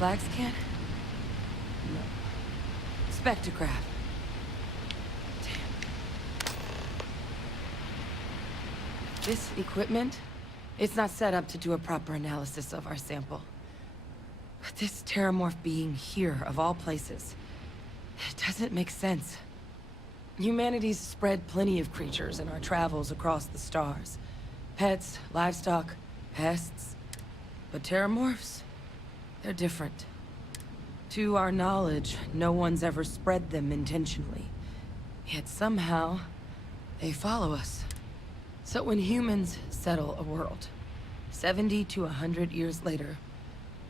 flag scan? No. Spectrograph. Damn. This equipment, it's not set up to do a proper analysis of our sample. But this terramorph being here, of all places, it doesn't make sense. Humanity's spread plenty of creatures in our travels across the stars. Pets, livestock, pests. But terramorphs? They're different. To our knowledge, no one's ever spread them intentionally. Yet somehow, they follow us. So when humans settle a world, 70 to 100 years later,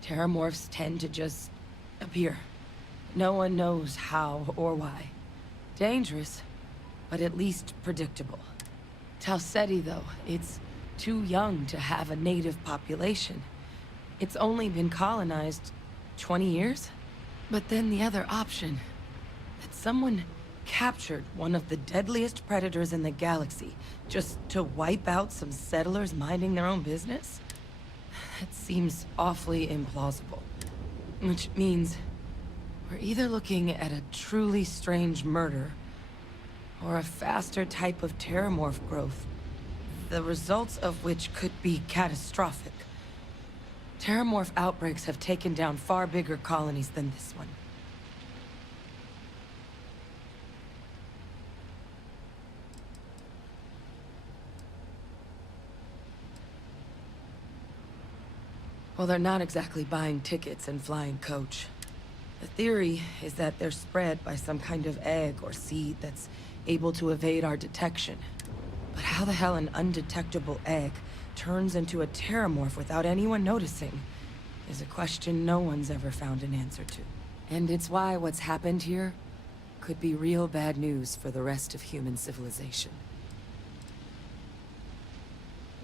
terramorphs tend to just appear. No one knows how or why. Dangerous, but at least predictable. Talseti, though, it's too young to have a native population. It's only been colonized 20 years? But then the other option, that someone captured one of the deadliest predators in the galaxy just to wipe out some settlers minding their own business? That seems awfully implausible. Which means we're either looking at a truly strange murder or a faster type of terramorph growth, the results of which could be catastrophic. Terramorph outbreaks have taken down far bigger colonies than this one. Well, they're not exactly buying tickets and flying coach. The theory is that they're spread by some kind of egg or seed that's able to evade our detection. But how the hell an undetectable egg turns into a terramorph without anyone noticing is a question no one's ever found an answer to. And it's why what's happened here could be real bad news for the rest of human civilization.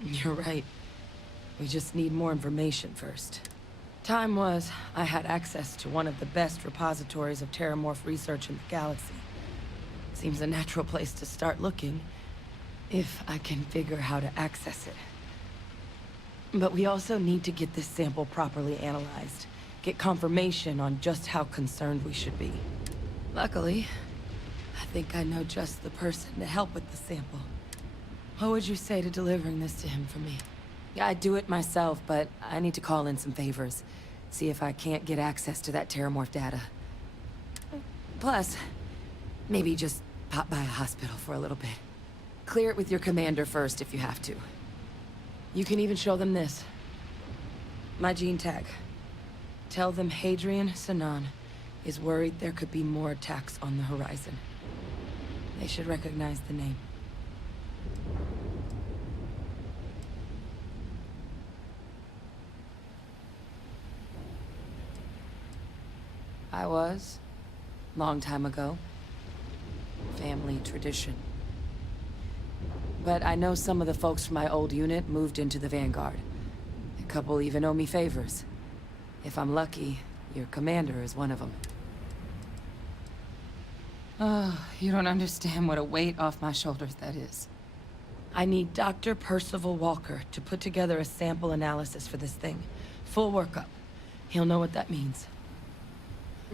You're right. We just need more information first. Time was, I had access to one of the best repositories of terramorph research in the galaxy. Seems a natural place to start looking, if I can figure how to access it. But we also need to get this sample properly analyzed, get confirmation on just how concerned we should be. Luckily, I think I know just the person to help with the sample. What would you say to delivering this to him for me? Yeah, I'd do it myself, but I need to call in some favors. See if I can't get access to that terramorph data. Plus, maybe just pop by a hospital for a little bit. Clear it with your commander first if you have to. You can even show them this. My gene tag. Tell them Hadrian Sanan is worried there could be more attacks on the horizon. They should recognize the name. I was. Long time ago. Family tradition. But I know some of the folks from my old unit moved into the Vanguard. A couple even owe me favors. If I'm lucky, your commander is one of them. Oh, you don't understand what a weight off my shoulders that is. I need Dr. Percival Walker to put together a sample analysis for this thing. Full workup. He'll know what that means.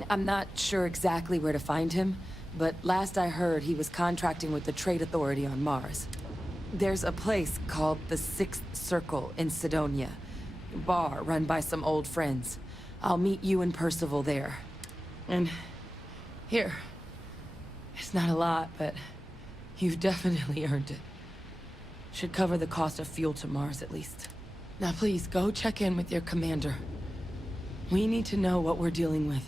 I'm not sure exactly where to find him, but last I heard he was contracting with the Trade Authority on Mars. There's a place called the Sixth Circle in Sidonia. A bar run by some old friends. I'll meet you and Percival there. And here. It's not a lot, but you've definitely earned it. Should cover the cost of fuel to Mars at least. Now please, go check in with your commander. We need to know what we're dealing with.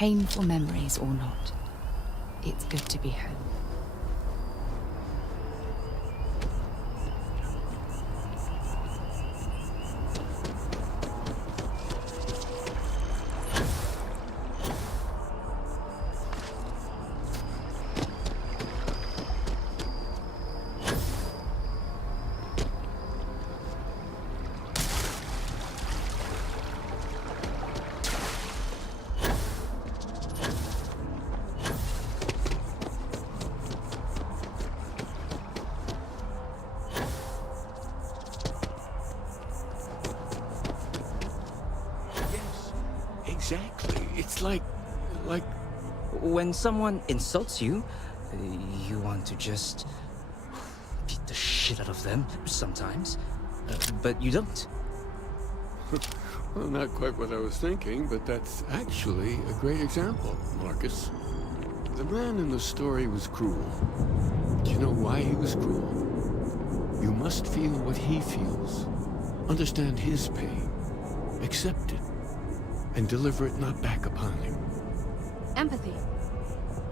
Painful memories or not, it's good to be home. Yes, exactly. It's like... When someone insults you, you want to just beat the shit out of them sometimes, but you don't. Well, not quite what I was thinking, but that's actually a great example, Marcus. The man in the story was cruel. Do you know why he was cruel? You must feel what he feels. Understand his pain. Accept it. And deliver it not back upon him. Empathy.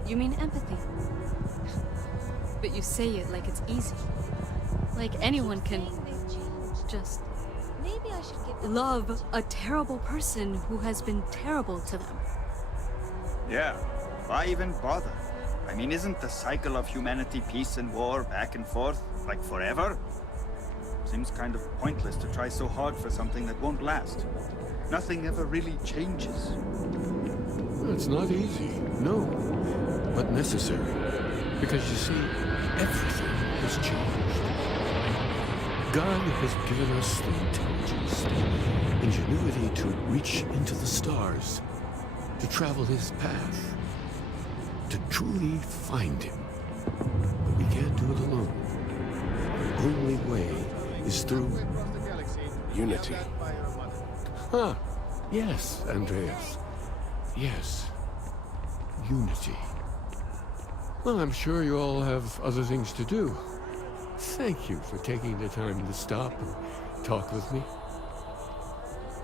You mean empathy? But you say it like it's easy. Like anyone can just love a terrible person who has been terrible to them. Yeah, why even bother? I mean, isn't the cycle of humanity peace and war back and forth, like forever? Seems kind of pointless to try so hard for something that won't last. Nothing ever really changes. It's not easy, no, but necessary. Because you see, everything has changed. God has given us the intelligence, the ingenuity to reach into the stars, to travel his path, to truly find him. But we can't do it alone. The only way is through unity. Huh. Yes, Andreas. Yes. Unity. Well, I'm sure you all have other things to do. Thank you for taking the time to stop and talk with me.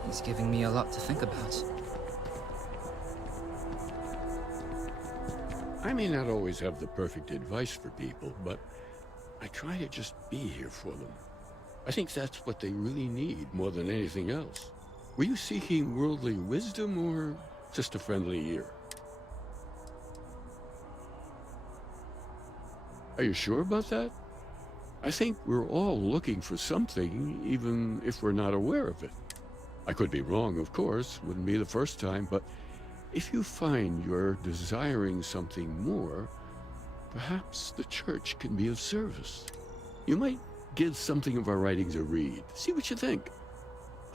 He's giving me a lot to think about. I may not always have the perfect advice for people, but I try to just be here for them. I think that's what they really need more than anything else. Were you seeking worldly wisdom or just a friendly ear? Are you sure about that? I think we're all looking for something, even if we're not aware of it. I could be wrong, of course, wouldn't be the first time, but if you find you're desiring something more, perhaps the church can be of service. You might give something of our writings a read. See what you think.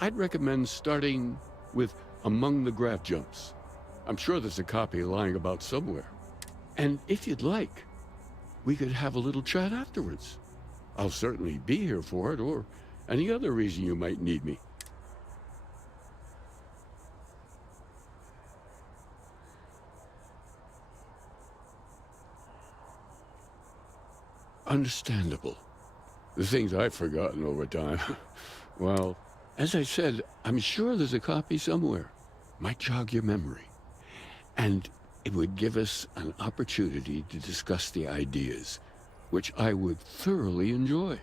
I'd recommend starting with Among the Graph Jumps. I'm sure there's a copy lying about somewhere. And if you'd like, we could have a little chat afterwards. I'll certainly be here for it, or any other reason you might need me. Understandable. The things I've forgotten over time. Well, as I said, I'm sure there's a copy somewhere. Might jog your memory. And it would give us an opportunity to discuss the ideas, which I would thoroughly enjoy.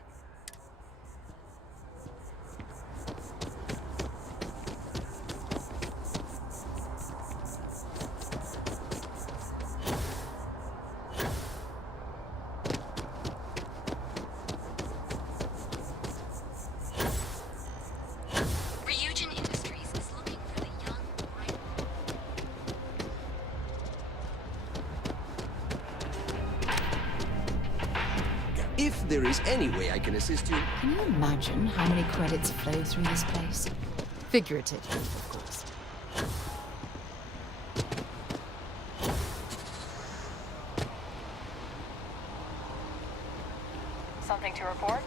If there is any way I can assist you... Can you imagine how many credits flow through this place? Figuratively, of course. Something to report?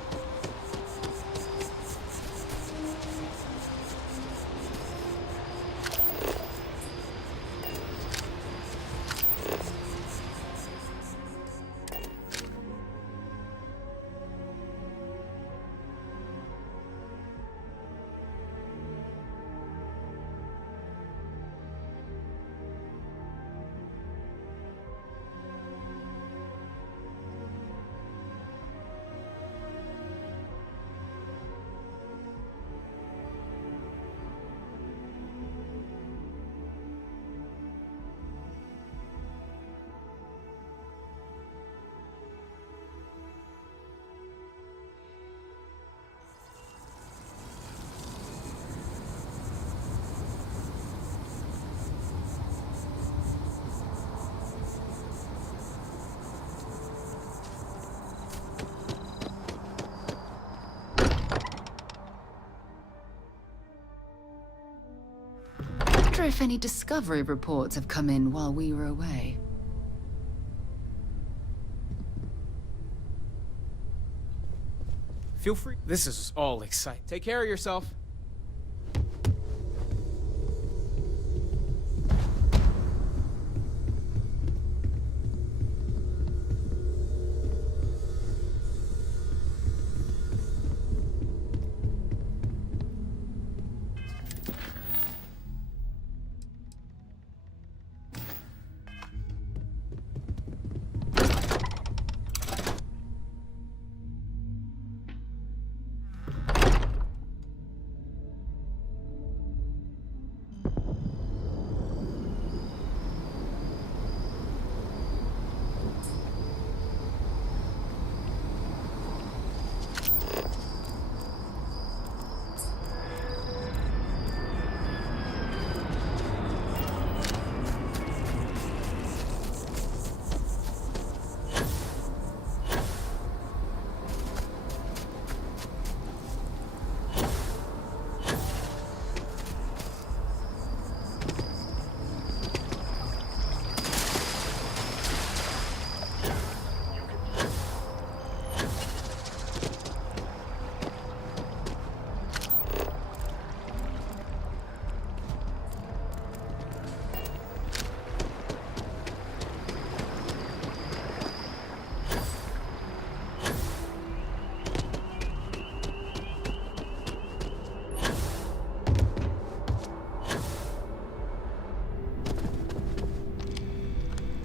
wonder if any discovery reports have come in while we were away. Feel free. This is all exciting. Take care of yourself.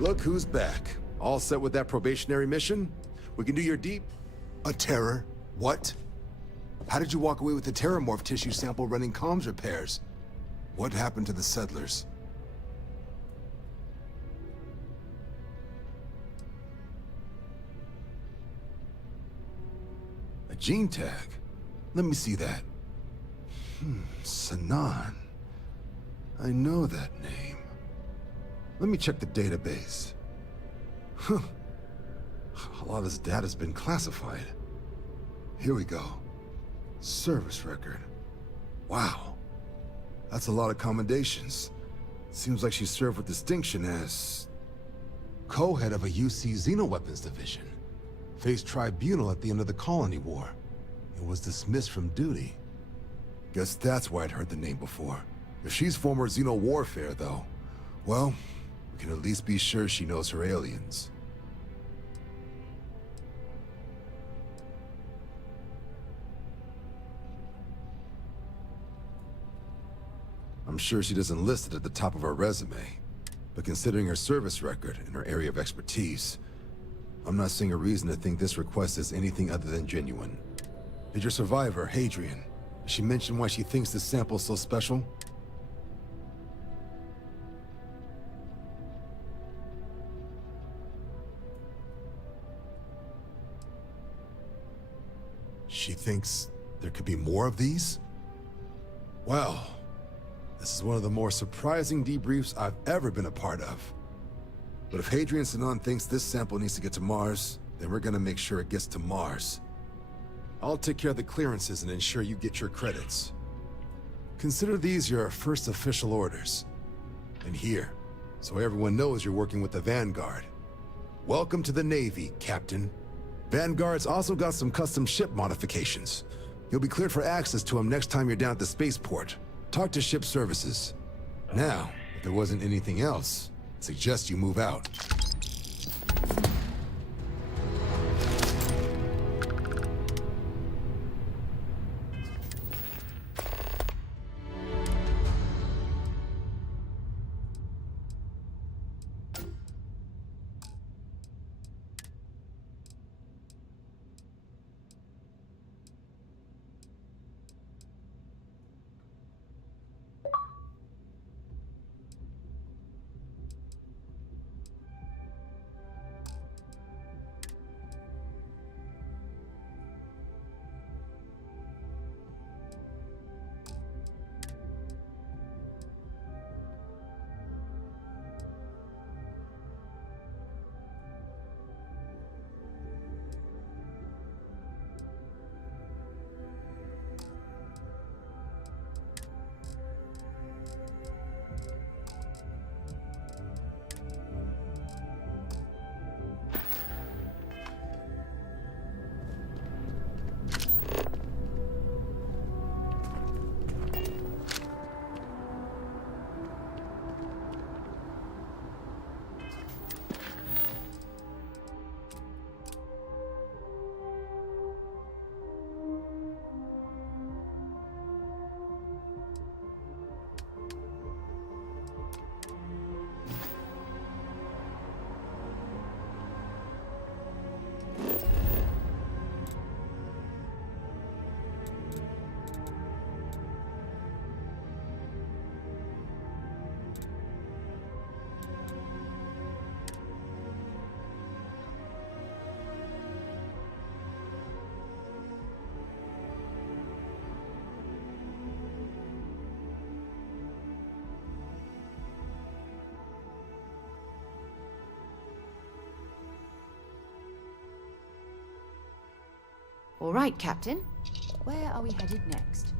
Look who's back. All set with that probationary mission? We can do your deep... A terror? What? How did you walk away with the terramorph tissue sample running comms repairs? What happened to the settlers? A gene tag? Let me see that. Sanan. I know that name. Let me check the database. Huh. A lot of this data's been classified. Here we go. Service record. Wow. That's a lot of commendations. Seems like she served with distinction as... co-head of a UC Xenoweapons division. Faced tribunal at the end of the Colony War. And was dismissed from duty. Guess that's why I'd heard the name before. If she's former Xeno warfare, though, well, we can at least be sure she knows her aliens. I'm sure she doesn't list it at the top of her resume, but considering her service record and her area of expertise, I'm not seeing a reason to think this request is anything other than genuine. Did your survivor, Hadrian, did she mention why she thinks this sample's so special? She thinks there could be more of these? Well, this is one of the more surprising debriefs I've ever been a part of. But if Hadrian Sanan thinks this sample needs to get to Mars, then we're gonna make sure it gets to Mars. I'll take care of the clearances and ensure you get your credits. Consider these your first official orders. And here, so everyone knows you're working with the Vanguard. Welcome to the Navy, Captain. Vanguard's also got some custom ship modifications. You'll be cleared for access to them next time you're down at the spaceport. Talk to ship services. Now, if there wasn't anything else, I suggest you move out. All right, Captain. Where are we headed next?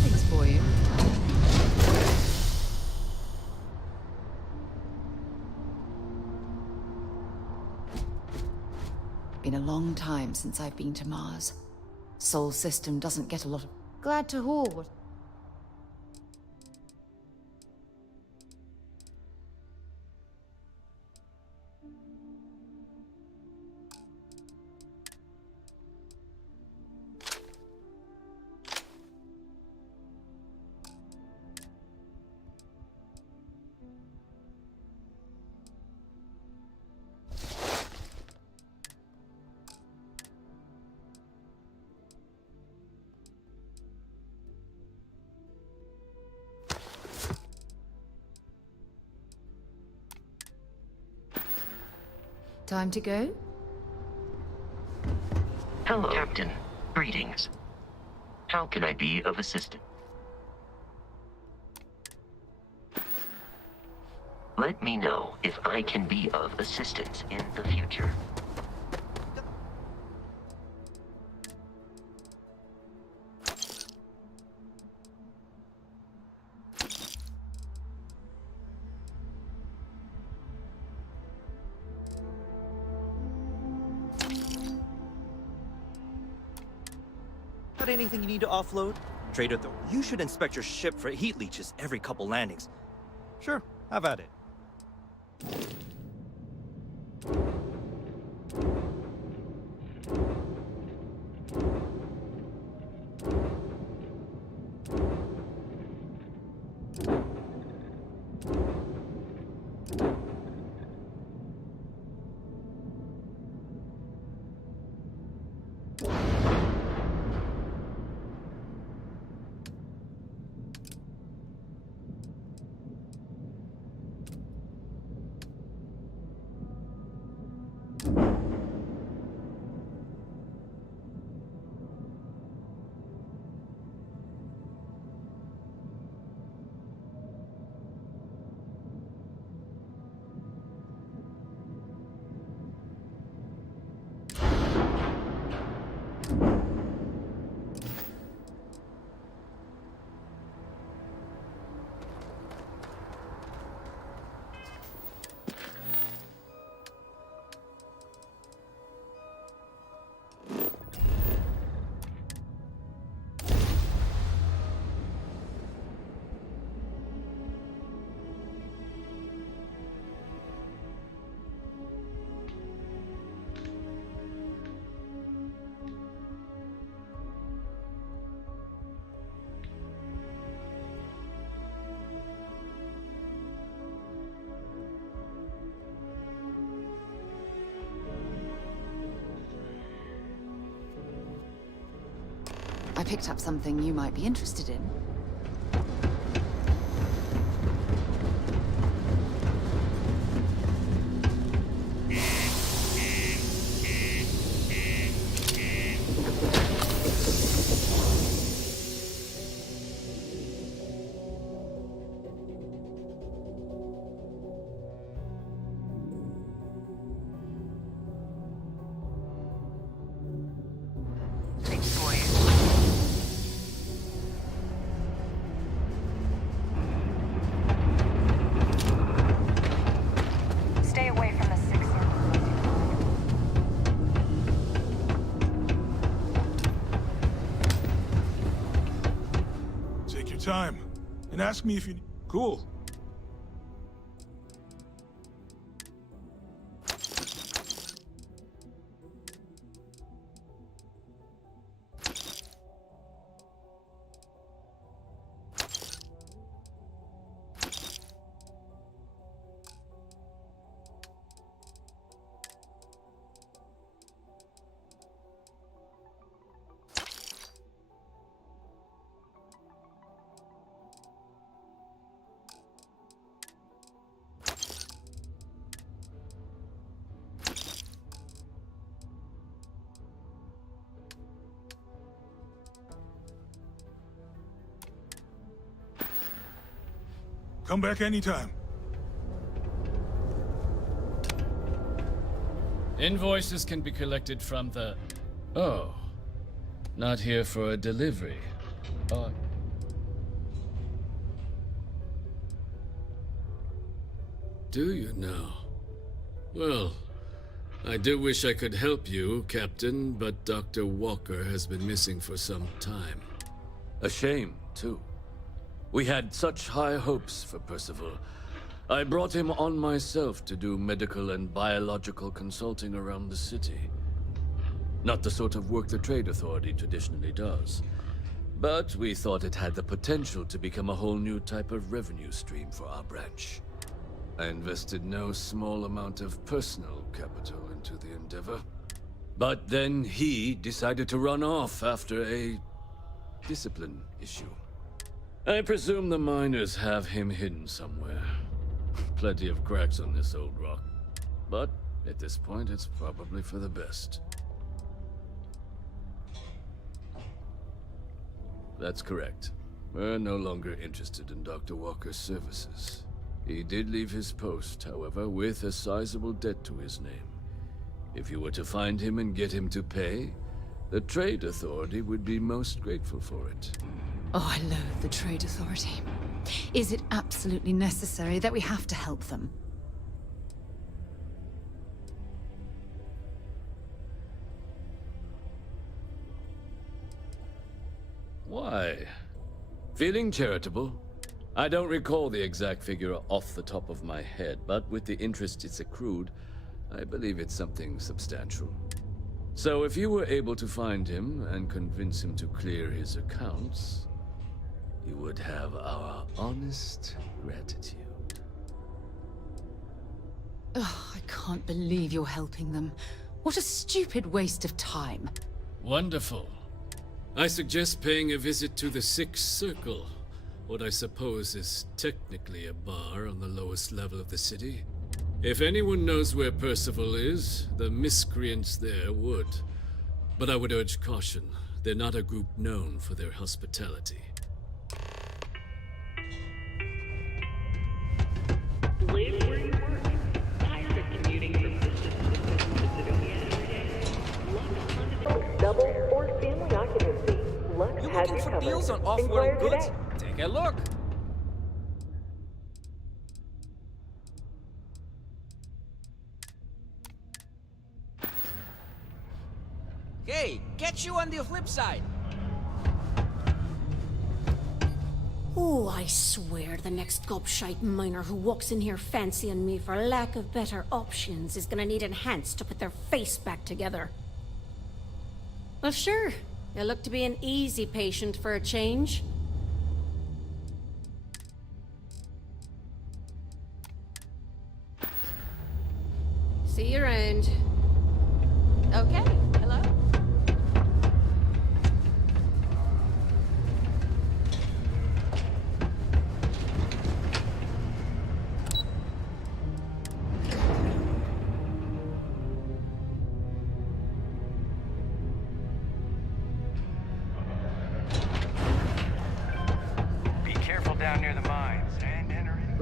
Thanks for you. Been a long time since I've been to Mars. Sol system doesn't get a lot of... Glad to haul what... Time to go? Hello, Captain. Greetings. How can I be of assistance? Let me know if I can be of assistance in the future. Got anything you need to offload? Trader, you should inspect your ship for heat leeches every couple landings. Sure, have at it. picked up something you might be interested in. Stay away from the six circle. Take your time. And ask me if you... Cool. Come back anytime. Invoices can be collected from the... Oh. Not here for a delivery. Do you now? Well, I do wish I could help you, Captain, but Dr. Walker has been missing for some time. A shame, too. We had such high hopes for Percival. I brought him on myself to do medical and biological consulting around the city. Not the sort of work the Trade Authority traditionally does. But we thought it had the potential to become a whole new type of revenue stream for our branch. I invested no small amount of personal capital into the endeavor. But then he decided to run off after a discipline issue. I presume the miners have him hidden somewhere. Plenty of cracks on this old rock. But at this point, it's probably for the best. That's correct. We're no longer interested in Dr. Walker's services. He did leave his post, however, with a sizable debt to his name. If you were to find him and get him to pay, the Trade Authority would be most grateful for it. Oh, I loathe the Trade Authority. Is it absolutely necessary that we have to help them? Why? Feeling charitable? I don't recall the exact figure off the top of my head, but with the interest it's accrued, I believe it's something substantial. So if you were able to find him and convince him to clear his accounts, you would have our honest gratitude. Oh, I can't believe you're helping them. What a stupid waste of time. Wonderful. I suggest paying a visit to the Sixth Circle, what I suppose is technically a bar on the lowest level of the city. If anyone knows where Percival is, the miscreants there would. But I would urge caution. They're not a group known for their hospitality. Live where you work. Tired of commuting from distant Pacific every day. Double or family occupancy. Lux You has looking you for covered. deals on off-world Inquire goods? today. Take a look. Hey, catch you on the flip side. Oh, I swear the next gobshite miner who walks in here fancying me for lack of better options is gonna need enhanced to put their face back together. Well, sure. You look to be an easy patient for a change. See you around. Okay, hello?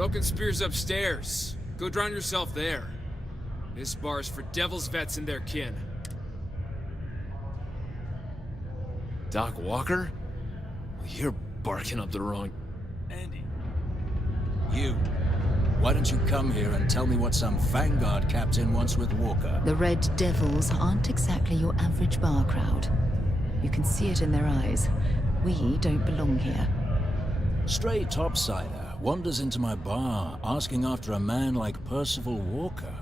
Broken Spear's upstairs. Go drown yourself there. This bar's for devil's vets and their kin. Doc Walker? Well, you're barking up the wrong... Andy. You. Why don't you come here and tell me what some Vanguard captain wants with Walker? The Red Devils aren't exactly your average bar crowd. You can see it in their eyes. We don't belong here. Stray topsider wanders into my bar asking after a man like Percival Walker.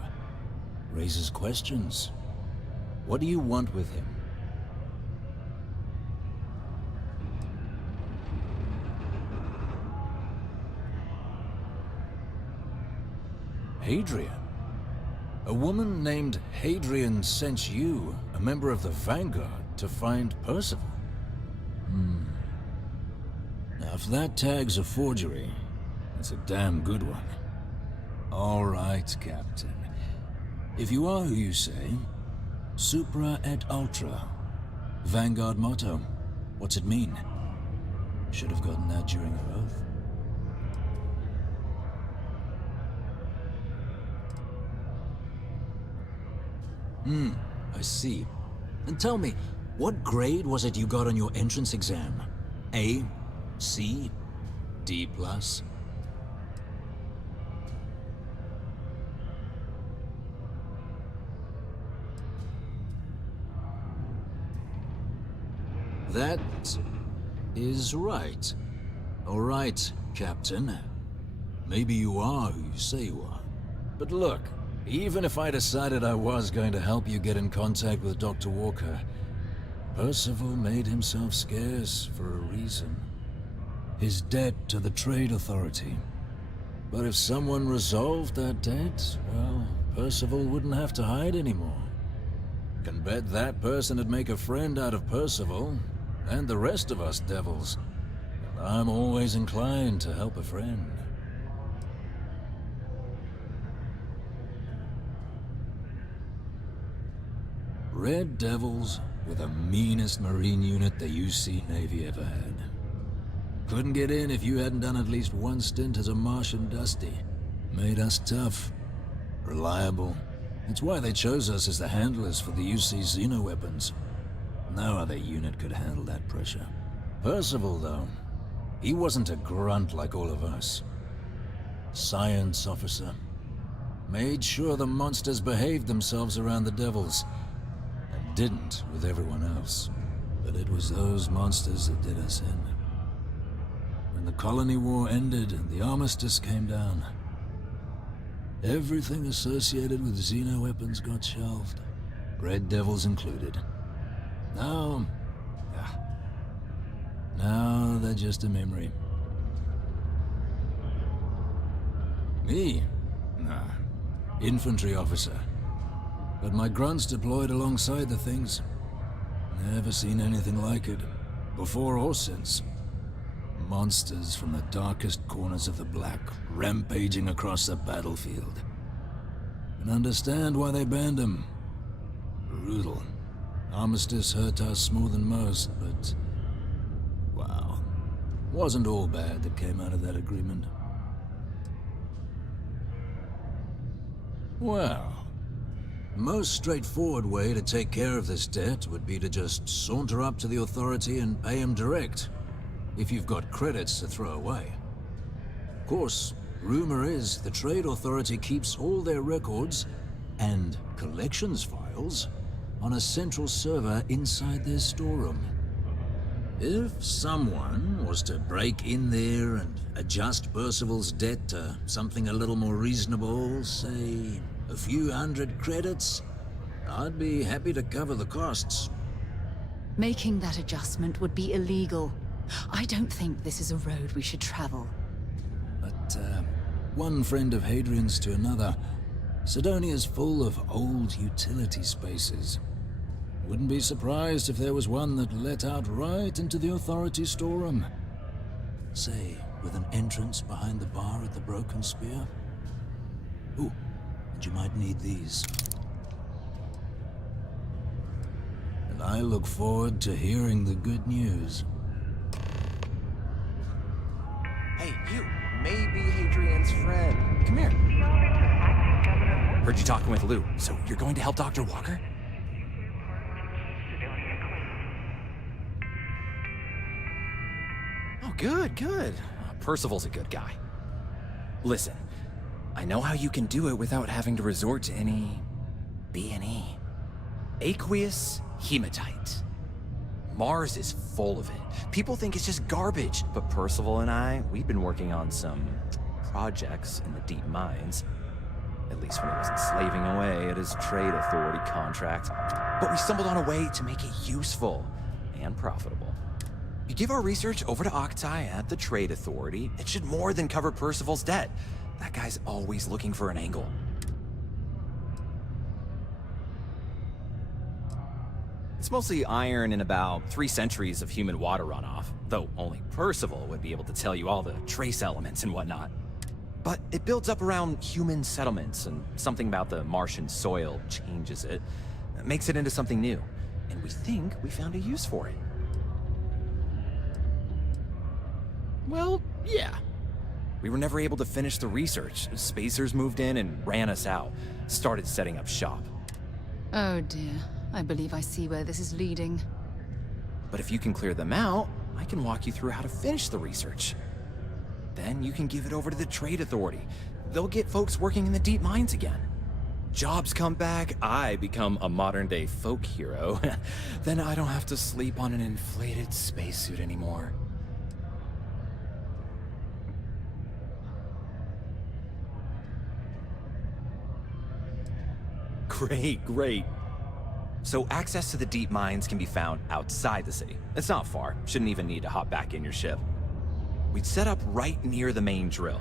Raises questions. What do you want with him? Hadrian? A woman named Hadrian sent you, a member of the Vanguard, to find Percival? Now, if that tag's a forgery, it's a damn good one. All right, Captain. If you are who you say, Supra et Ultra. Vanguard motto. What's it mean? Should have gotten that during your oath. I see. And tell me, what grade was it you got on your entrance exam? A? C? D+? That is right. All right, Captain. Maybe you are who you say you are. But look, even if I decided I was going to help you get in contact with Dr. Walker, Percival made himself scarce for a reason. His debt to the Trade Authority. But if someone resolved that debt, well, Percival wouldn't have to hide anymore. Can bet that person would make a friend out of Percival, and the rest of us devils. And I'm always inclined to help a friend. Red Devils were the meanest Marine unit the UC Navy ever had. Couldn't get in if you hadn't done at least one stint as a Martian Dusty. Made us tough, reliable. It's why they chose us as the handlers for the UC Xeno weapons. No other unit could handle that pressure. Percival, though, he wasn't a grunt like all of us. Science officer. Made sure the monsters behaved themselves around the Devils. Didn't with everyone else. But it was those monsters that did us in. When the colony war ended and the armistice came down, everything associated with Xeno weapons got shelved. Red Devils included. Now they're just a memory. Me? Nah. Infantry officer. But my grunts deployed alongside the things. Never seen anything like it, before or since. Monsters from the darkest corners of the Black, rampaging across the battlefield. And understand why they banned them. Brutal. Armistice hurt us more than most, but... wow. Wasn't all bad that came out of that agreement. Well... most straightforward way to take care of this debt would be to just saunter up to the Authority and pay him direct, if you've got credits to throw away. Of course, rumor is the Trade Authority keeps all their records and collections files on a central server inside their storeroom. If someone was to break in there and adjust Percival's debt to something a little more reasonable, say a few hundred credits, I'd be happy to cover the costs. Making that adjustment would be illegal. I don't think this is a road we should travel. But, one friend of Hadrian's to another, Sidonia's full of old utility spaces. Wouldn't be surprised if there was one that let out right into the Authority storeroom. Say, with an entrance behind the bar at the Broken Spear. Ooh, and you might need these. And I look forward to hearing the good news. Hey, you! Maybe Hadrian's friend. Come here. Heard you talking with Lou, so you're going to help Dr. Walker? Oh, good, good. Percival's a good guy. Listen, I know how you can do it without having to resort to any B&E. Aqueous hematite. Mars is full of it. People think it's just garbage, but Percival and I, we've been working on some projects in the deep mines. At least when he wasn't slaving away at his trade authority contract. But we stumbled on a way to make it useful and profitable. You give our research over to Octai at the trade authority, it should more than cover Percival's debt. That guy's always looking for an angle. It's mostly iron and about 3 centuries of human water runoff, though only Percival would be able to tell you all the trace elements and whatnot. But it builds up around human settlements, and something about the Martian soil changes it, makes it into something new. And we think we found a use for it. Well, yeah. We were never able to finish the research. Spacers moved in and ran us out. Started setting up shop. Oh dear. I believe I see where this is leading. But if you can clear them out, I can walk you through how to finish the research. Then you can give it over to the trade authority. They'll get folks working in the deep mines again. Jobs come back, I become a modern-day folk hero. Then I don't have to sleep on an inflated spacesuit anymore. Great, great. So access to the deep mines can be found outside the city. It's not far. Shouldn't even need to hop back in your ship. We'd set up right near the main drill.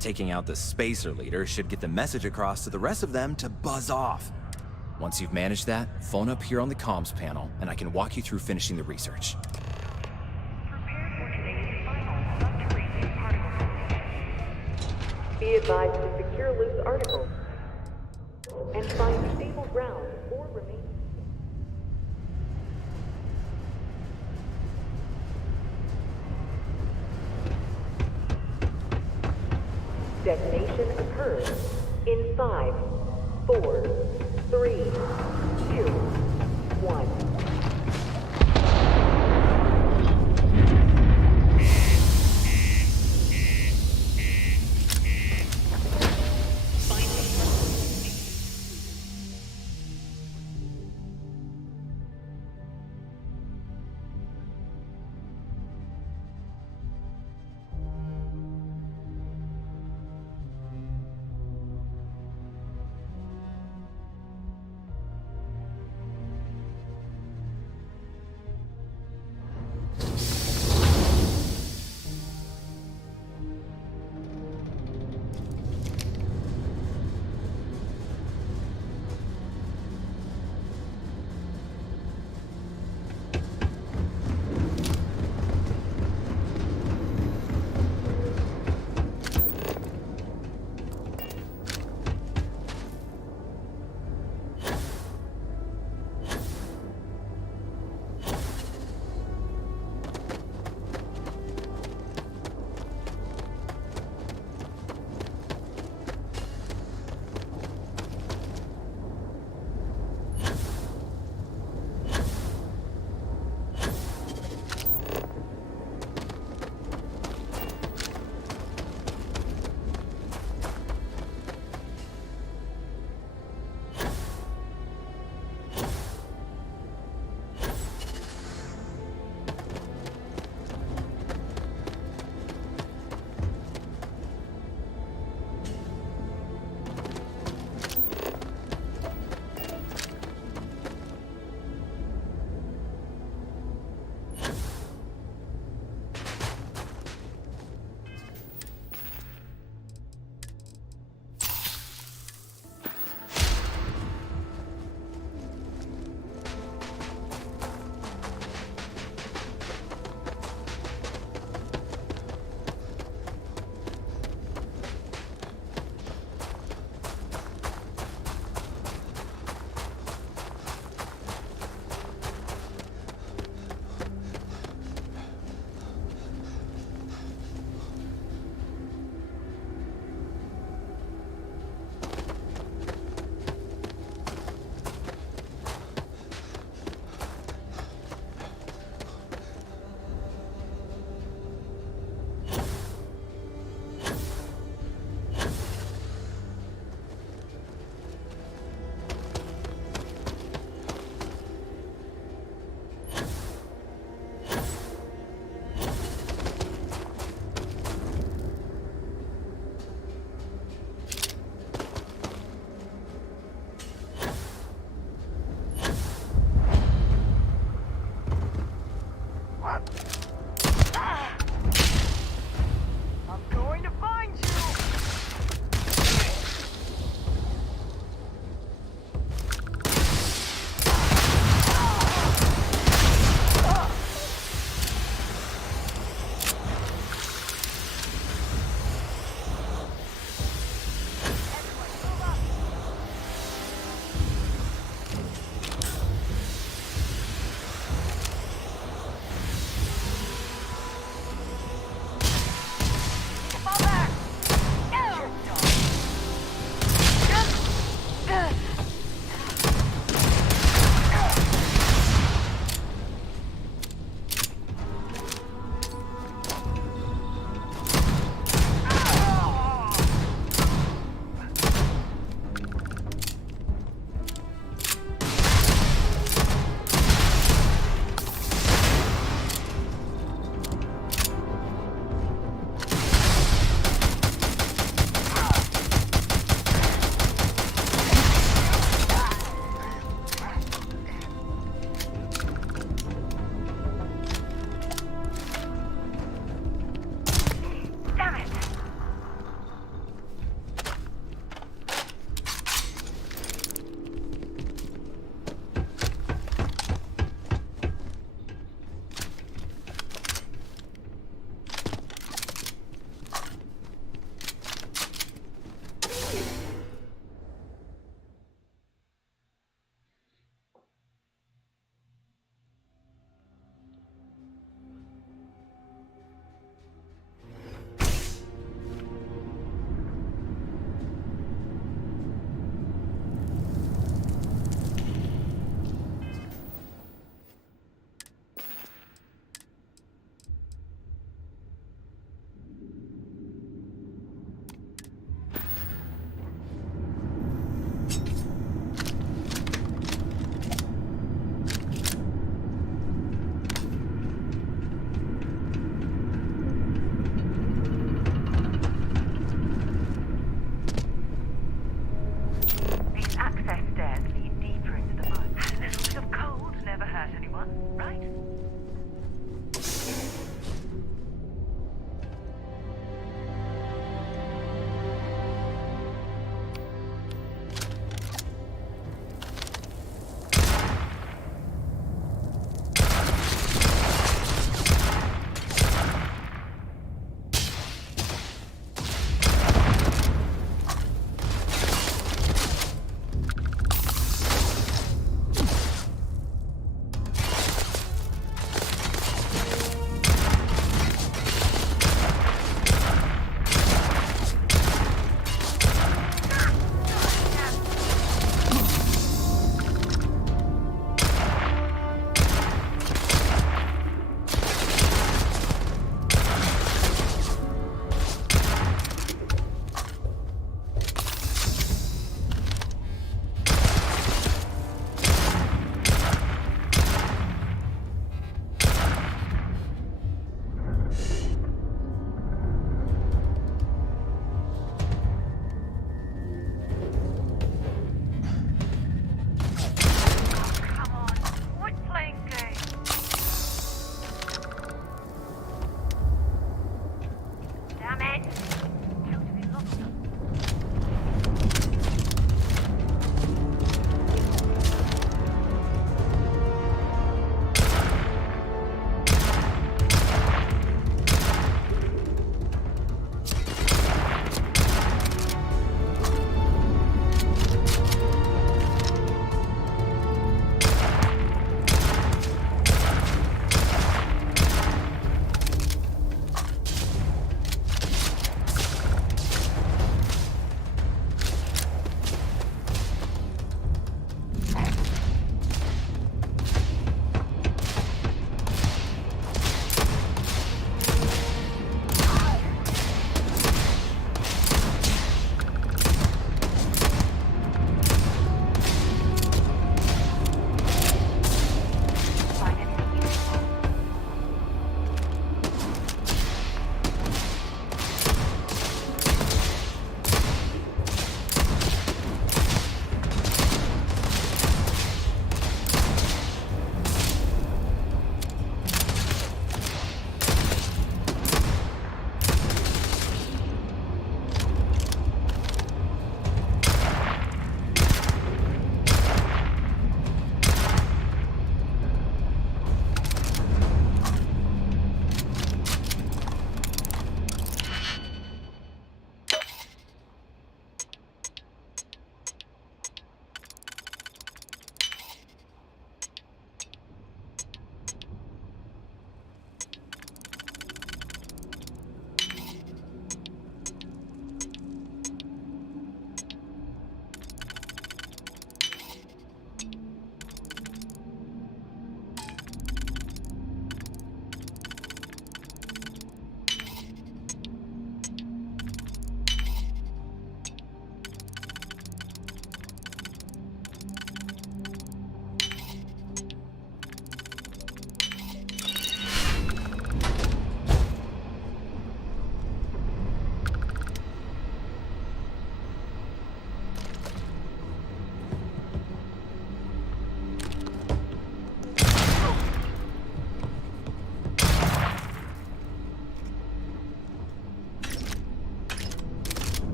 Taking out the spacer leader should get the message across to the rest of them to buzz off. Once you've managed that, phone up here on the comms panel, and I can walk you through finishing the research. Be advised to secure loose articles and find stable ground or remain. Detonation occurs in 5, 4, 3, 2, 1.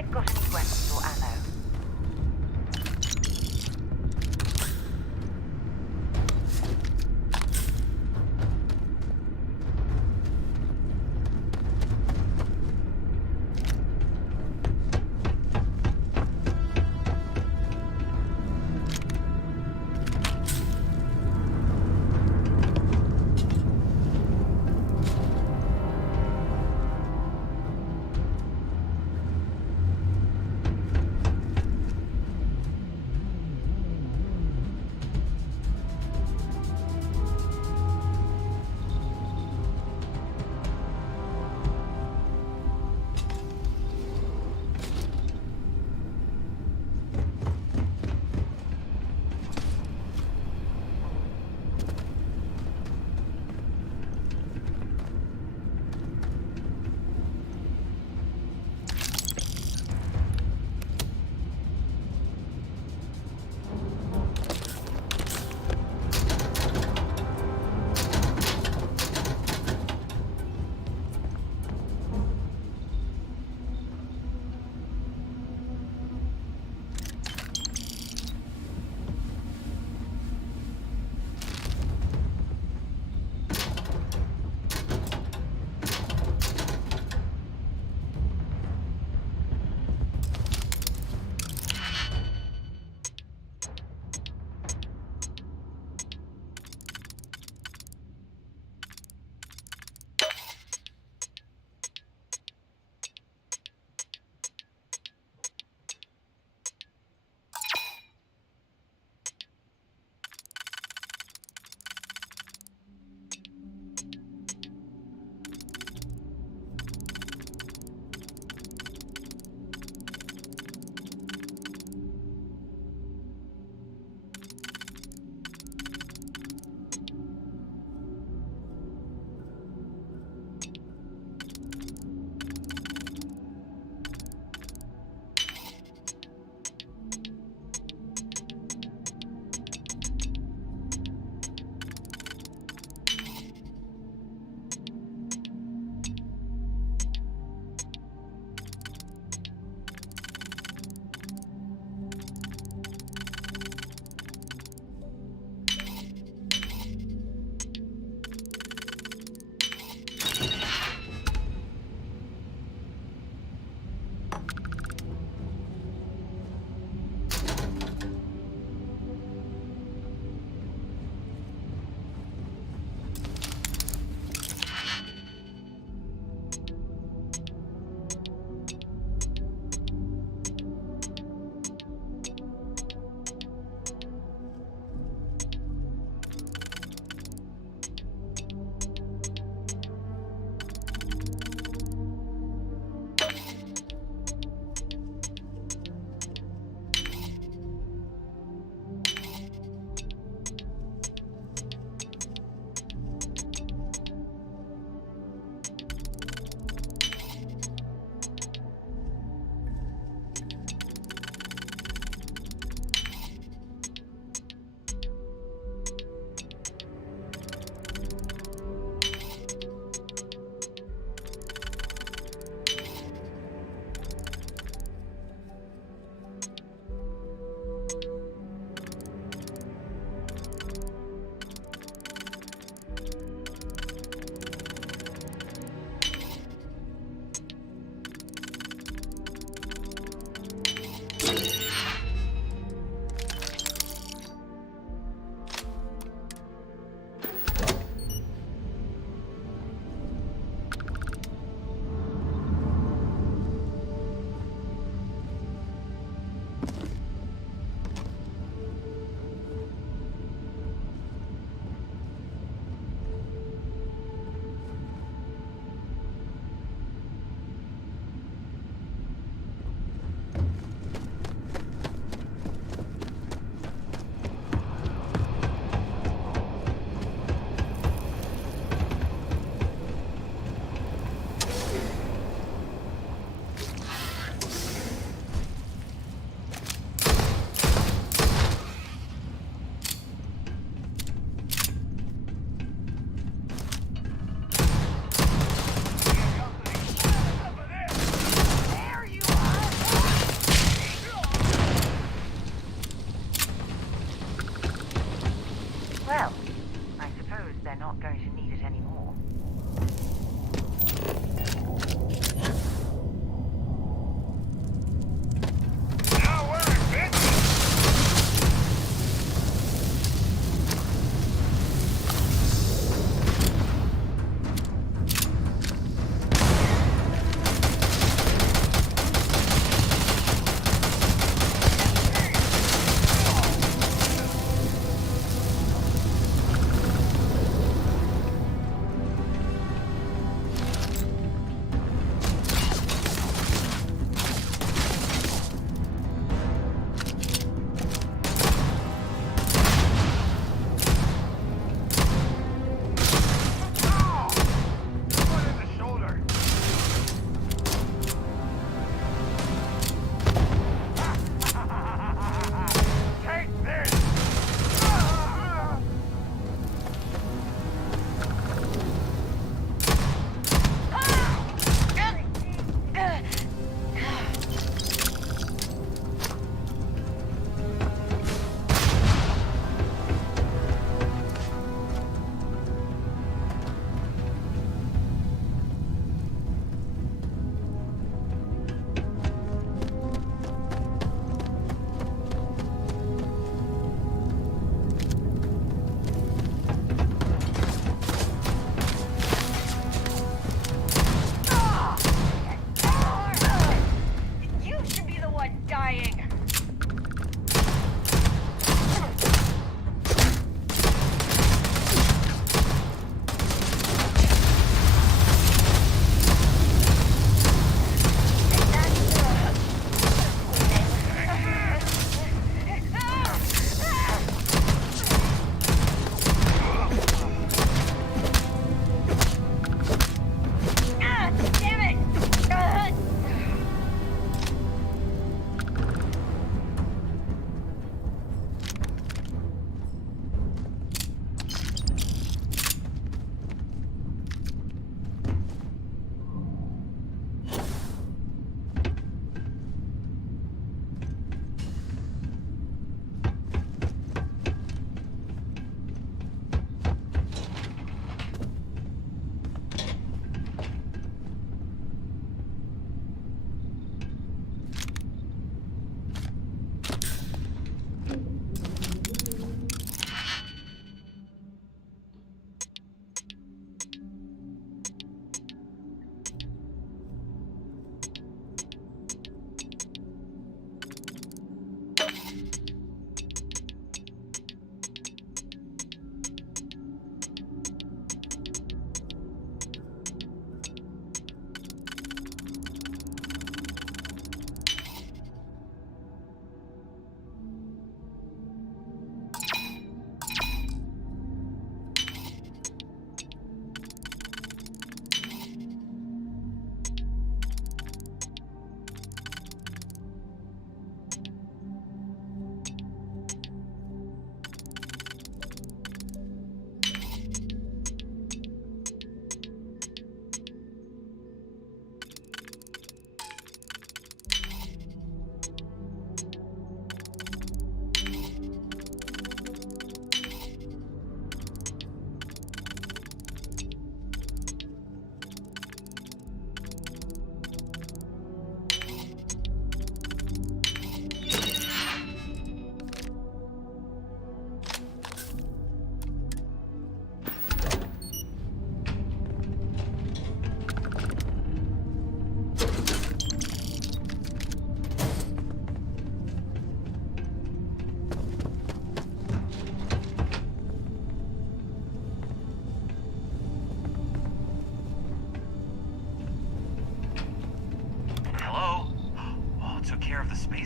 they've got any weapons or ammo.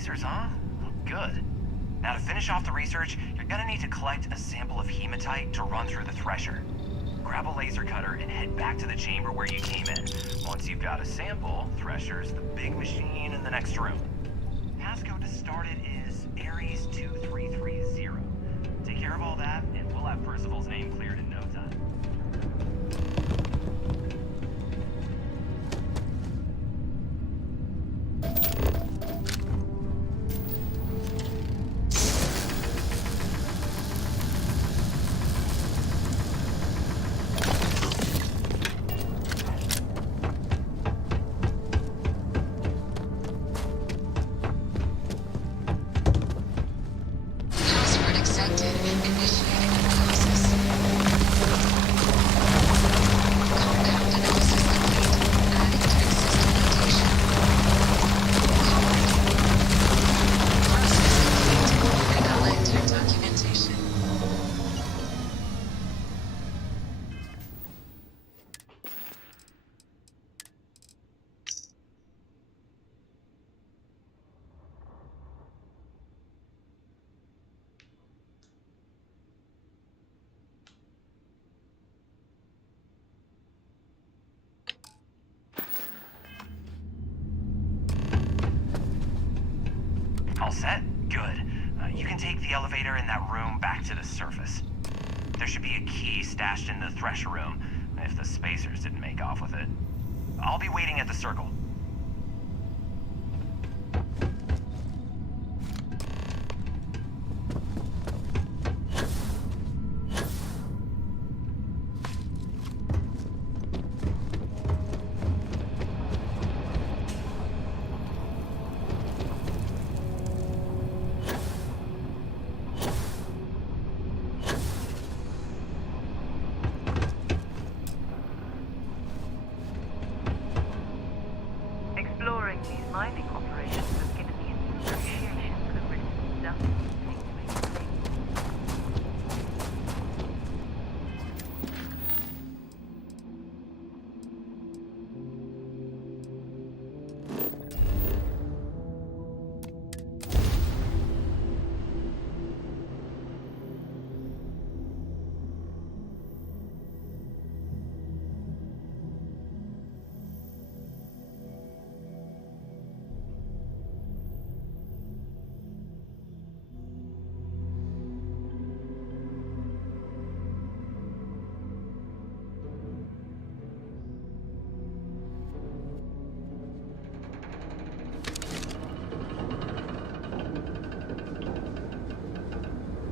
spacers, huh? Good. Now to finish off the research, you're gonna need to collect a sample of hematite to run through the thresher. Grab a laser cutter and head back to the chamber where you came in. Once you've got a sample, Thresher's the big machine in the next room. Passcode to start it is Ares 2330. Take care of all that, and we'll have Percival's name cleared in no time. Password accepted. Initiating analysis. Compound analysis complete. Adding to existing notation. Process complete. Collecting documentation. All set? Good. You can take the elevator in that room back to the surface. There should be a key stashed in the Thresher room, if the spacers didn't make off with it. I'll be waiting at the circle. Exploring these mining operations has given me an appreciation for the risks done take to make a living.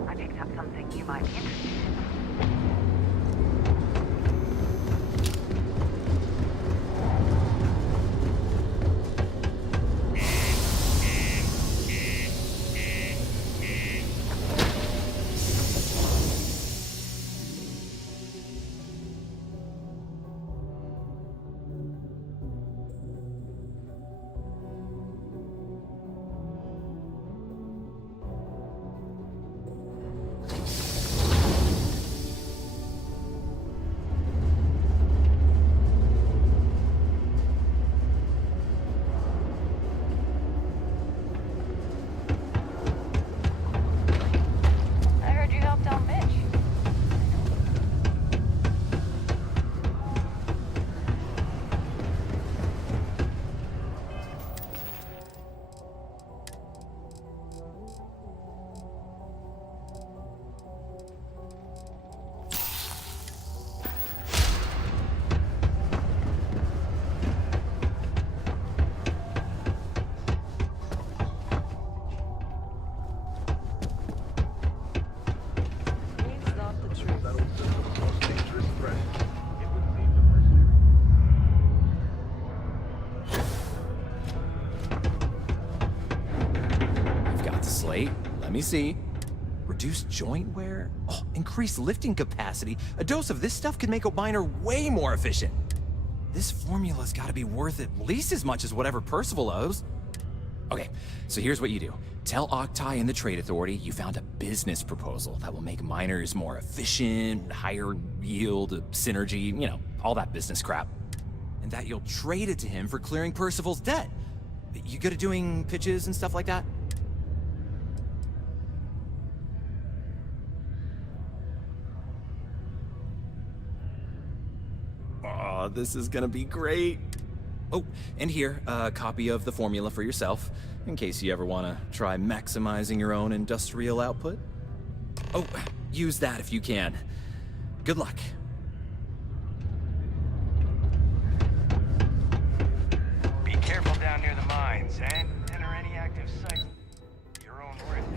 I picked up something you might be interested in. I heard you helped out Mitch. I've got the slate. Let me see. Reduced joint wear? Oh, increased lifting capacity. A dose of this stuff could make a miner way more efficient. This formula's gotta be worth at least as much as whatever Percival owes. Okay, so here's what you do. Tell Octai and the Trade Authority you found a business proposal that will make miners more efficient, higher yield, synergy, you know, all that business crap. And that you'll trade it to him for clearing Percival's debt. You good at doing pitches and stuff like that? this is gonna be great. Oh, and here, a copy of the formula for yourself, in case you ever want to try maximizing your own industrial output. Oh, use that if you can. Good luck. Be careful down near the mines, and enter any active sites at your own risk.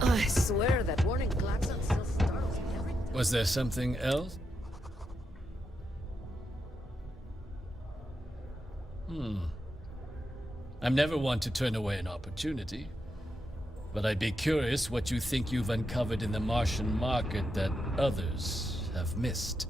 I swear that warning klaxon still startles me every time. Was there something else? I'm never one to turn away an opportunity, but I'd be curious what you think you've uncovered in the Martian market that others have missed.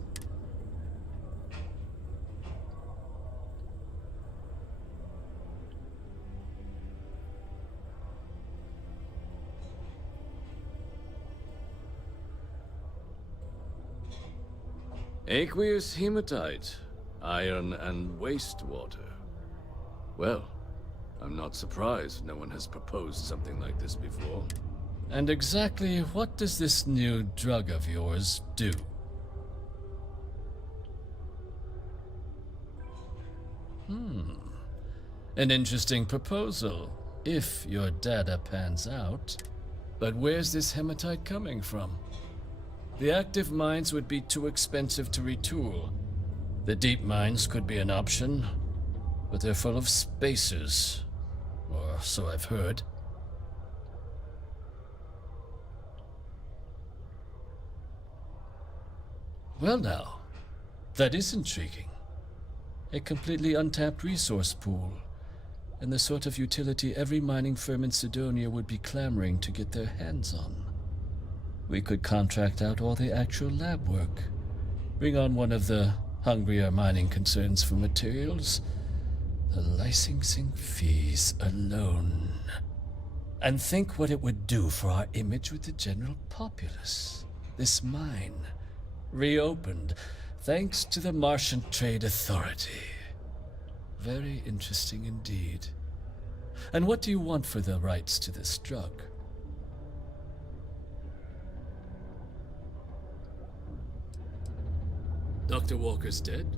Aqueous hematite, iron and wastewater. Well, I'm not surprised no one has proposed something like this before. And exactly what does this new drug of yours do? An interesting proposal, if your data pans out. But where's this hematite coming from? The active mines would be too expensive to retool. The deep mines could be an option, but they're full of spacers, or so I've heard. Well now, that is intriguing. A completely untapped resource pool, and the sort of utility every mining firm in Sidonia would be clamoring to get their hands on. We could contract out all the actual lab work, bring on one of the hungrier mining concerns for materials, the licensing fees alone. And think what it would do for our image with the general populace. This mine, reopened, thanks to the Martian Trade Authority. Very interesting indeed. And what do you want for the rights to this drug? Dr. Walker's dead?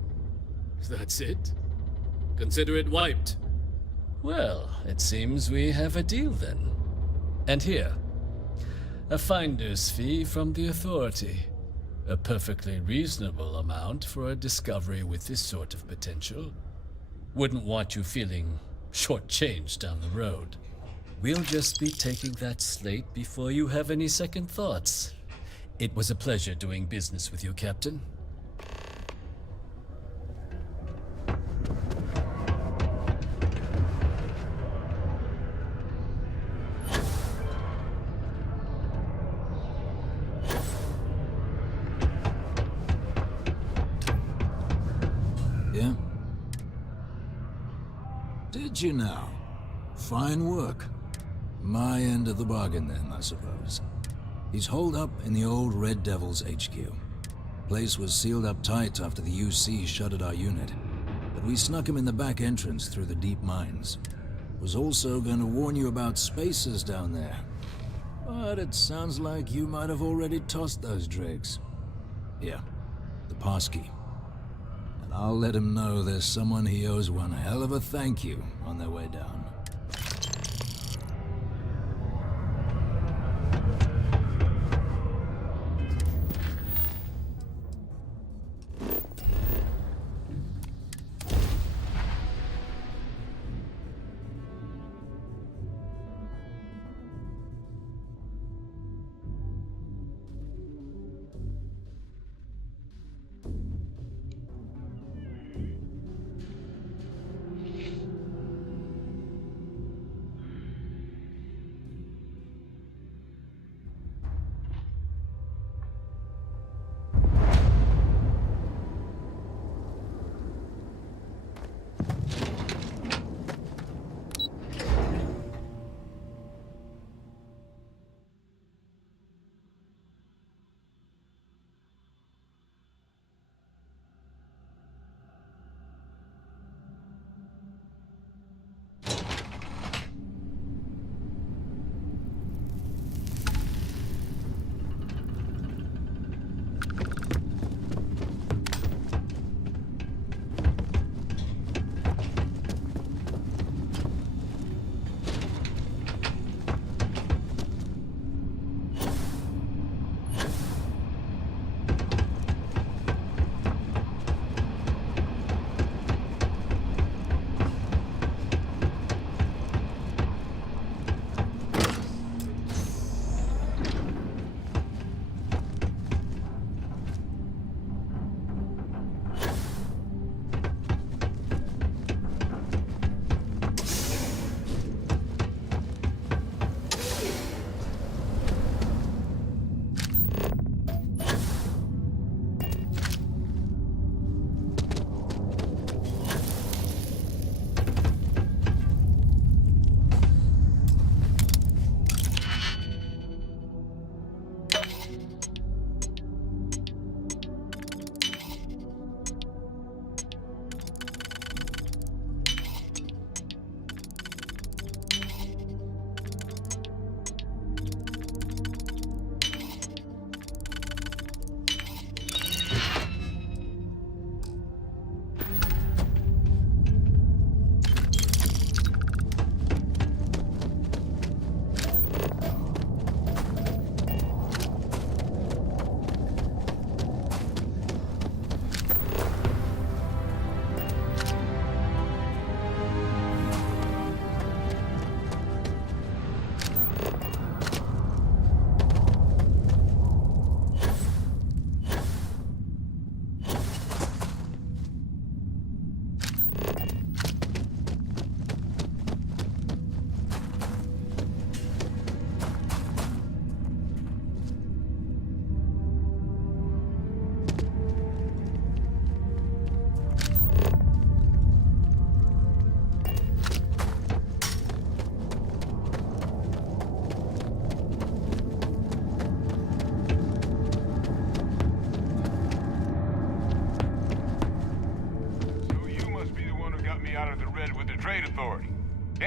That's it? Consider it wiped. Well, it seems we have a deal then. And here, a finder's fee from the Authority. A perfectly reasonable amount for a discovery with this sort of potential. Wouldn't want you feeling shortchanged down the road. We'll just be taking that slate before you have any second thoughts. It was a pleasure doing business with you, Captain. Yeah? Did you now? Fine work. My end of the bargain then, I suppose. He's holed up in the old Red Devil's HQ. Place was sealed up tight after the UC shuttered our unit, but we snuck him in the back entrance through the deep mines. Was also going to warn you about spacers down there. But it sounds like you might have already tossed those dregs. Yeah, the passkey. And I'll let him know there's someone he owes one hell of a thank you on their way down.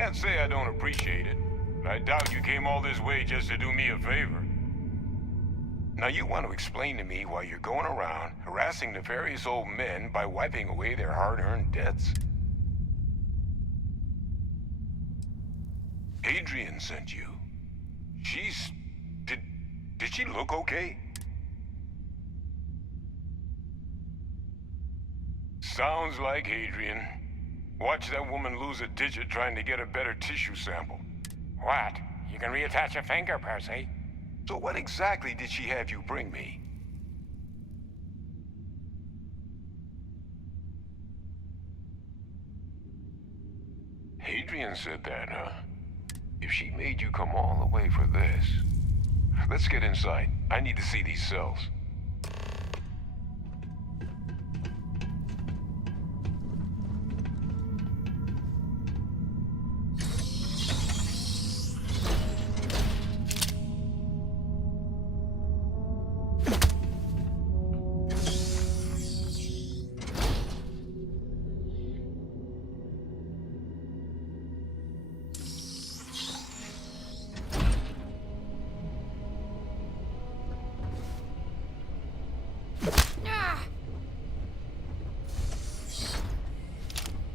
Can't say I don't appreciate it, but I doubt you came all this way just to do me a favor. Now you want to explain to me why you're going around harassing nefarious old men by wiping away their hard-earned debts? Adrian sent you. Did she look okay? Sounds like Adrian. Watch that woman lose a digit trying to get a better tissue sample. What? You can reattach a finger, Percy. So what exactly did she have you bring me? Adrian said that, huh? If she made you come all the way for this... Let's get inside. I need to see these cells.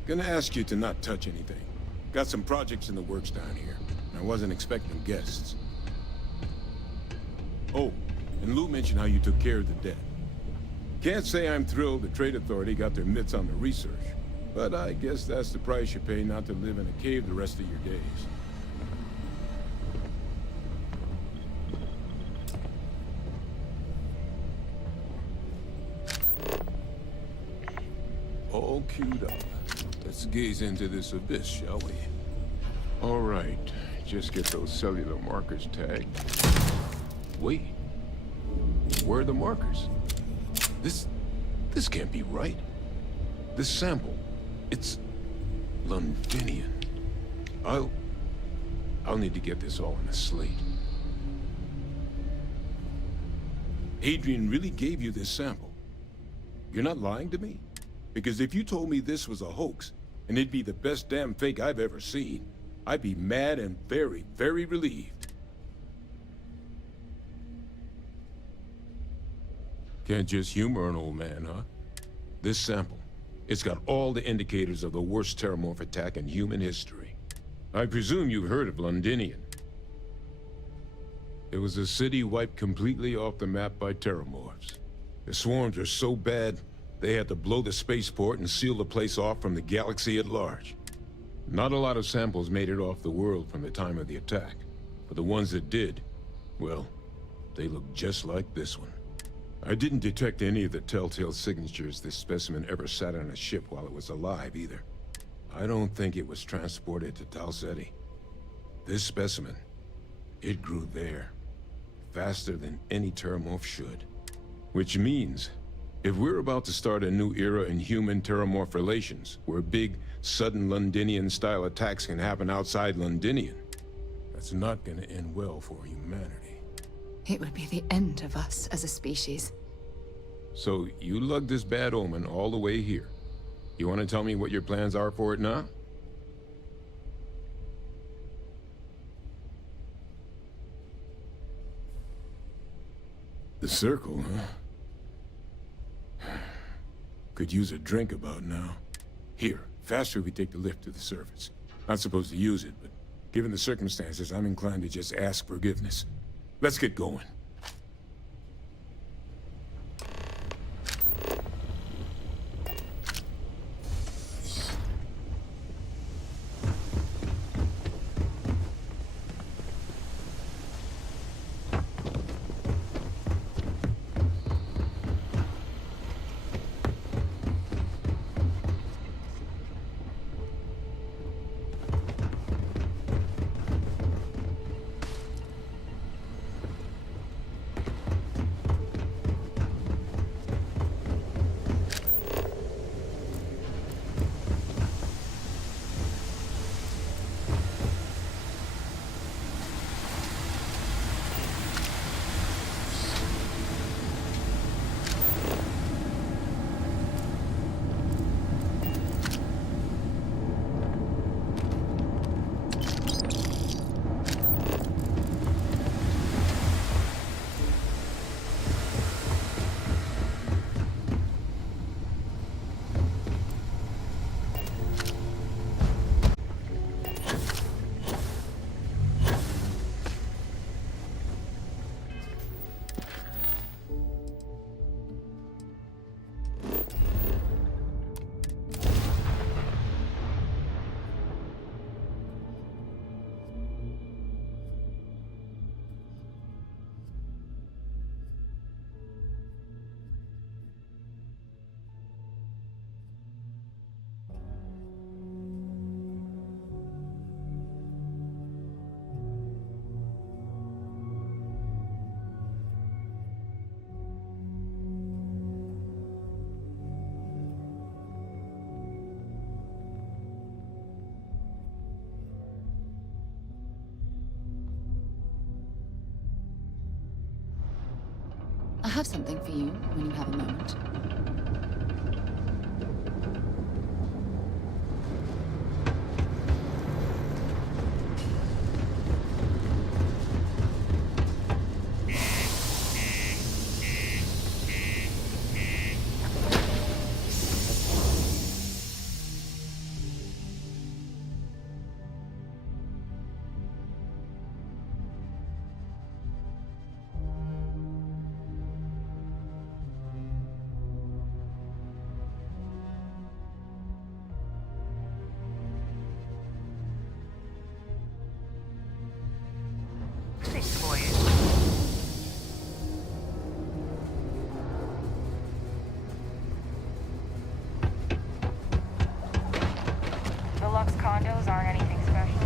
Gonna ask you to not touch anything. Got some projects in the works down here. I wasn't expecting guests. Oh, and Lou mentioned how you took care of the debt. Can't say I'm thrilled the Trade Authority got their mitts on the research, but I guess that's the price you pay not to live in a cave the rest of your days. All queued up. Let's gaze into this abyss, shall we? All right, just get those cellular markers tagged. Wait, where are the markers? This can't be right. This sample, it's Londinian. I'll need to get this all on a slate. Adrian really gave you this sample. You're not lying to me? Because if you told me this was a hoax, and it'd be the best damn fake I've ever seen, I'd be mad and very, very relieved. Can't just humor an old man, huh? This sample, it's got all the indicators of the worst terramorph attack in human history. I presume you've heard of Londinian. It was a city wiped completely off the map by terramorphs. The swarms are so bad, they had to blow the spaceport and seal the place off from the galaxy at large. Not a lot of samples made it off the world from the time of the attack, but the ones that did, well, they look just like this one. I didn't detect any of the telltale signatures this specimen ever sat on a ship while it was alive, either. I don't think it was transported to Tal Ceti. This specimen, it grew there, faster than any terramorph should. Which means, if we're about to start a new era in human-terramorph relations, where big, sudden Londinian-style attacks can happen outside Londinian, that's not gonna end well for humanity. It would be the end of us as a species. So, you lugged this bad omen all the way here. You want to tell me what your plans are for it now? The circle, huh? Could use a drink about now. Here, faster we take the lift to the surface. Not supposed to use it, but given the circumstances, I'm inclined to just ask forgiveness. Let's get going. have something for you when you have a moment. Thanks, boys. Deluxe condos aren't anything special.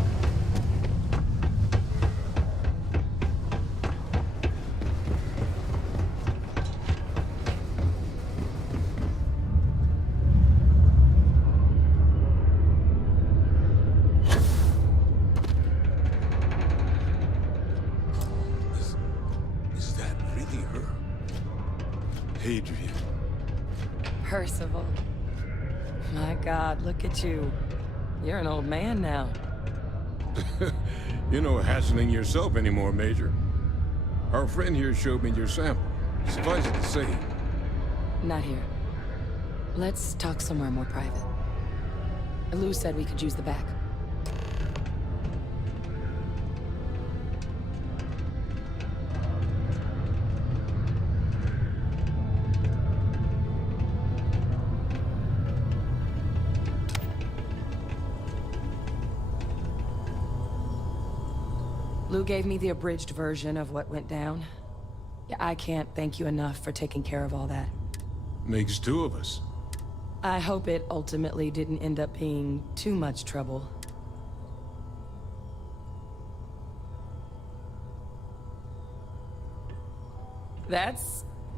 Is that really her? Hadrian. Percival. My God, look at you. You're an old man now. You're no hassling yourself anymore, Major. Our friend here showed me your sample. Suffice it to say, Not here. Let's talk somewhere more private. Lou said we could use the back. Lou gave me the abridged version of what went down. Yeah, I can't thank you enough for taking care of all that. makes two of us. I hope it ultimately didn't end up being too much trouble.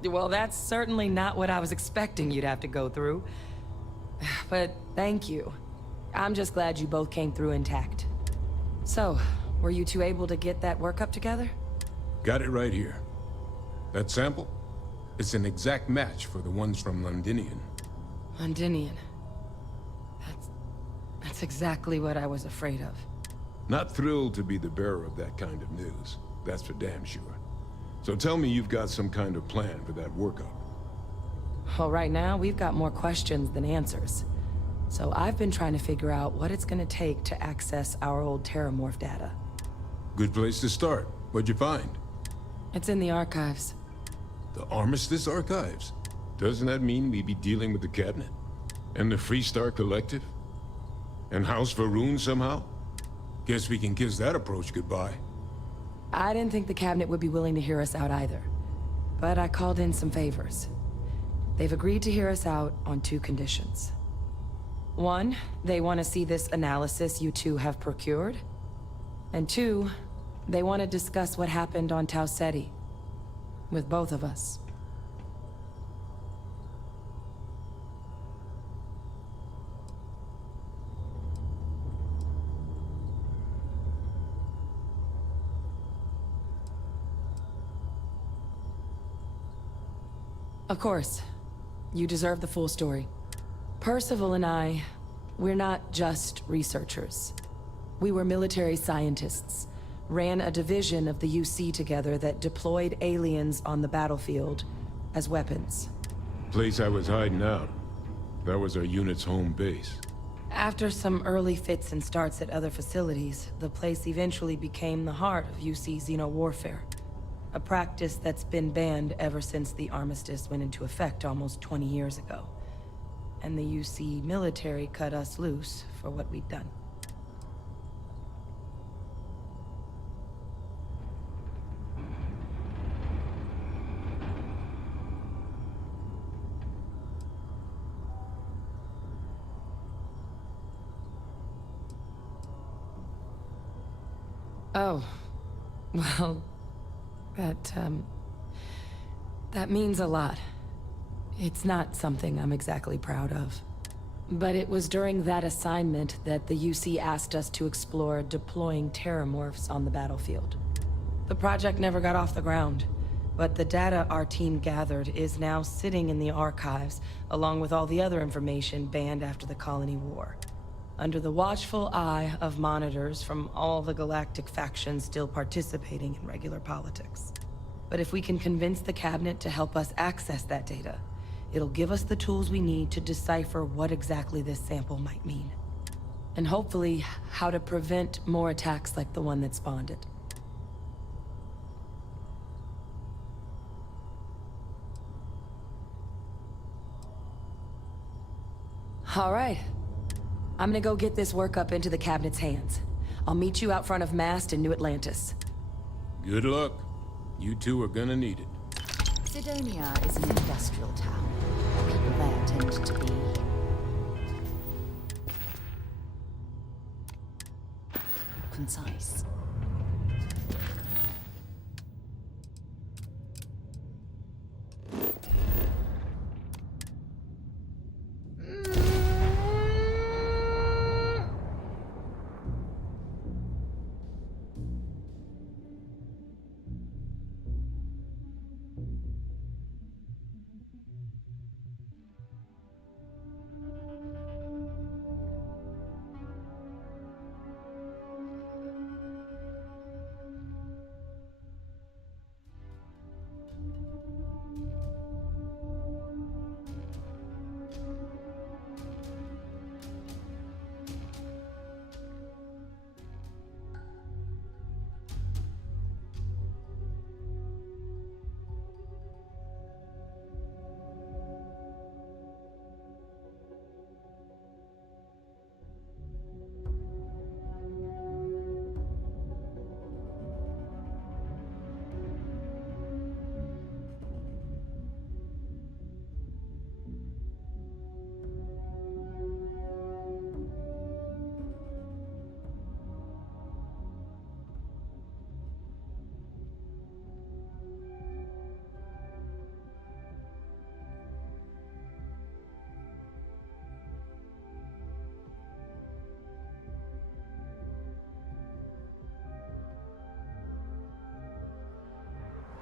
Well, that's certainly not what I was expecting you'd have to go through. But thank you. I'm just glad you both came through intact. So, were you two able to get that workup together? Got it right here. That sample? It's an exact match for the ones from Londinian. Londinian. That's exactly what I was afraid of. Not thrilled to be the bearer of that kind of news. That's for damn sure. So tell me you've got some kind of plan for that workup. Well, right now, we've got more questions than answers. So I've been trying to figure out what it's gonna take to access our old Terramorph data. Good place to start. What'd you find? It's in the archives. The Armistice Archives? Doesn't that mean we'd be dealing with the Cabinet? And the Freestar Collective? And House Varun somehow? Guess we can kiss that approach goodbye. I didn't think the Cabinet would be willing to hear us out either. But I called in some favors. They've agreed to hear us out on two conditions. One, they want to see this analysis you two have procured. And two, they want to discuss what happened on Tau Ceti. With both of us. Of course. You deserve the full story. Percival and I, we're not just researchers. We were military scientists, ran a division of the UC together that deployed aliens on the battlefield as weapons. Place I was hiding out. That was our unit's home base. After some early fits and starts at other facilities, the place eventually became the heart of UC xeno-warfare. A practice that's been banned ever since the armistice went into effect almost 20 years ago. And the UC military cut us loose for what we'd done. Oh, well, that means a lot. It's not something I'm exactly proud of. But it was during that assignment that the UC asked us to explore deploying terramorphs on the battlefield. The project never got off the ground, But the data our team gathered is now sitting in the archives, along with all the other information banned after the Colony War. Under the watchful eye of monitors from all the galactic factions still participating in regular politics. But if we can convince the Cabinet to help us access that data, it'll give us the tools we need to decipher what exactly this sample might mean. And hopefully, how to prevent more attacks like the one that spawned it. All right. I'm gonna go get this workup into the Cabinet's hands. I'll meet you out front of Mast in New Atlantis. Good luck. You two are gonna need it. Sidonia is an industrial town. People there tend to be concise.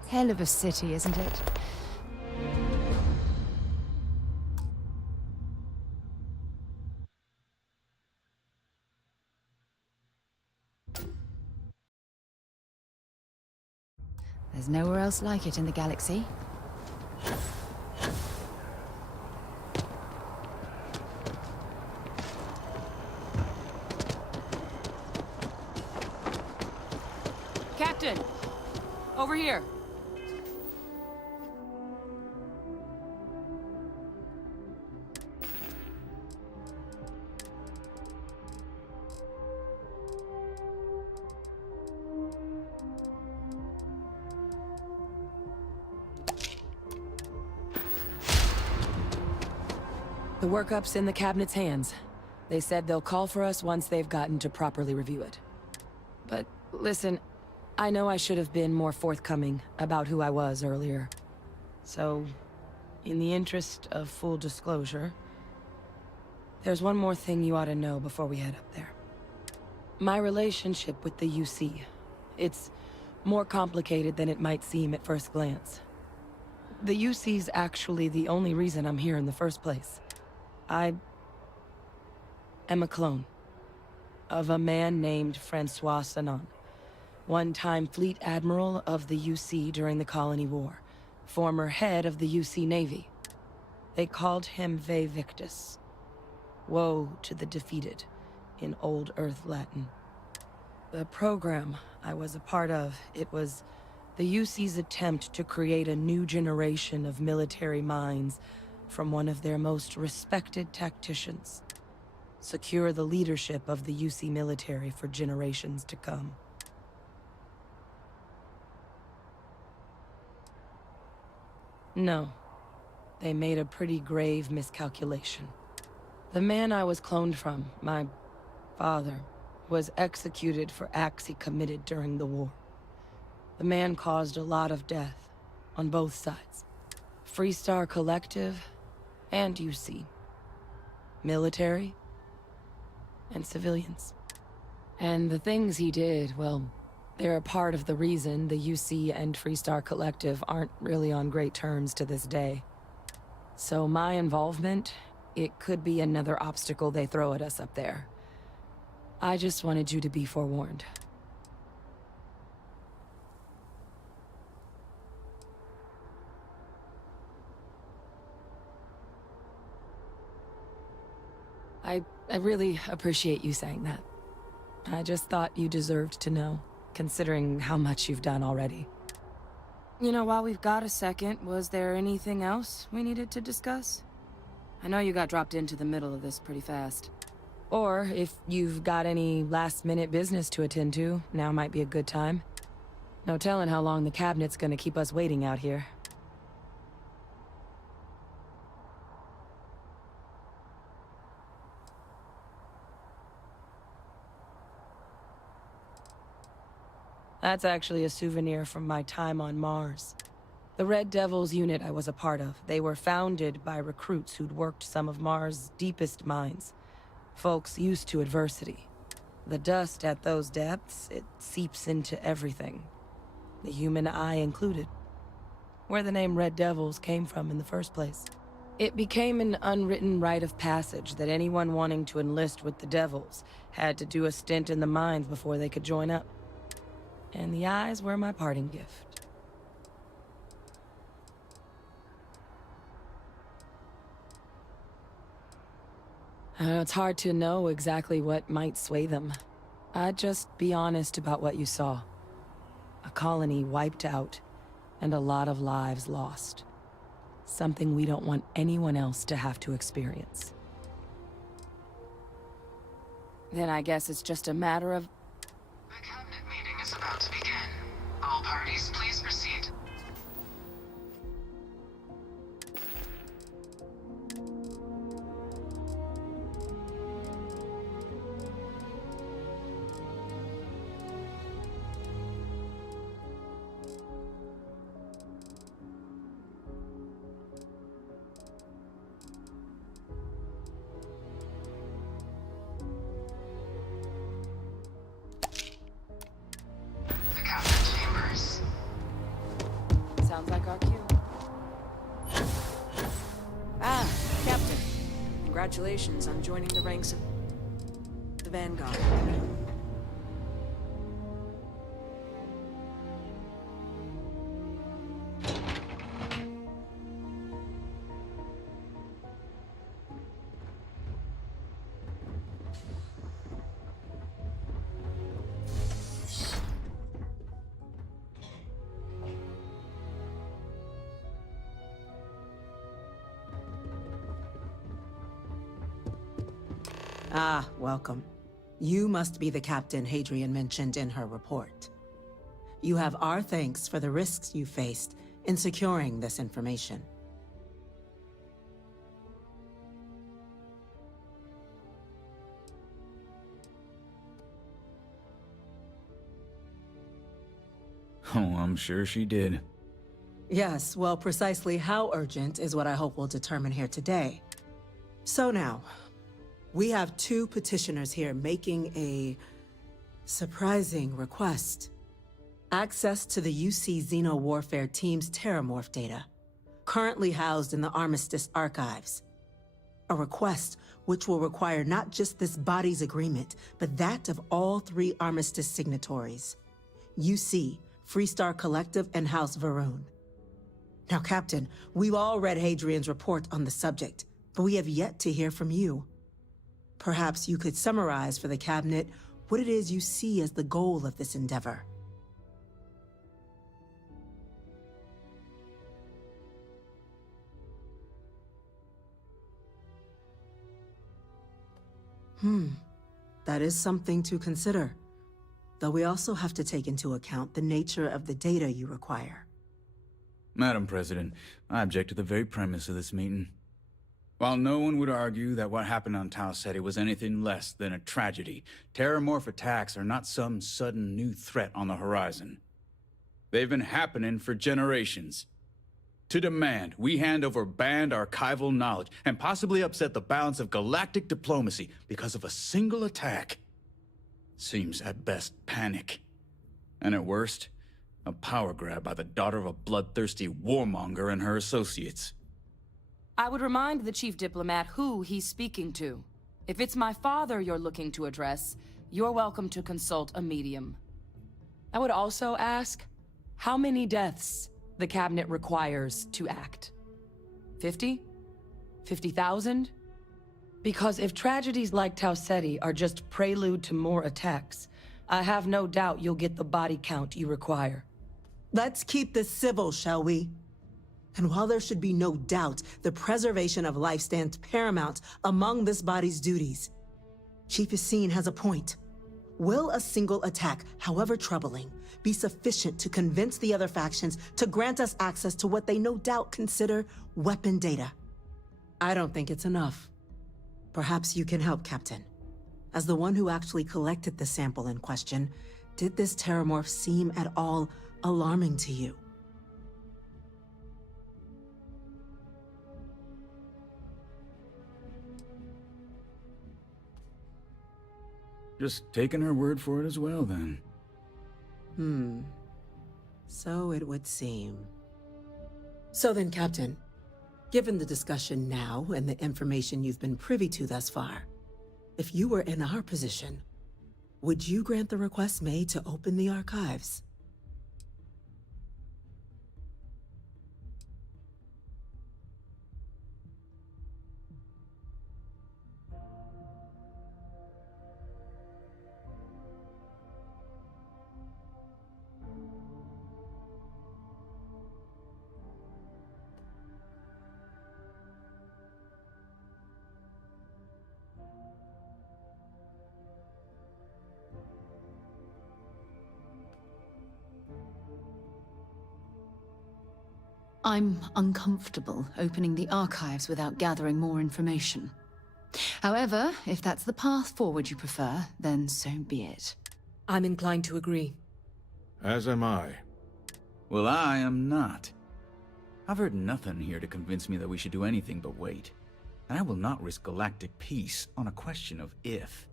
Hell of a city, isn't it? There's nowhere else like it in the galaxy. Captain! Over here! The workup's in the Cabinet's hands. They said they'll call for us once they've gotten to properly review it. But listen, I know I should have been more forthcoming about who I was earlier. So, in the interest of full disclosure, there's one more thing you ought to know before we head up there. My relationship with the UC. It's more complicated than it might seem at first glance. The UC's actually the only reason I'm here in the first place. I am a clone of a man named Francois Sanon, one-time fleet admiral of the UC during the Colony War, former head of the UC Navy. They called him Ve Victus, woe to the defeated, in Old Earth Latin. The program I was a part of, it was the UC's attempt to create a new generation of military minds from one of their most respected tacticians. Secure the leadership of the UC military for generations to come. No. They made a pretty grave miscalculation. The man I was cloned from, my father, was executed for acts he committed during the war. The man caused a lot of death, on both sides. Freestar Collective, and UC. Military, and civilians. And the things he did, well, They're a part of the reason the UC and Freestar Collective aren't really on great terms to this day. So my involvement, it could be another obstacle they throw at us up there. I just wanted you to be forewarned. I really appreciate you saying that. I just thought you deserved to know, considering how much you've done already. You know, while we've got a second, was there anything else we needed to discuss? I know you got dropped into the middle of this pretty fast. Or if you've got any last-minute business to attend to, now might be a good time. No telling how long the cabinet's gonna keep us waiting out here. That's actually a souvenir from my time on Mars. The Red Devils unit I was a part of, they were founded by recruits who'd worked some of Mars' deepest mines. Folks used to adversity. The dust at those depths, it seeps into everything. The human eye included. Where the name Red Devils came from in the first place. It became an unwritten rite of passage that anyone wanting to enlist with the Devils had to do a stint in the mines before they could join up. And the eyes were my parting gift. It's hard to know exactly what might sway them. I'd just be honest about what you saw. A colony wiped out, and a lot of lives lost. Something we don't want anyone else to have to experience. Then I guess it's just a matter of... Meeting is about to begin. All parties, please proceed. Sounds like our cue. Ah, Captain. Congratulations on joining the ranks of the Vanguard. Ah, welcome. You must be the captain Hadrian mentioned in her report. You have our thanks for the risks you faced in securing this information. Oh, I'm sure she did. Yes, well, precisely how urgent is what I hope we'll determine here today. So now, we have two petitioners here making a surprising request. Access to the UC Xeno Warfare Team's Terramorph data, currently housed in the Armistice archives. A request which will require not just this body's agreement, but that of all three Armistice signatories. UC, Freestar Collective, and House Varun. Now, Captain, we've all read Hadrian's report on the subject, but we have yet to hear from you. Perhaps you could summarize for the Cabinet what it is you see as the goal of this endeavor. That is something to consider. Though we also have to take into account the nature of the data you require. Madam President, I object to the very premise of this meeting. While no one would argue that what happened on Tau Ceti was anything less than a tragedy, Terramorph attacks are not some sudden new threat on the horizon. They've been happening for generations. To demand we hand over banned archival knowledge and possibly upset the balance of galactic diplomacy because of a single attack seems at best panic. And at worst, a power grab by the daughter of a bloodthirsty warmonger and her associates. I would remind the chief diplomat who he's speaking to. If it's my father you're looking to address, you're welcome to consult a medium. I would also ask, how many deaths the cabinet requires to act? 50? 50,000? Because if tragedies like Tau Ceti are just prelude to more attacks, I have no doubt you'll get the body count you require. Let's keep this civil, shall we? And while there should be no doubt, the preservation of life stands paramount among this body's duties. Chief Yassine has a point. Will a single attack, however troubling, be sufficient to convince the other factions to grant us access to what they no doubt consider weapon data? I don't think it's enough. Perhaps you can help, Captain. As the one who actually collected the sample in question, did this terramorph seem at all alarming to you? Just taking her word for it as well, then. So it would seem. So then, Captain, given the discussion now and the information you've been privy to thus far, if you were in our position, would you grant the request made to open the archives? I'm uncomfortable opening the archives without gathering more information. However, if that's the path forward you prefer, then so be it. I'm inclined to agree. As am I. Well, I am not. I've heard nothing here to convince me that we should do anything but wait. And I will not risk galactic peace on a question of if.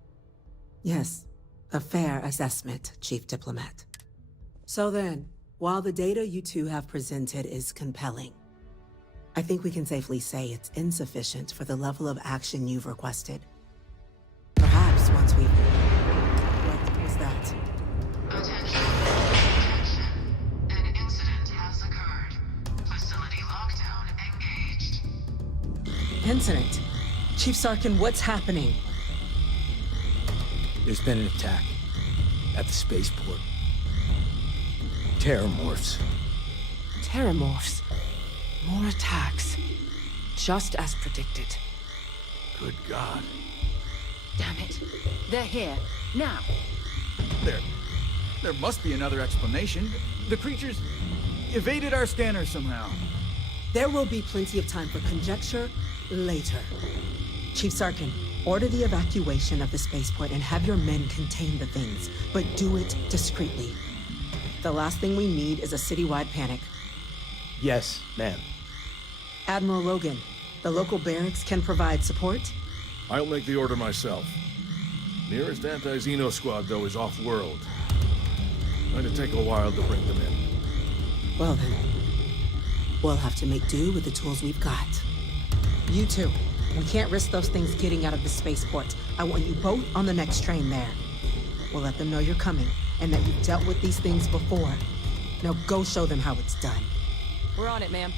Yes, a fair assessment, Chief Diplomat. So then, while the data you two have presented is compelling, I think we can safely say it's insufficient for the level of action you've requested. Perhaps once we've... What was that? Attention. Attention. An incident has occurred. Facility lockdown engaged. Incident? Chief Sarkin, what's happening? There's been an attack at the spaceport. Terramorphs. Terramorphs. More attacks. Just as predicted. Good God. Damn it. They're here. Now. There must be another explanation. The creatures evaded our scanner somehow. There will be plenty of time for conjecture later. Chief Sarkin, order the evacuation of the spaceport and have your men contain the things, but do it discreetly. The last thing we need is a citywide panic. Yes, ma'am. Admiral Logan, the local barracks can provide support? I'll make the order myself. Nearest anti-Xeno squad, though, is off-world. Going to take a while to bring them in. Well then, we'll have to make do with the tools we've got. You two, we can't risk those things getting out of the spaceport. I want you both on the next train there. We'll let them know you're coming, and that you've dealt with these things before. Now go show them how it's done. We're on it, ma'am.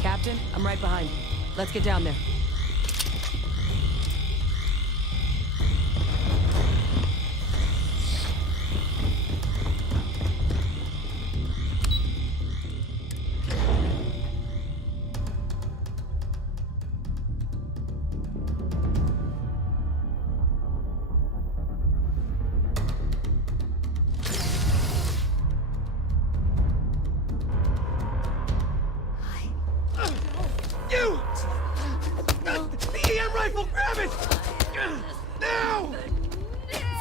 Captain, I'm right behind you. Let's get down there. You! The EM rifle, grab it! Now!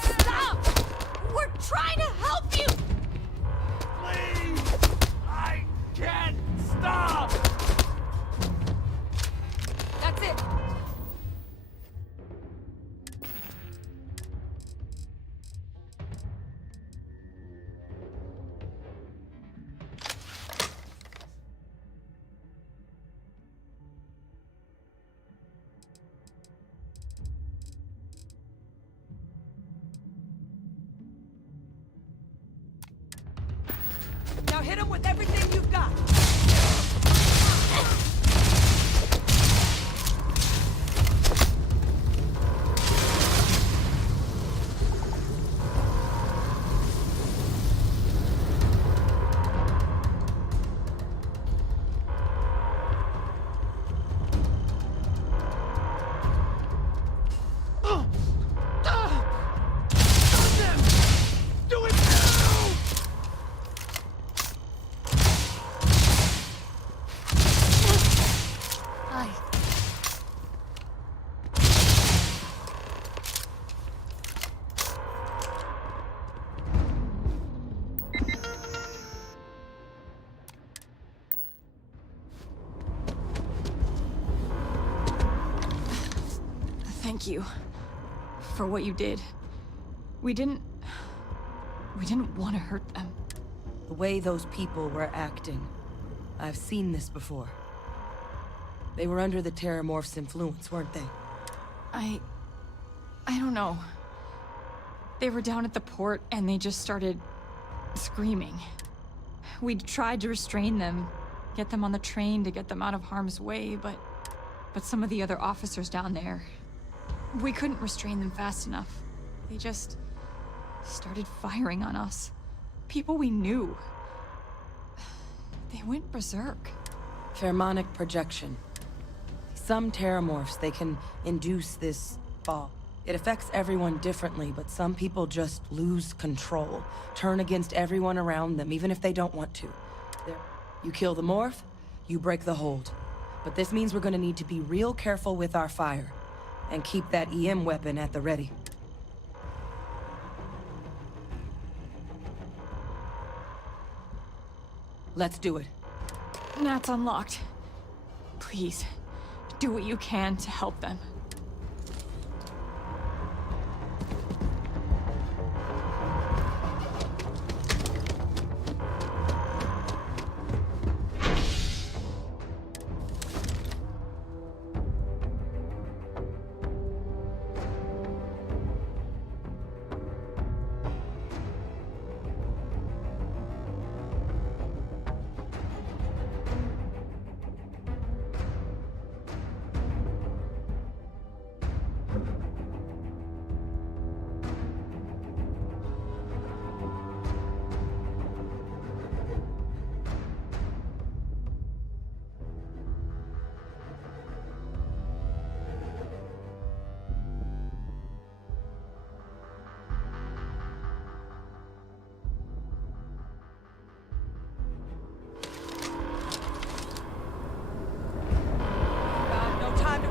Stop! We're trying to help you! Please! I can't stop! That's it! with everything you've got! Thank you for what you did. We didn't want to hurt them. The way those people were acting, I've seen this before. They were under the Terramorph's influence, weren't they? I don't know. They were down at the port and they just started screaming. We tried to restrain them, get them on the train to get them out of harm's way, but some of the other officers down there, we couldn't restrain them fast enough. They just started firing on us. People we knew. They went berserk. Pheromonic projection. Some Terramorphs, they can induce this fall. It affects everyone differently, but some people just lose control. Turn against everyone around them, even if they don't want to. You kill the morph, you break the hold. But this means we're gonna need to be real careful with our fire. And keep that EM weapon at the ready. Let's do it. Nat's unlocked. Please, do what you can to help them.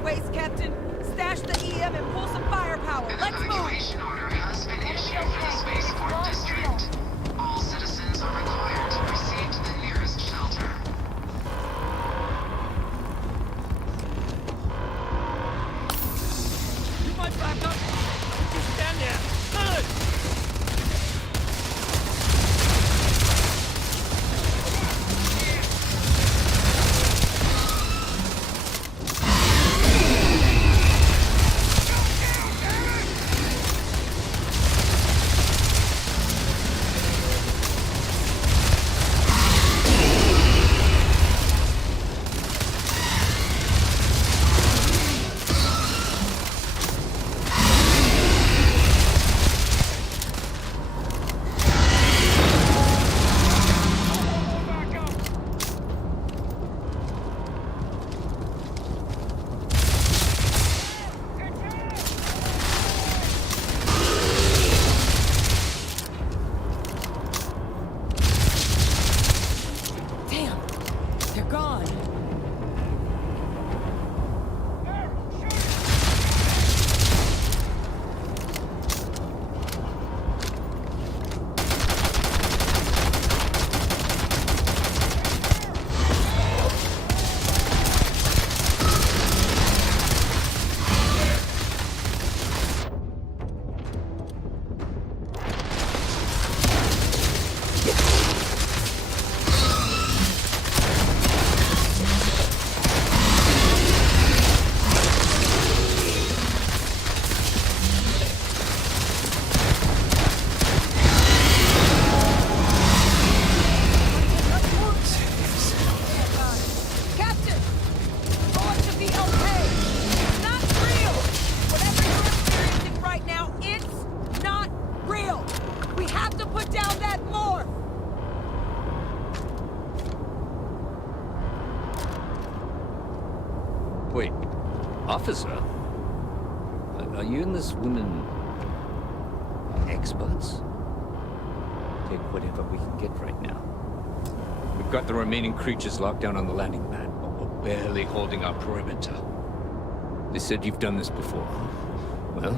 Waste, Captain. Stash the EM and pull some firepower. Let's move! Evacuation order has been issued for the spaceport district. All citizens are required to proceed to the nearest shelter. You might back up. Just stand there. Good! Wait, officer? Are you and this woman experts? Take whatever we can get right now. We've got the remaining creatures locked down on the landing pad, but we're barely holding our perimeter. They said you've done this before. Well,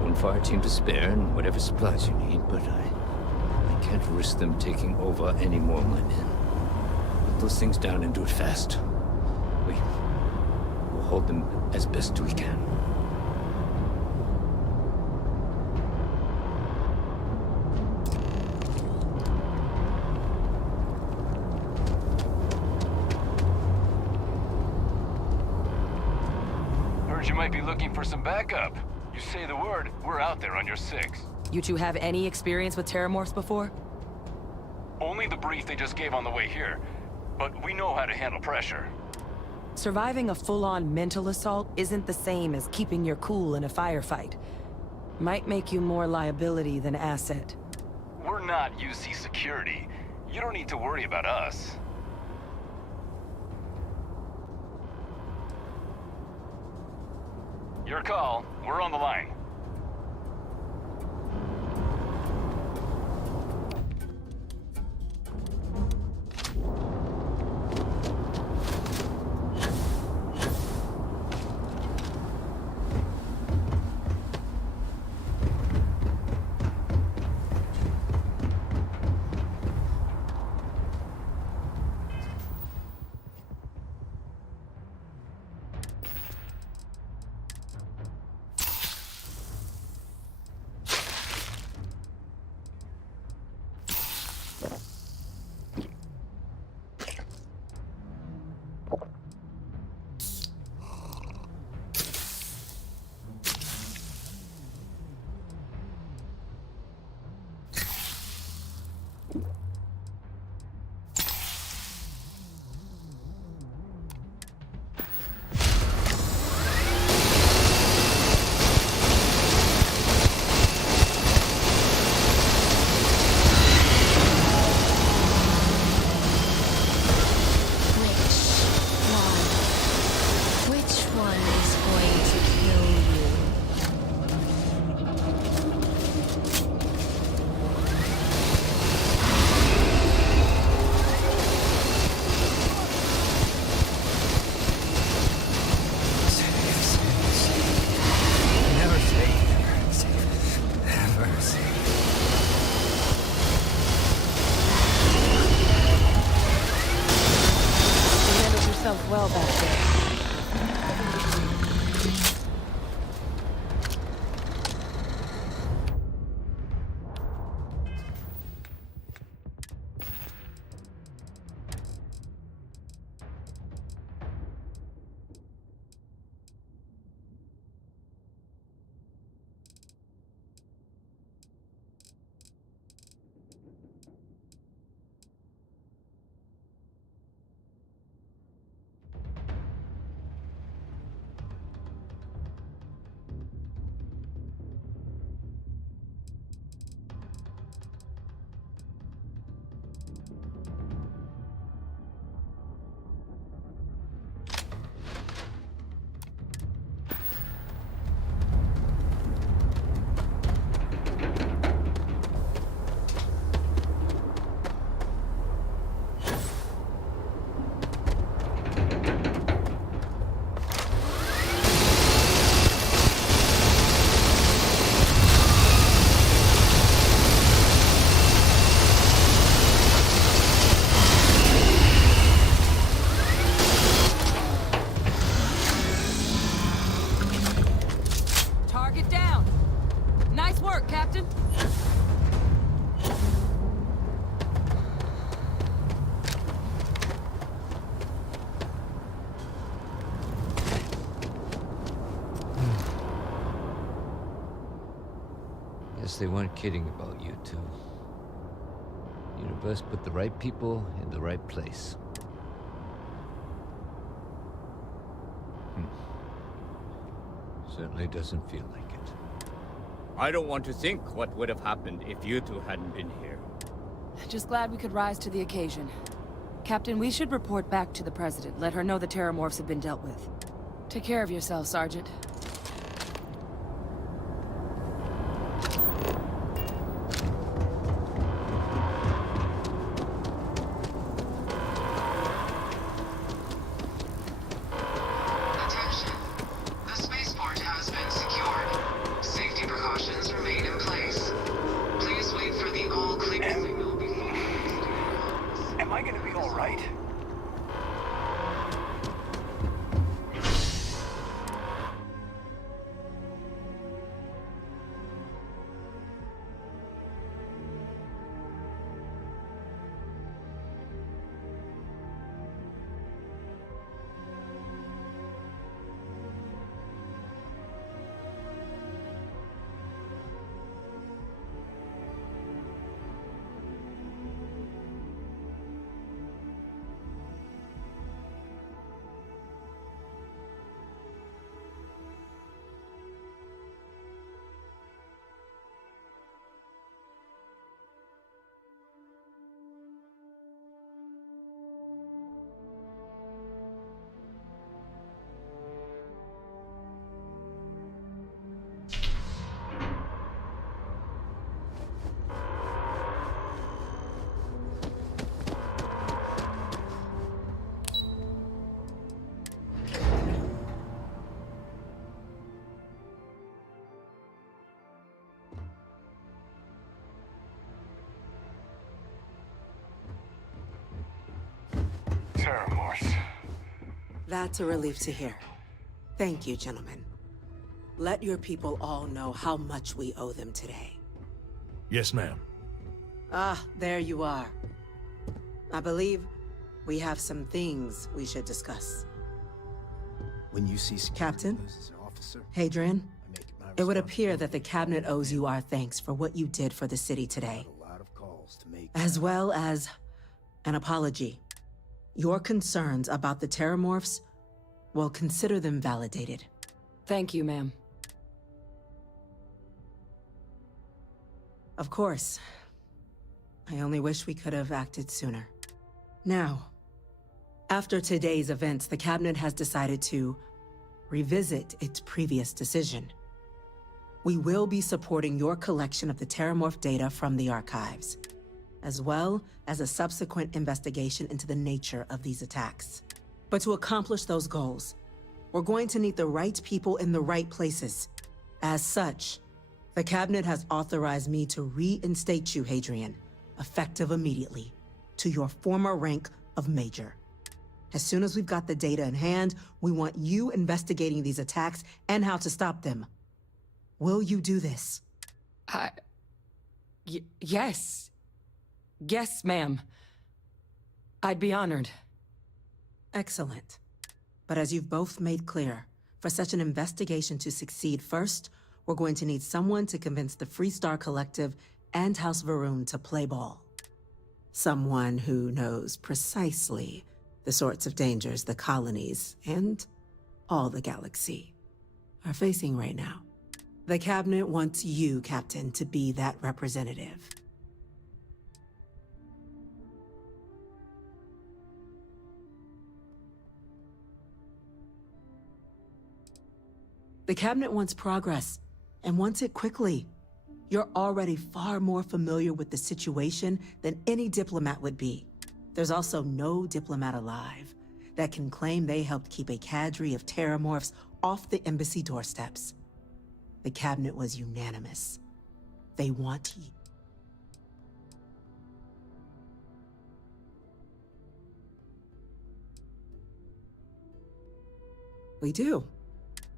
one fire team to spare and whatever supplies you need, but I can't risk them taking over any more of my men. Put those things down and do it fast. We'll hold them as best we can. Heard you might be looking for some backup. You say the word, we're out there on your 6. You two have any experience with terramorphs before? Only the brief they just gave on the way here. But we know how to handle pressure. Surviving a full-on mental assault isn't the same as keeping your cool in a firefight. Might make you more liability than asset. We're not UC security. You don't need to worry about us. Your call. We're on the line. Well back there. Guess they weren't kidding about you two. Universe put the right people in the right place. Certainly doesn't feel like it. I don't want to think what would have happened if you two hadn't been here. Just glad we could rise to the occasion. Captain, we should report back to the President. Let her know the Terramorphs have been dealt with. Take care of yourself, Sergeant. Attention. The spaceport has been secured. Safety precautions remain in place. Please wait for the all clear signal before... Am I gonna be alright? Terramorphs. That's a relief to hear. Thank you, gentlemen. Let your people all know how much we owe them today. Yes, ma'am. Ah, there you are. I believe we have some things we should discuss. When you see Captain, officer, Hadrian, it would appear that the Cabinet owes you our thanks for what you did for the city today, a lot of calls to make. as well as an apology. Your concerns about the Terramorphs, well, consider them validated. Thank you, ma'am. Of course. I only wish we could have acted sooner. Now, after today's events, the Cabinet has decided to revisit its previous decision. We will be supporting your collection of the Terramorph data from the archives, as well as a subsequent investigation into the nature of these attacks. But to accomplish those goals, we're going to need the right people in the right places. As such, the Cabinet has authorized me to reinstate you, Hadrian, effective immediately, to your former rank of Major. As soon as we've got the data in hand, we want you investigating these attacks and how to stop them. Will you do this? Yes. Yes, ma'am. I'd be honored. Excellent. But as you've both made clear, for such an investigation to succeed, first, we're going to need someone to convince the Freestar Collective and House Varun to play ball. Someone who knows precisely the sorts of dangers the colonies and all the galaxy are facing right now. The Cabinet wants you, Captain, to be that representative. The Cabinet wants progress, and wants it quickly. You're already far more familiar with the situation than any diplomat would be. There's also no diplomat alive that can claim they helped keep a cadre of Terramorphs off the embassy doorsteps. The Cabinet was unanimous. They want you. We do.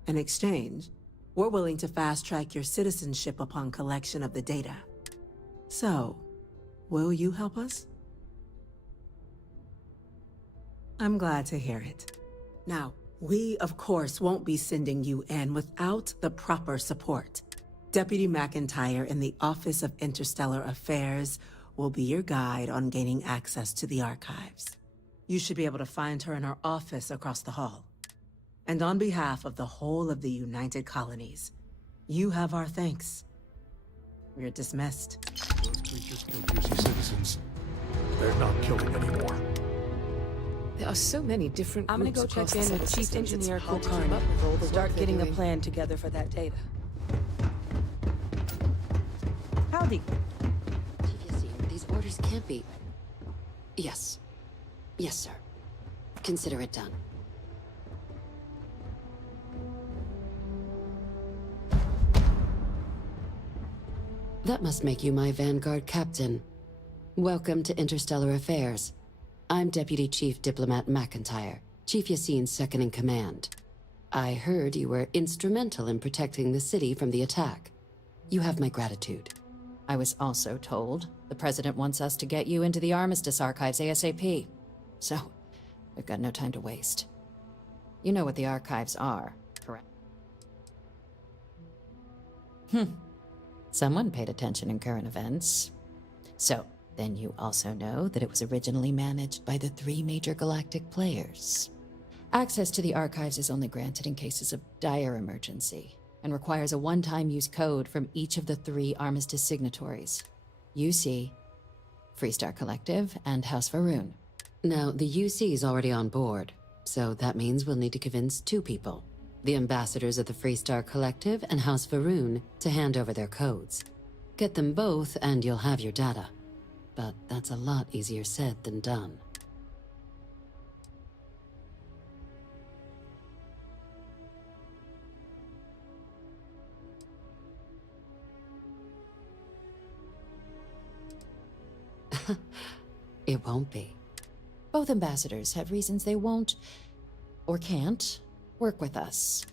In exchange, we're willing to fast-track your citizenship upon collection of the data. So, will you help us? I'm glad to hear it. Now, we, of course, won't be sending you in without the proper support. Deputy McIntyre in the Office of Interstellar Affairs will be your guide on gaining access to the archives. You should be able to find her in her office across the hall. And on behalf of the whole of the United Colonies, you have our thanks. We're dismissed. Those creatures kill Juicy citizens. They're not killing anymore. are so many different I'm gonna go groups check across in the with solar Chief systems, it's Engineer hard to keep Kulkarni. up with all the Start work they're getting a doing. plan together for that data. Howdy. These orders can't be... Yes. Yes, sir. Consider it done. That must make you my Vanguard captain. Welcome to Interstellar Affairs. I'm Deputy Chief Diplomat McIntyre, Chief Yassine's second-in-command. I heard you were instrumental in protecting the city from the attack. You have my gratitude. I was also told the President wants us to get you into the Armistice archives ASAP. So, we've got no time to waste. You know what the archives are, correct? Someone paid attention in current events. So, then you also know that it was originally managed by the 3 major galactic players. Access to the archives is only granted in cases of dire emergency, and requires a one-time use code from each of the 3 Armistice signatories. UC, Freestar Collective, and House Varun. Now, the UC is already on board, so that means we'll need to convince 2 people. The ambassadors of the Freestar Collective and House Varun to hand over their codes. Get them both and you'll have your data. But that's a lot easier said than done. It won't be. Both ambassadors have reasons they won't, or can't, work with us.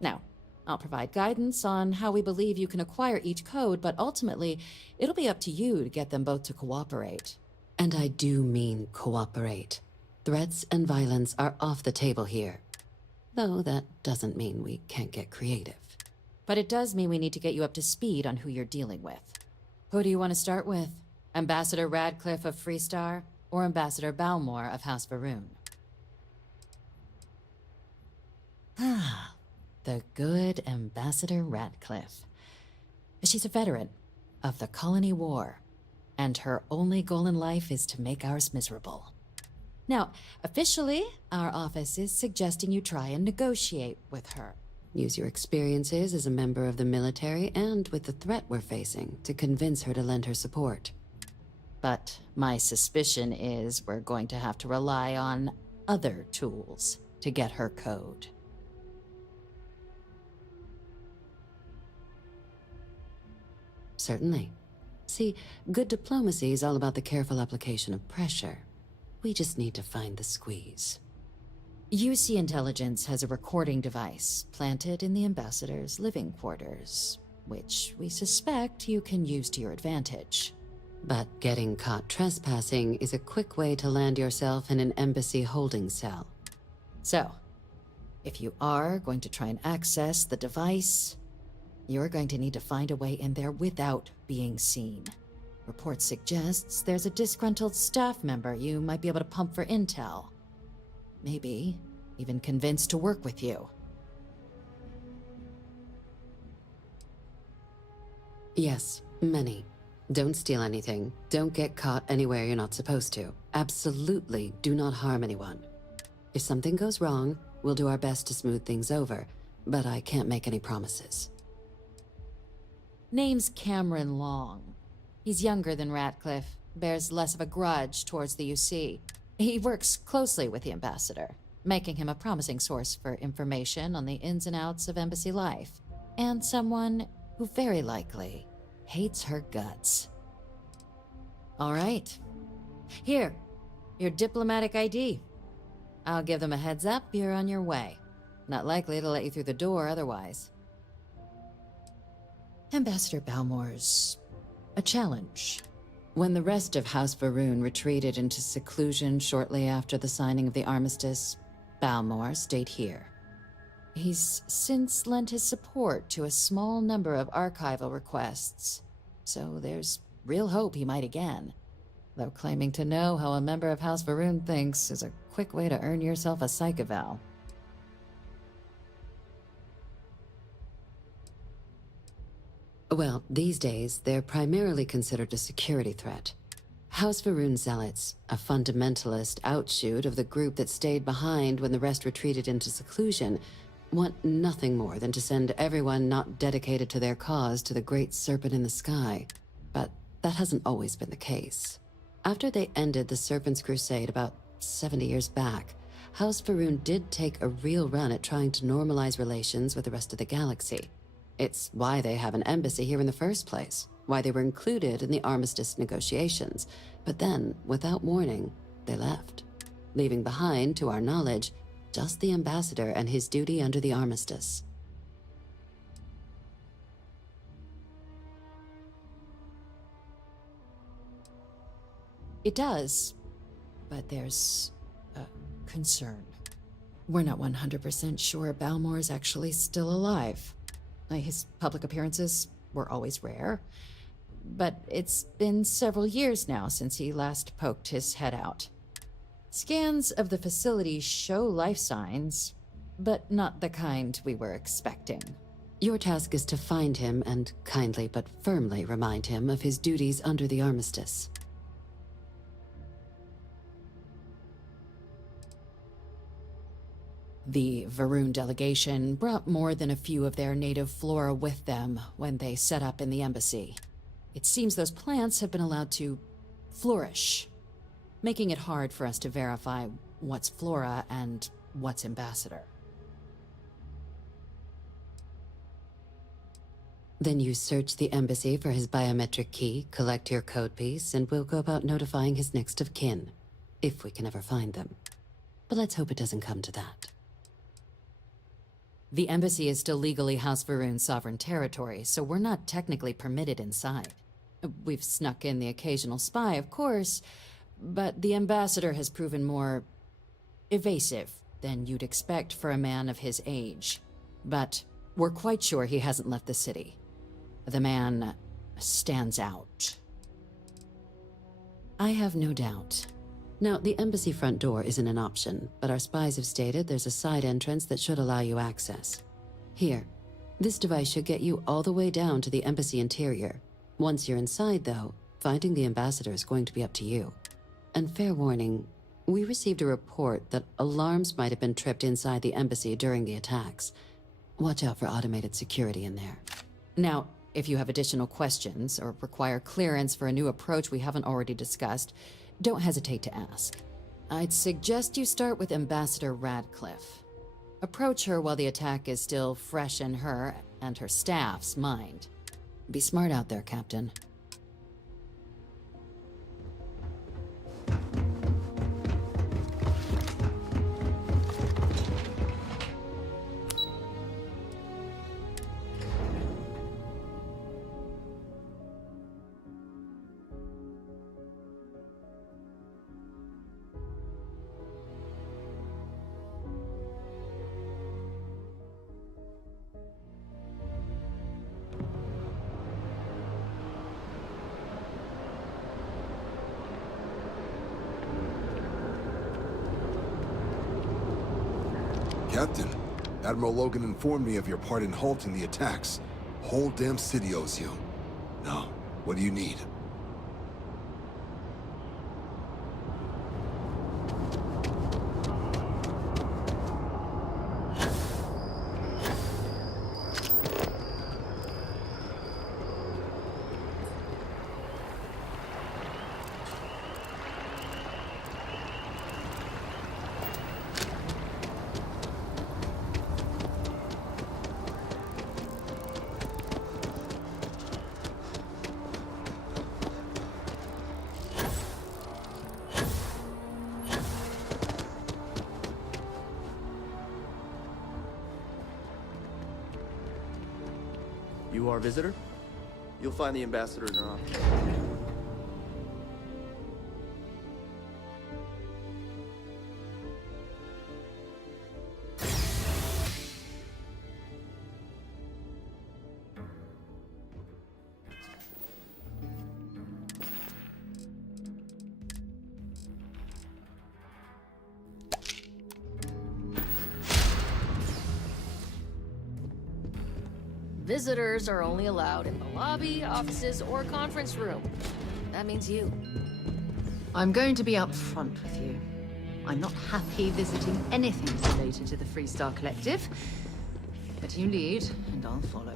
Now, I'll provide guidance on how we believe you can acquire each code, but ultimately, it'll be up to you to get them both to cooperate. And I do mean cooperate. Threats and violence are off the table here. Though that doesn't mean we can't get creative. But it does mean we need to get you up to speed on who you're dealing with. Who do you want to start with? Ambassador Radcliffe of Freestar, or Ambassador Balmore of House Varun? Ah, the good Ambassador Radcliffe. She's a veteran of the Colony War, and her only goal in life is to make ours miserable. Now, officially, our office is suggesting you try and negotiate with her. Use your experiences as a member of the military and with the threat we're facing to convince her to lend her support. But my suspicion is we're going to have to rely on other tools to get her code. Certainly. See, good diplomacy is all about the careful application of pressure. We just need to find the squeeze. UC Intelligence has a recording device planted in the ambassador's living quarters, which we suspect you can use to your advantage. But getting caught trespassing is a quick way to land yourself in an embassy holding cell. So, if you are going to try and access the device, you're going to need to find a way in there without being seen. Report suggests there's a disgruntled staff member you might be able to pump for intel. Maybe even convince to work with you. Yes, many. Don't steal anything. Don't get caught anywhere you're not supposed to. Absolutely do not harm anyone. If something goes wrong, we'll do our best to smooth things over, but I can't make any promises. Name's Cameron Long. He's younger than Ratcliffe, bears less of a grudge towards the UC. He works closely with the ambassador, making him a promising source for information on the ins and outs of embassy life, and someone who very likely hates her guts. All right. Here, your diplomatic ID. I'll give them a heads up you're on your way. Not likely to let you through the door otherwise. Ambassador Balmore's a challenge. When the rest of House Varun retreated into seclusion shortly after the signing of the armistice, Balmore stayed here. He's since lent his support to a small number of archival requests, so there's real hope he might again. Though claiming to know how a member of House Varun thinks is a quick way to earn yourself a psych eval. Well, these days, they're primarily considered a security threat. House Varun Zealots, a fundamentalist outshoot of the group that stayed behind when the rest retreated into seclusion, want nothing more than to send everyone not dedicated to their cause to the great serpent in the sky. But that hasn't always been the case. After they ended the Serpent's Crusade about 70 years back, House Varun did take a real run at trying to normalize relations with the rest of the galaxy. It's why they have an embassy here in the first place, why they were included in the armistice negotiations. But then, without warning, they left, leaving behind, to our knowledge, just the ambassador and his duty under the armistice. It does, but there's a concern. We're not 100% sure Balmor is actually still alive. His public appearances were always rare, but it's been several years now since he last poked his head out. Scans of the facility show life signs, but not the kind we were expecting. Your task is to find him and kindly but firmly remind him of his duties under the armistice. The Varun delegation brought more than a few of their native flora with them when they set up in the embassy. It seems those plants have been allowed to flourish, making it hard for us to verify what's flora and what's ambassador. Then you search the embassy for his biometric key, collect your code piece, and we'll go about notifying his next of kin, if we can ever find them. But let's hope it doesn't come to that. The embassy is still legally House Varun's sovereign territory, so we're not technically permitted inside. We've snuck in the occasional spy, of course, but the ambassador has proven more evasive than you'd expect for a man of his age. But we're quite sure he hasn't left the city. The man stands out. I have no doubt. Now, the embassy front door isn't an option, but our spies have stated there's a side entrance that should allow you access. Here, this device should get you all the way down to the embassy interior. Once you're inside, though, finding the ambassador is going to be up to you. And fair warning, we received a report that alarms might have been tripped inside the embassy during the attacks. Watch out for automated security in there. Now, if you have additional questions or require clearance for a new approach we haven't already discussed, don't hesitate to ask. I'd suggest you start with Ambassador Radcliffe. Approach her while the attack is still fresh in her and her staff's mind. Be smart out there, Captain. Captain, Admiral Logan informed me of your part in halting the attacks. Whole damn city owes you. Now, what do you need? You are a visitor? You'll find the ambassador in her office. Visitors are only allowed in the lobby, offices, or conference room. That means you. I'm going to be upfront with you. I'm not happy visiting anything related to the Freestar Collective. But you lead, and I'll follow.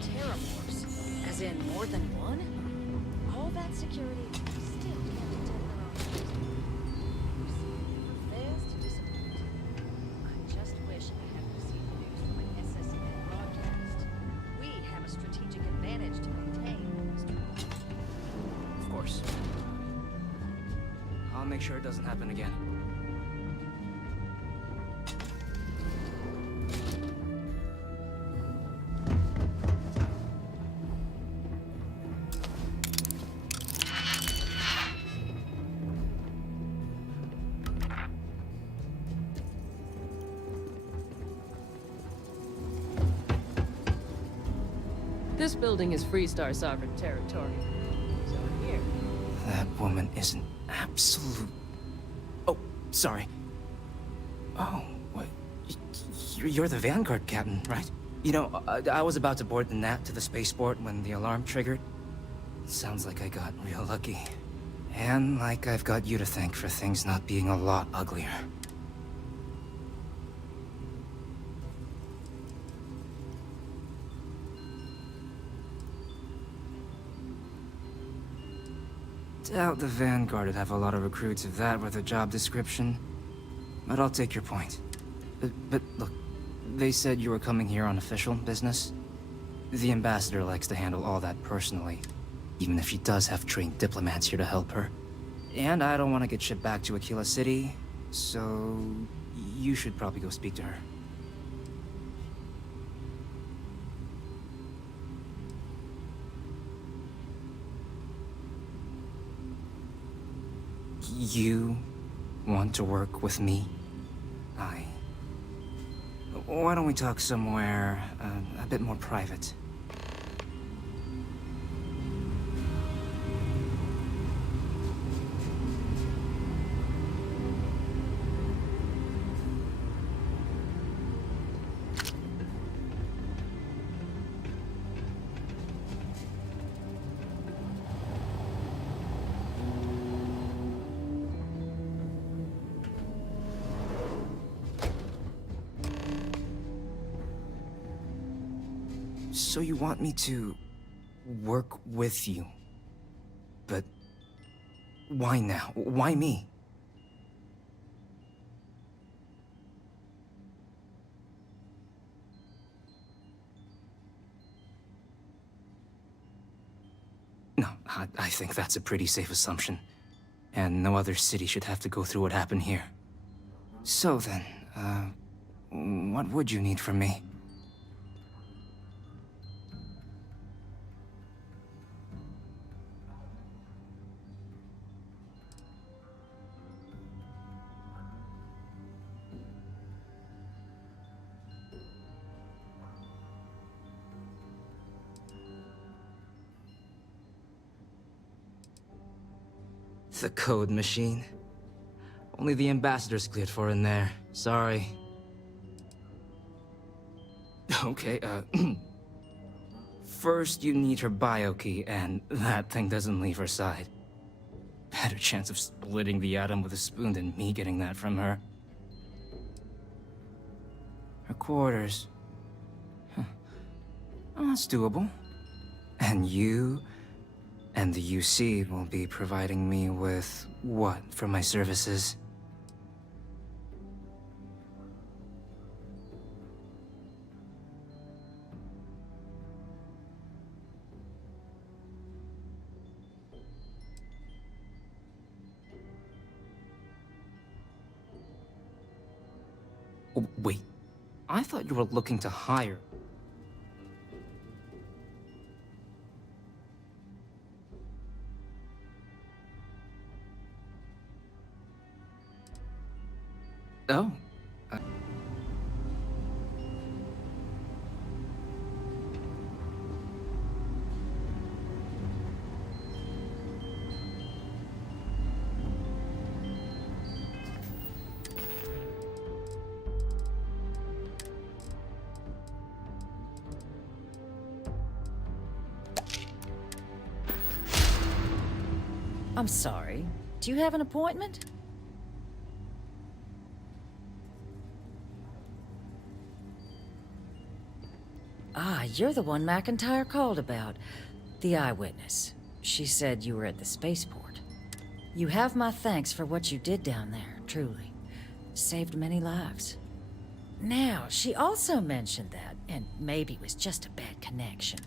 Terramorphs? As in more than one? All that security still can't detect their own fails to disappoint. I just wish I had received the news from an SSN broadcast. We have a strategic advantage to maintain, Mr. Of course. I'll make sure it doesn't happen again. This building is Freestar sovereign territory. So here. That woman is an absolute... Oh, sorry. Oh, what? You're the Vanguard captain, right? You know, I was about to board the Nat to the spaceport when the alarm triggered. Sounds like I got real lucky. And like I've got you to thank for things not being a lot uglier. Doubt the Vanguard would have a lot of recruits if that were the job description. But I'll take your point. But look, they said you were coming here on official business. The ambassador likes to handle all that personally, even if she does have trained diplomats here to help her. And I don't want to get shipped back to Aquila City, so you should probably go speak to her. You want to work with me? Why don't we talk somewhere a bit more private? So you want me to work with you? But why now? Why me? No, I think that's a pretty safe assumption. And no other city should have to go through what happened here. So then, what would you need from me? The code machine. Only the ambassador's cleared for in there. Sorry. Okay, first you need her bio key, and that thing doesn't leave her side. Better chance of splitting the atom with a spoon than me getting that from her. Her quarters. Huh. Oh, that's doable. And you and the UC will be providing me with what for my services? Oh, wait, I thought you were looking to hire. Oh. I'm sorry. Do you have an appointment? Ah, you're the one McIntyre called about. The eyewitness. She said you were at the spaceport. You have my thanks for what you did down there, truly. Saved many lives. Now, she also mentioned that, and maybe it was just a bad connection,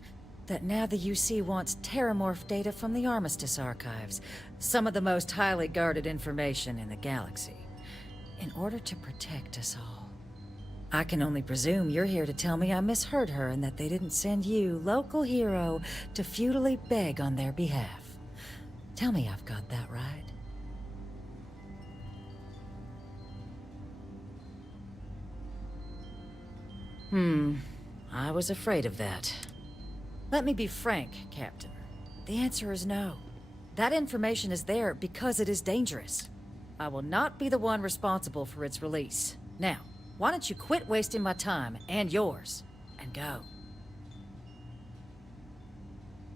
that now the UC wants terramorph data from the Armistice archives, some of the most highly guarded information in the galaxy, in order to protect us all. I can only presume you're here to tell me I misheard her and that they didn't send you, local hero, to futilely beg on their behalf. Tell me I've got that right. I was afraid of that. Let me be frank, Captain. The answer is no. That information is there because it is dangerous. I will not be the one responsible for its release. Now, why don't you quit wasting my time, and yours, and go?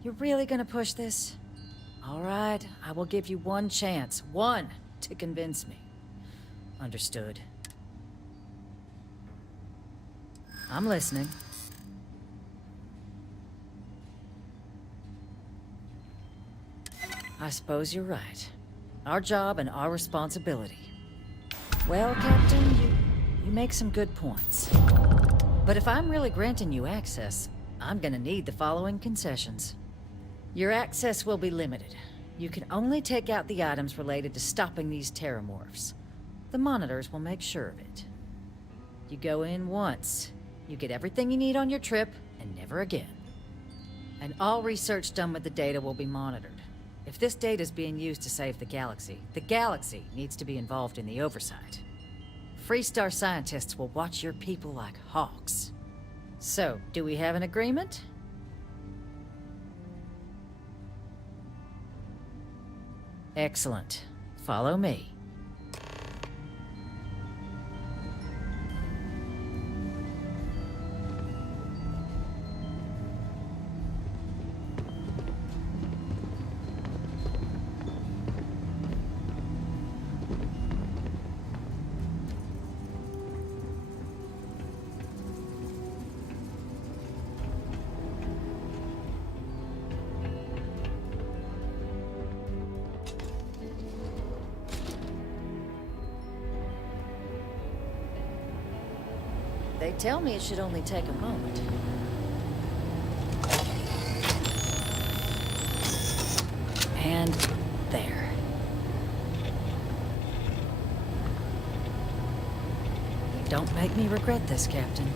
You're really gonna push this? All right, I will give you one chance. One, to convince me. Understood. I'm listening. I suppose you're right. Our job and our responsibility. Well, Captain, you make some good points. But if I'm really granting you access, I'm gonna need the following concessions. Your access will be limited. You can only take out the items related to stopping these terramorphs. The monitors will make sure of it. You go in once. You get everything you need on your trip, and never again. And all research done with the data will be monitored. If this data is being used to save the galaxy needs to be involved in the oversight. Freestar scientists will watch your people like hawks. So, do we have an agreement? Excellent. Follow me. They tell me it should only take a moment. And there. Don't make me regret this, Captain.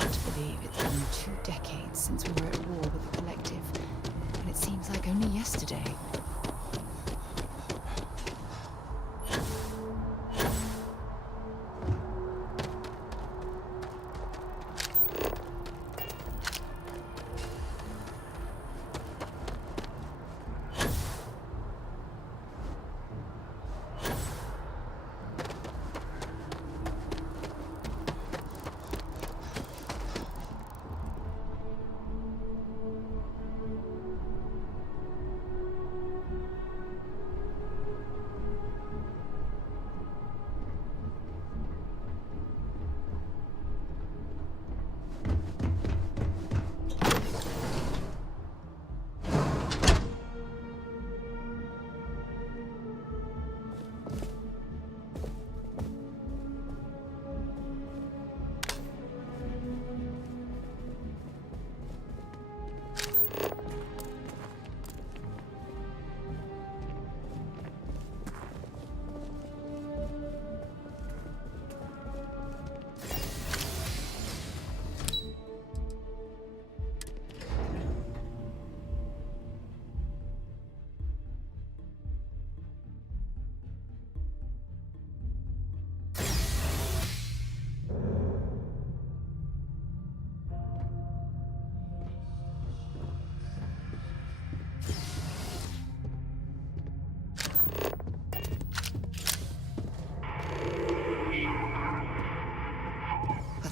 It's been 2 decades since we were at war with the Collective, and it seems like only yesterday.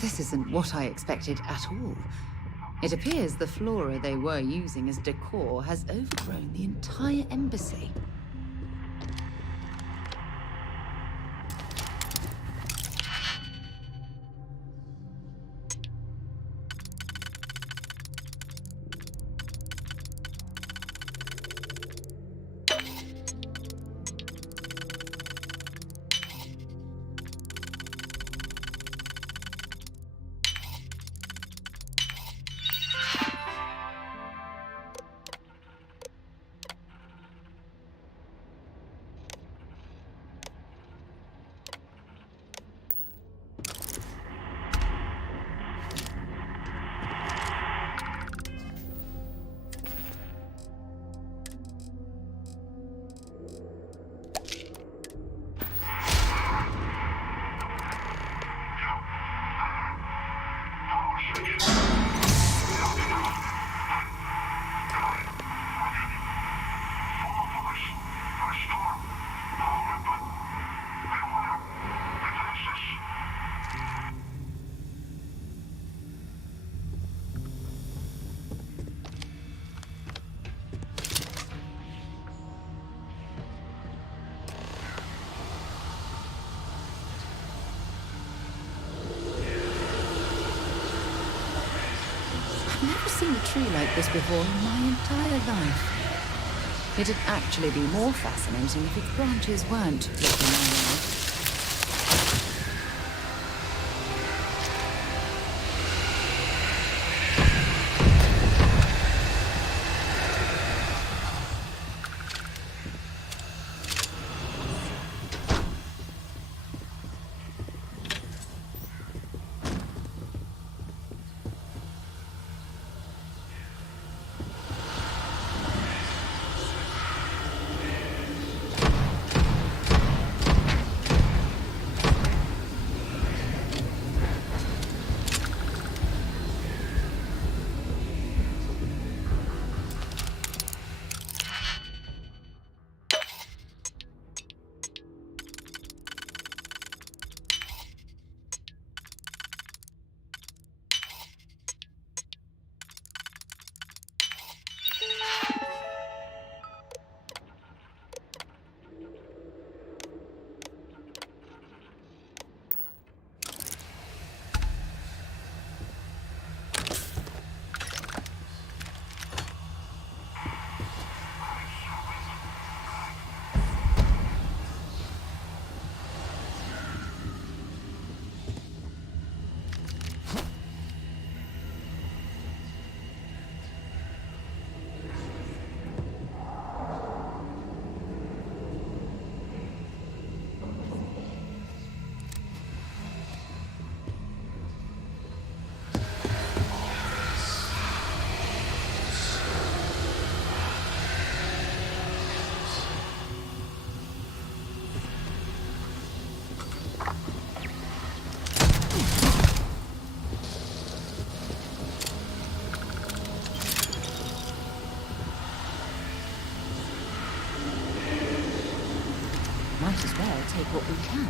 This isn't what I expected at all. It appears the flora they were using as decor has overgrown the entire embassy. I've never seen a tree like this before in my entire life. It'd actually be more fascinating if its branches weren't looking my way. Might as well take what we can.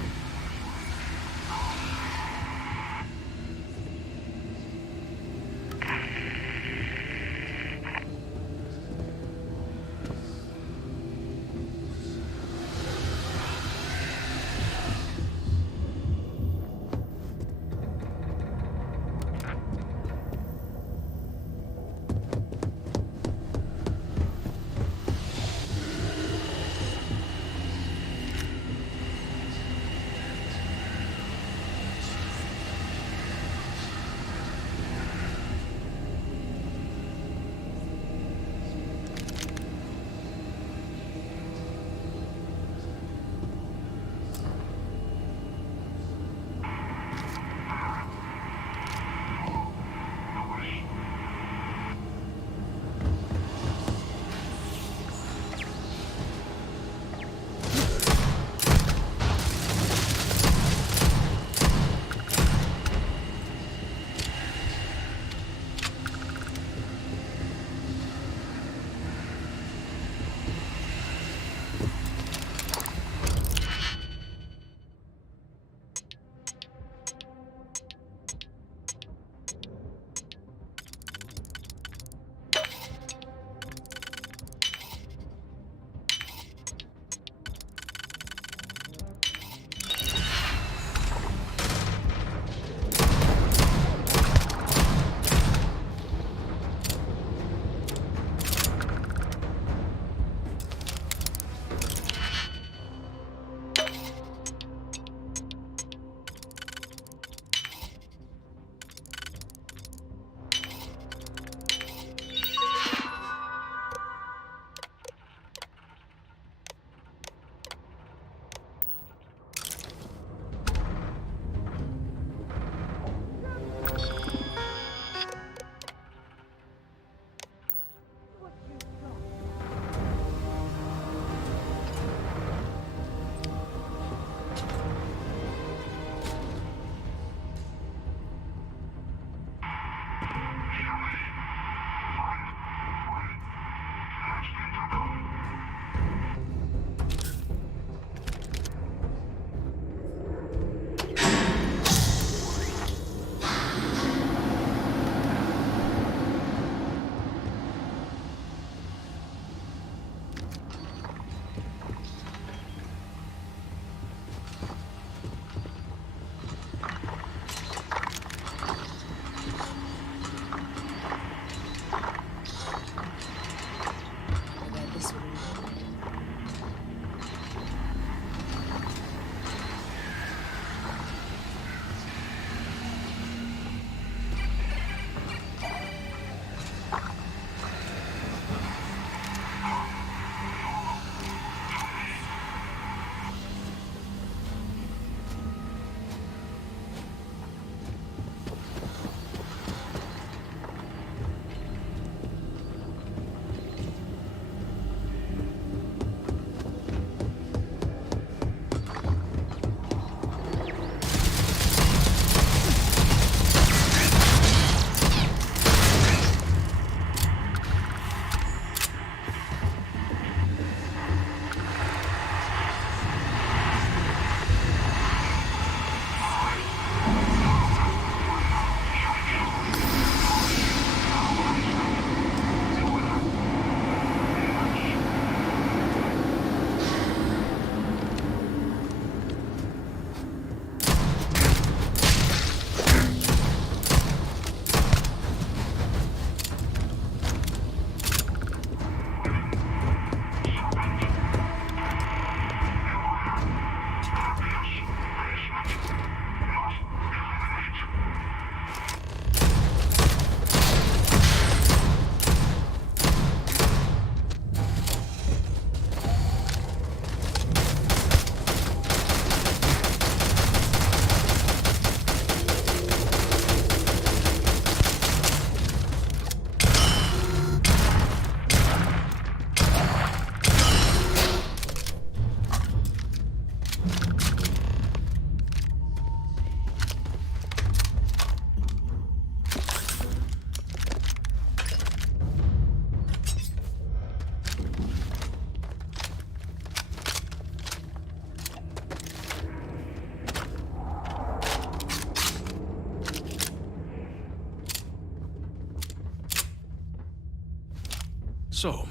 So,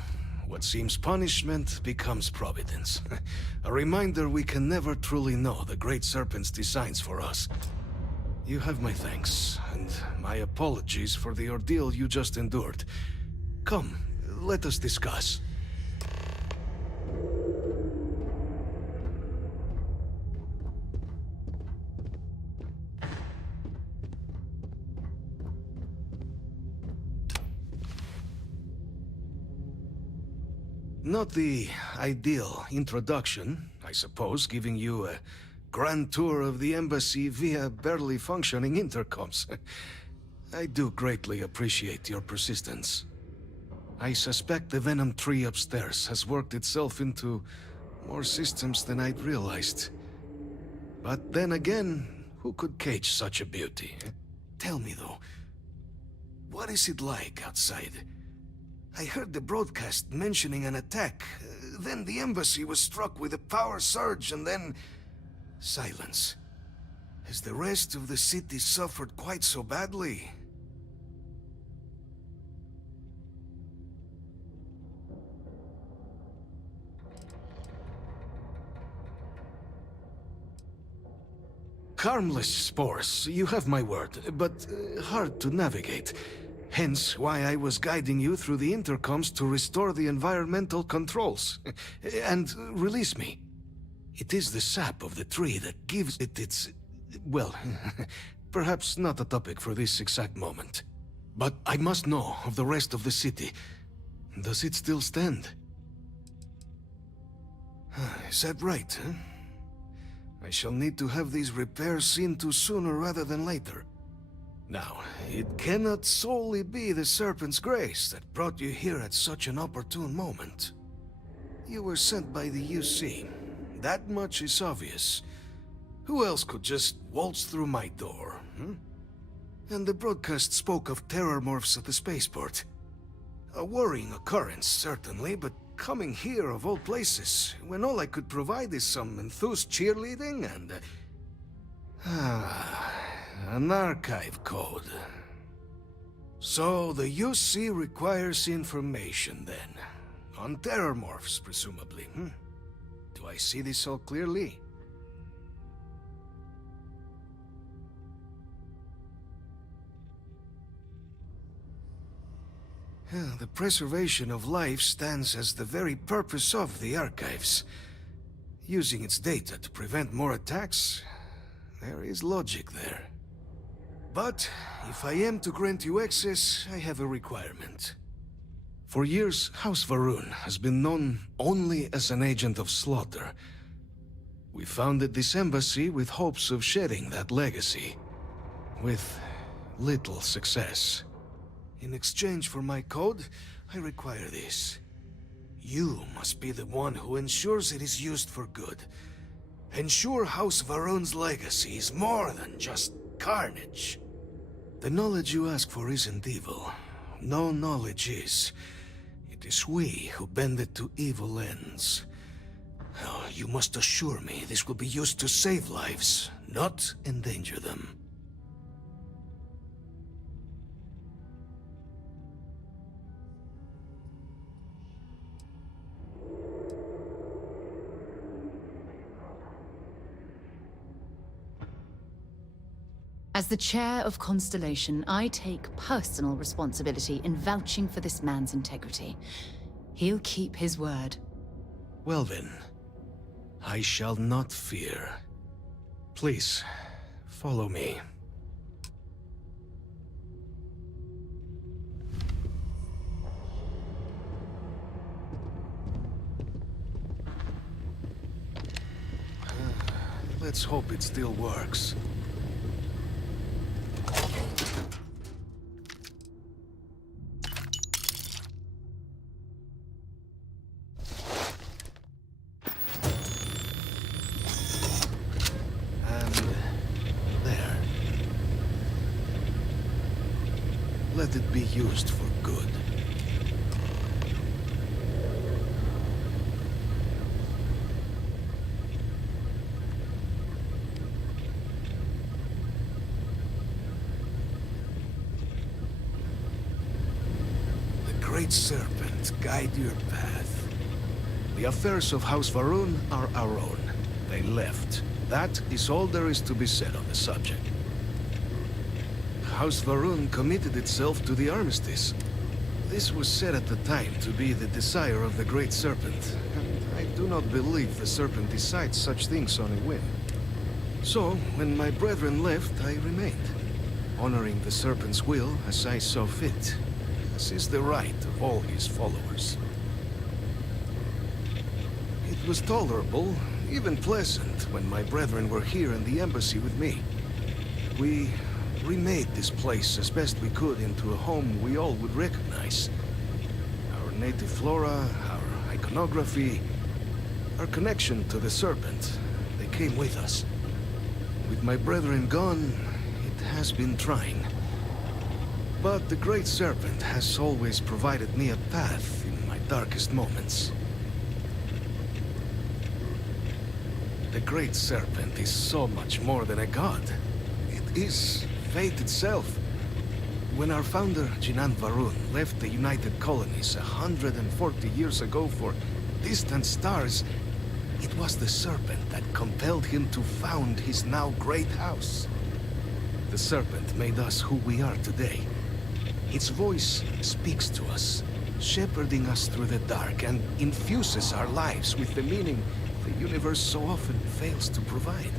what seems punishment becomes providence. A reminder we can never truly know the Great Serpent's designs for us. You have my thanks, and my apologies for the ordeal you just endured. Come, let us discuss. Not the ideal introduction, I suppose, giving you a grand tour of the embassy via barely functioning intercoms. I do greatly appreciate your persistence. I suspect the Venom tree upstairs has worked itself into more systems than I'd realized. But then again, who could cage such a beauty? Tell me though, what is it like outside? I heard the broadcast mentioning an attack. Then the embassy was struck with a power surge and then... silence. Has the rest of the city suffered quite so badly? Harmless spores, you have my word, but hard to navigate. Hence why I was guiding you through the intercoms to restore the environmental controls. And release me. It is the sap of the tree that gives it its... well, perhaps not a topic for this exact moment. But I must know of the rest of the city. Does it still stand? Is that right, huh? I shall need to have these repairs seen to sooner rather than later. Now, it cannot solely be the Serpent's grace that brought you here at such an opportune moment. You were sent by the UC. That much is obvious. Who else could just waltz through my door, hmm? And the broadcast spoke of terror morphs at the spaceport. A worrying occurrence, certainly, but coming here of all places, when all I could provide is some enthused cheerleading and... an archive code. So the UC requires information, then. On terror morphs, presumably, hmm? Do I see this all clearly? The preservation of life stands as the very purpose of the archives. Using its data to prevent more attacks, there is logic there. But if I am to grant you access, I have a requirement. For years, House Varun has been known only as an agent of slaughter. We founded this embassy with hopes of shedding that legacy, with little success. In exchange for my code, I require this. You must be the one who ensures it is used for good. Ensure House Varun's legacy is more than just carnage. The knowledge you ask for isn't evil. No knowledge is. It is we who bend it to evil ends. Oh, you must assure me this will be used to save lives, not endanger them. As the chair of Constellation, I take personal responsibility in vouching for this man's integrity. He'll keep his word. Well then, I shall not fear. Please, follow me. Let's hope it still works. Let it be used for good. The Great Serpent. light guide your path. The affairs of House Varun are our own. They left. That is all there is to be said on the subject. House Varun committed itself to the armistice. This was said at the time to be the desire of the Great Serpent, and I do not believe the Serpent decides such things on a whim. So, when my brethren left, I remained, honoring the Serpent's will as I saw fit, as is the right of all his followers. It was tolerable, even pleasant, when my brethren were here in the embassy with me. We remade this place as best we could into a home we all would recognize. Our native flora, our iconography, our connection to the Serpent, they came with us. With my brethren gone, it has been trying. But the Great Serpent has always provided me a path in my darkest moments. The Great Serpent is so much more than a god. It is fate itself. When our founder, Jinan Varun, left the United Colonies 140 years ago for distant stars, it was the Serpent that compelled him to found his now great house. The Serpent made us who we are today. Its voice speaks to us, shepherding us through the dark, and infuses our lives with the meaning the universe so often fails to provide.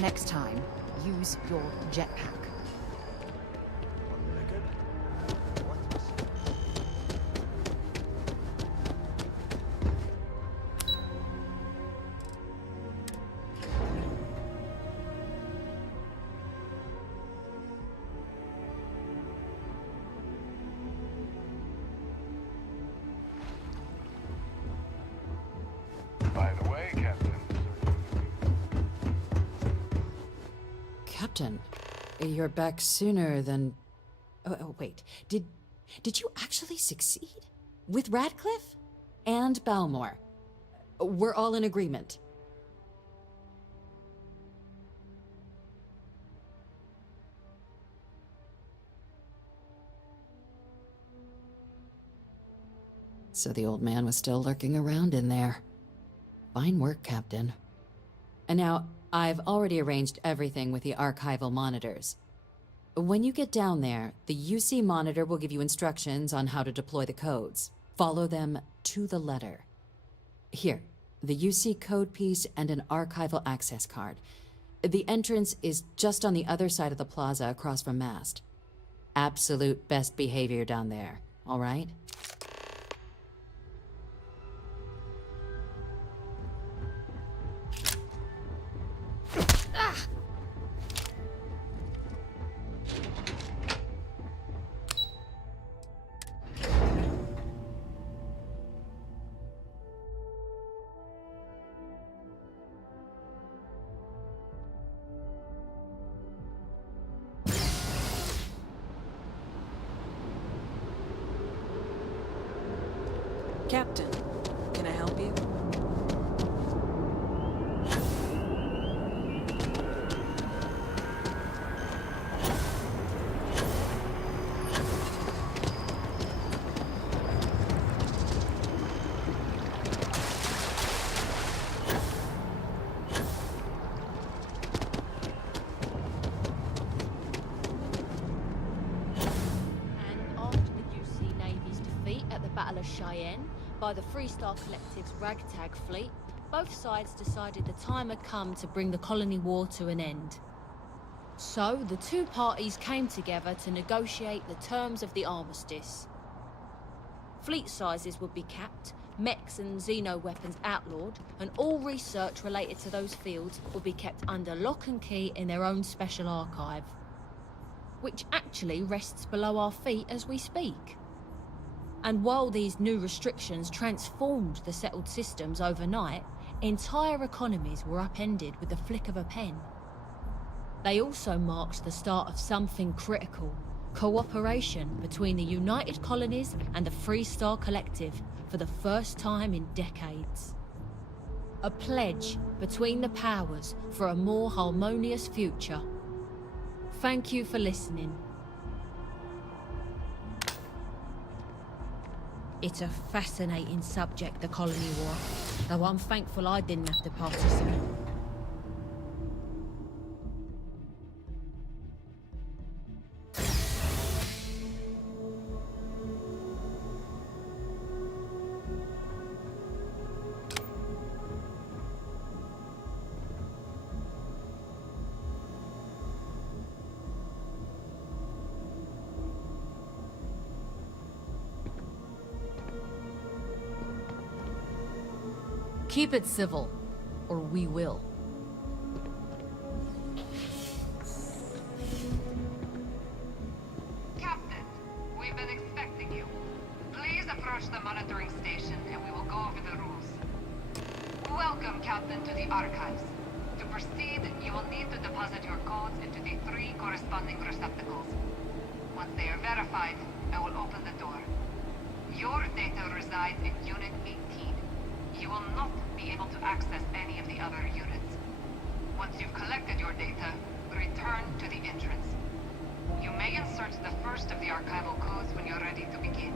Next time, use your jetpack. On the record? What? By the way, Captain. Captain, you're back sooner than... Oh, wait. Did you actually succeed? With Radcliffe? And Balmore? We're all in agreement. So the old man was still lurking around in there. Fine work, Captain. And now, I've already arranged everything with the archival monitors. When you get down there, the UC monitor will give you instructions on how to deploy the codes. Follow them to the letter. Here, the UC code piece and an archival access card. The entrance is just on the other side of the plaza across from Mast. Absolute best behavior down there, all right? Captain, can I help you? Cheyenne by the Freestar Collective's ragtag fleet, both sides decided the time had come to bring the colony war to an end. So, the two parties came together to negotiate the terms of the armistice. Fleet sizes would be capped, mechs and xeno weapons outlawed, and all research related to those fields would be kept under lock and key in their own special archive, which actually rests below our feet as we speak. And while these new restrictions transformed the settled systems overnight, entire economies were upended with the flick of a pen. They also marked the start of something critical: cooperation between the United Colonies and the Freestar Collective for the first time in decades. A pledge between the powers for a more harmonious future. Thank you for listening. It's a fascinating subject, the colony war, though I'm thankful I didn't have to participate. Keep it civil, or we will. Captain, we've been expecting you. Please approach the monitoring station and we will go over the rules. Welcome, Captain, to the archives. To proceed, you will need to deposit your codes into the 3 corresponding receptacles. Once they are verified, I will open the door. Your data resides in Unit 18. You will not be able to access any of the other units. Once you've collected your data, return to the entrance. You may insert the first of the archival codes when you're ready to begin.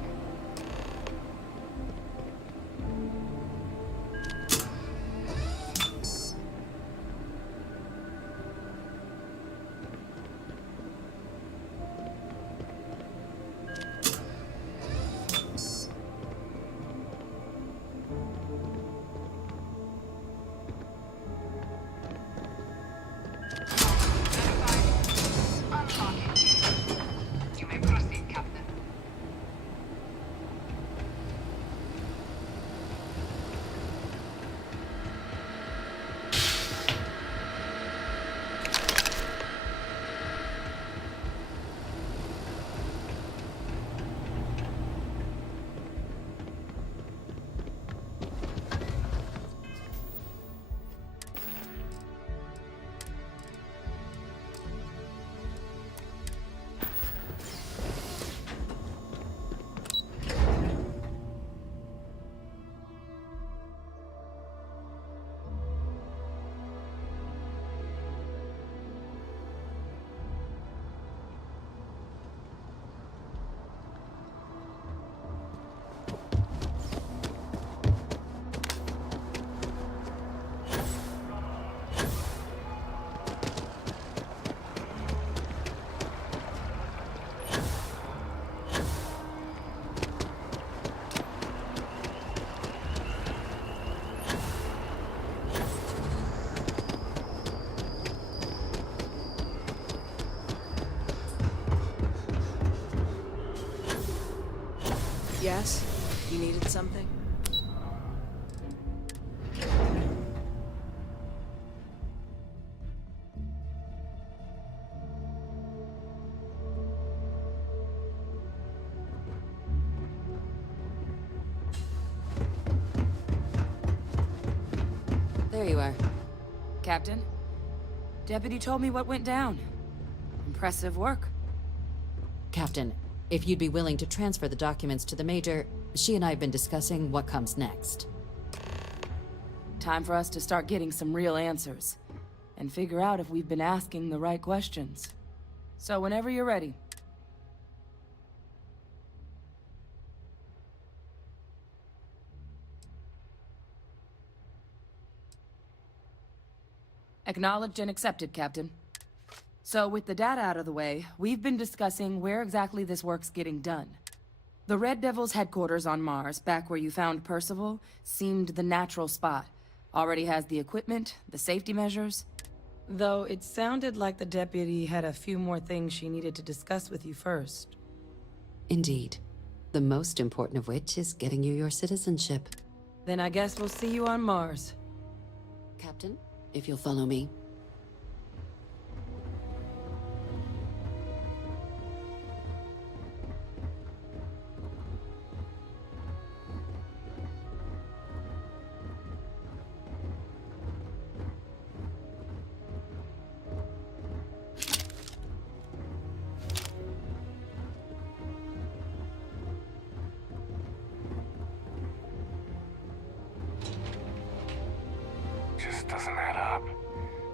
Yes? You needed something? There you are. Captain, Deputy told me what went down. Impressive work. Captain, if you'd be willing to transfer the documents to the Major, she and I have been discussing what comes next. Time for us to start getting some real answers. And figure out if we've been asking the right questions. So whenever you're ready. Acknowledged and accepted, Captain. So with the data out of the way, we've been discussing where exactly this work's getting done. The Red Devil's headquarters on Mars, back where you found Percival, seemed the natural spot. Already has the equipment, the safety measures. Though it sounded like the deputy had a few more things she needed to discuss with you first. Indeed. The most important of which is getting you your citizenship. Then I guess we'll see you on Mars. Captain, if you'll follow me. Just doesn't add up.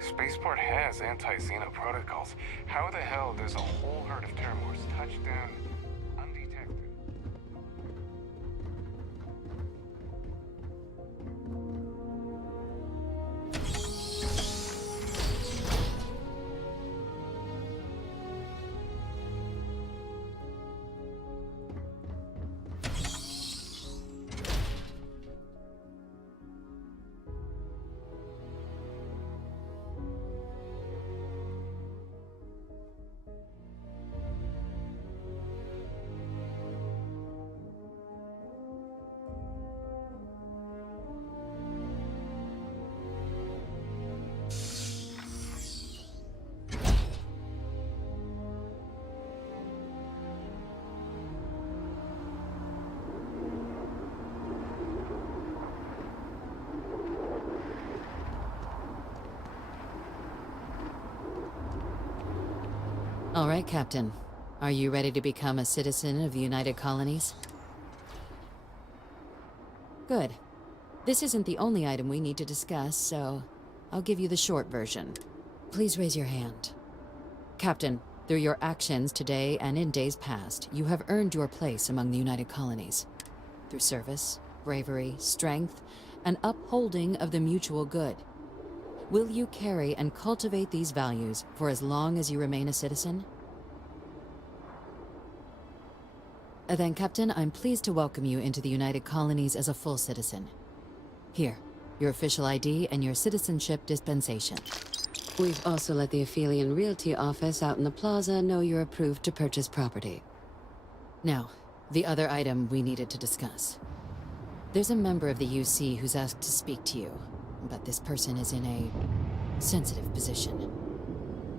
Spaceport has anti-Xena protocols. How the hell does a whole herd of Terramorphs touch down undetected? All right, Captain. Are you ready to become a citizen of the United Colonies? Good. This isn't the only item we need to discuss, so I'll give you the short version. Please raise your hand. Captain, through your actions today and in days past, you have earned your place among the United Colonies. Through service, bravery, strength, and upholding of the mutual good. Will you carry and cultivate these values for as long as you remain a citizen? Then, Captain, I'm pleased to welcome you into the United Colonies as a full citizen. Here, your official ID and your citizenship dispensation. We've also let the Aphelion Realty office out in the plaza know you're approved to purchase property. Now, the other item we needed to discuss. There's a member of the UC who's asked to speak to you, but this person is in a sensitive position.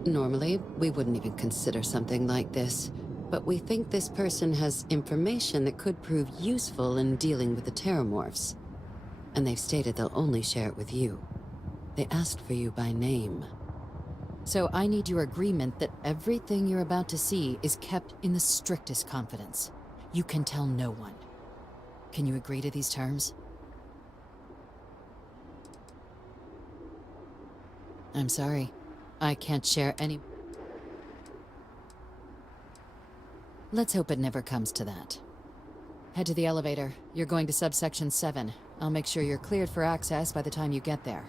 Normally, we wouldn't even consider something like this, but we think this person has information that could prove useful in dealing with the Terramorphs. And they've stated they'll only share it with you. They asked for you by name. So I need your agreement that everything you're about to see is kept in the strictest confidence. You can tell no one. Can you agree to these terms? I'm sorry. I can't share any... Let's hope it never comes to that. Head to the elevator. You're going to subsection 7. I'll make sure you're cleared for access by the time you get there.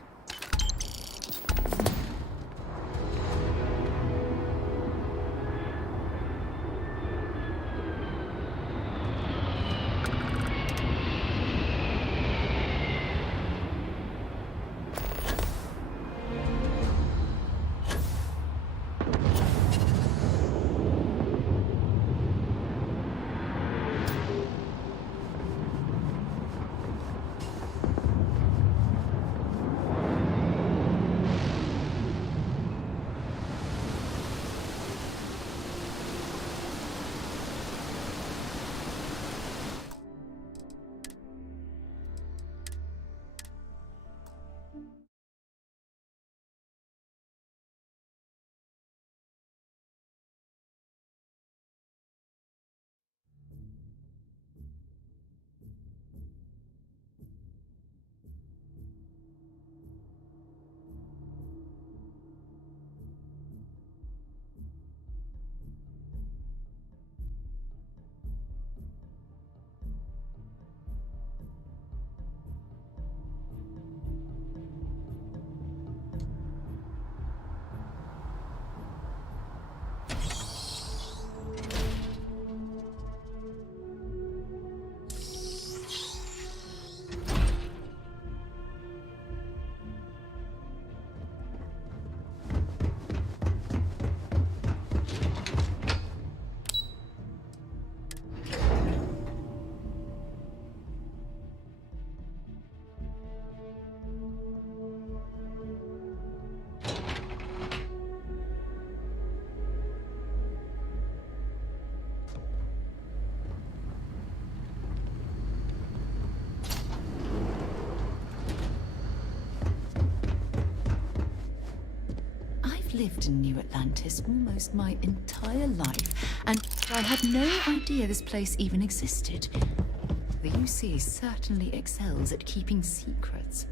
lived in New Atlantis almost my entire life, and I had no idea this place even existed. The UC certainly excels at keeping secrets.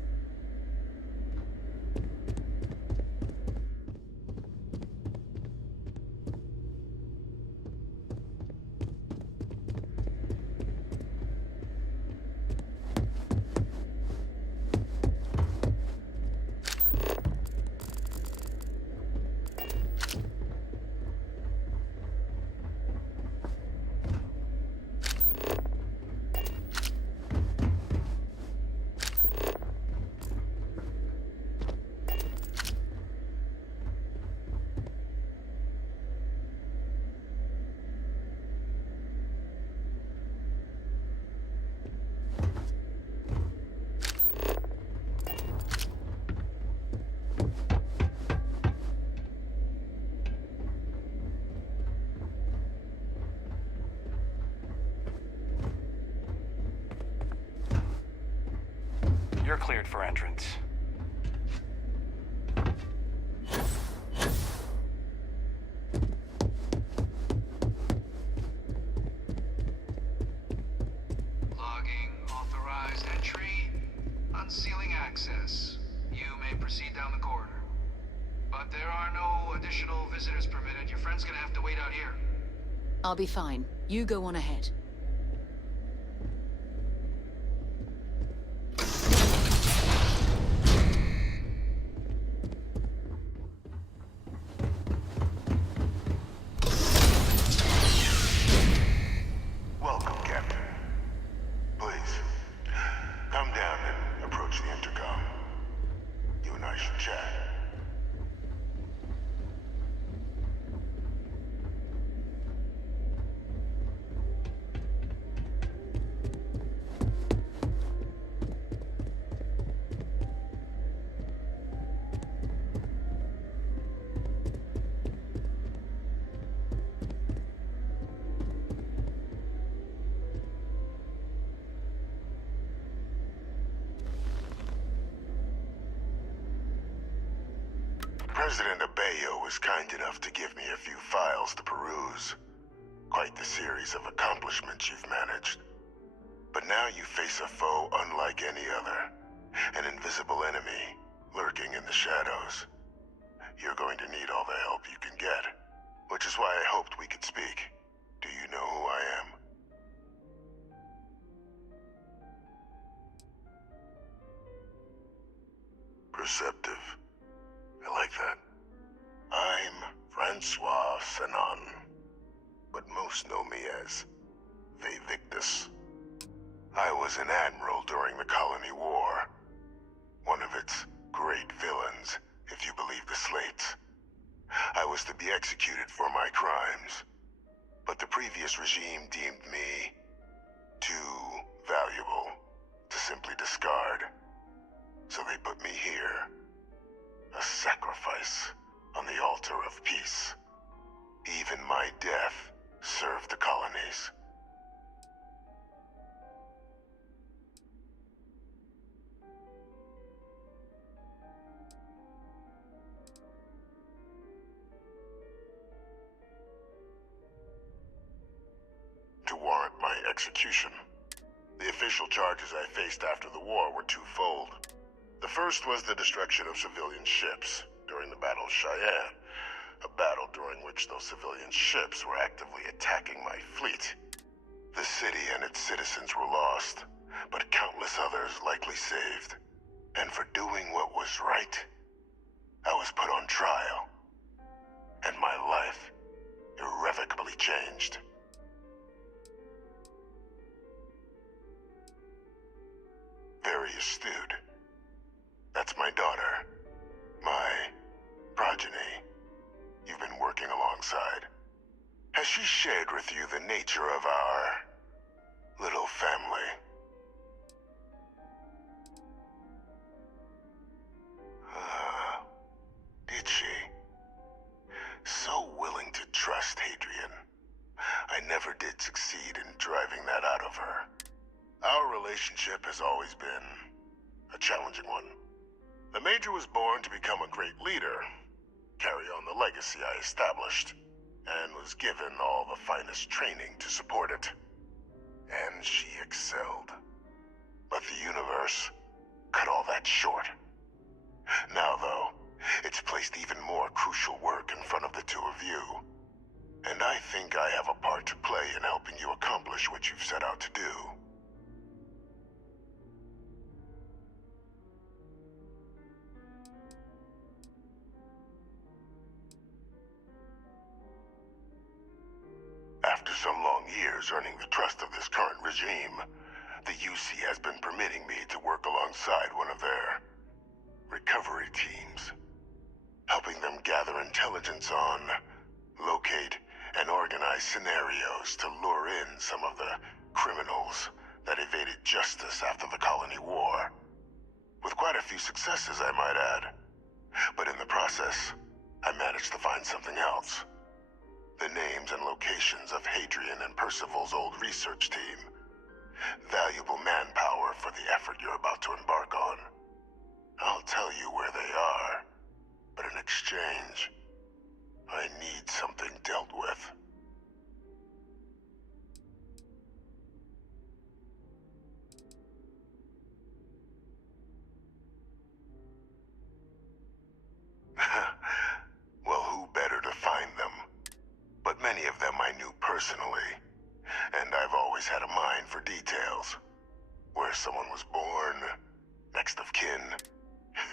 You're cleared for entrance. Logging authorized entry. Unsealing access. You may proceed down the corridor. But there are no additional visitors permitted. Your friend's gonna have to wait out here. I'll be fine. You go on ahead. Welcome, Captain. Please, come down and approach the intercom. You and I should chat. President Abeyo was kind enough to give me a few files to peruse. Quite the series of accomplishments you've managed. But now you face a foe unlike any other. An invisible enemy, lurking in the shadows. You're going to need all the help you can get. Which is why I hoped we could speak. Do you know who I am? Perceptive. I like that. I'm Francois Sanon, but most know me as Vivictus. I was an admiral during the Colony War. One of its great villains, if you believe the slates. I was to be executed for my crimes, but the previous regime deemed me too valuable to simply discard. So they put me here. A sacrifice on the altar of peace. Even my death served the colonies. To warrant my execution, the official charges I faced after the war were twofold. The first was the destruction of civilian ships during the Battle of Cheyenne, a battle during which those civilian ships were actively attacking my fleet. The city and its citizens were lost, but countless others likely saved. And for doing what was right, I was put on trial, and my life irrevocably changed. Very astute. That's my daughter. My progeny. You've been working alongside. Has she shared with you the nature of our little family? Did she? So willing to trust Hadrian. I never did succeed in driving that out of her. Our relationship has always been a challenging one. The Major was born to become a great leader. carry on the legacy I established, and was given all the finest training to support it. And she excelled. But the universe cut all that short. Now, though, it's placed even more crucial work in front of the two of you. And I think I have a part to play in helping you accomplish what you've set out to do. After some long years earning the trust of this current regime, the UC has been permitting me to work alongside one of their recovery teams, helping them gather intelligence on, locate, and organize scenarios to lure in some of the criminals that evaded justice after the Colony War. With quite a few successes, I might add. But in the process, I managed to find something else. The names and locations of Hadrian and Percival's old research team. Valuable manpower for the effort you're about to embark on. I'll tell you where they are, but in exchange, I need something dealt with. Well, who better to find them? But many of them I knew personally, and I've always had a mind for details. Where someone was born, next of kin.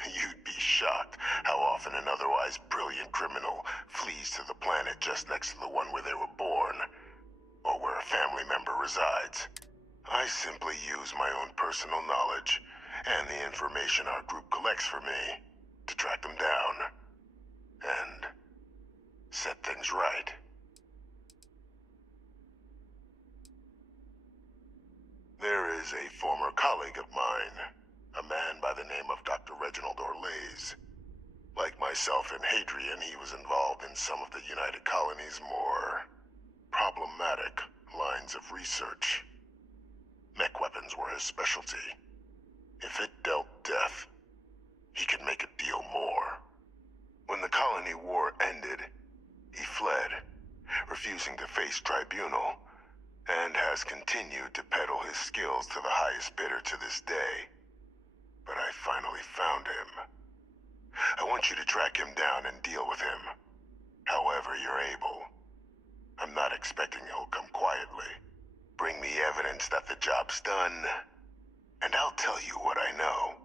You'd be shocked how often an otherwise brilliant criminal flees to the planet just next to the one where they were born, or where a family member resides. I simply use my own personal knowledge and the information our group collects for me to track them down and set things right. There is a former colleague of mine, a man by the name of Dr. Reginald Orlaise. Like myself and Hadrian, he was involved in some of the United Colony's more problematic lines of research. Mech weapons were his specialty. If it dealt death, he could make a deal more. When the Colony War ended, he fled, refusing to face tribunal, and has continued to peddle his skills to the highest bidder to this day. But I finally found him. I want you to track him down and deal with him, however you're able. I'm not expecting he'll come quietly. Bring me evidence that the job's done, and I'll tell you what I know.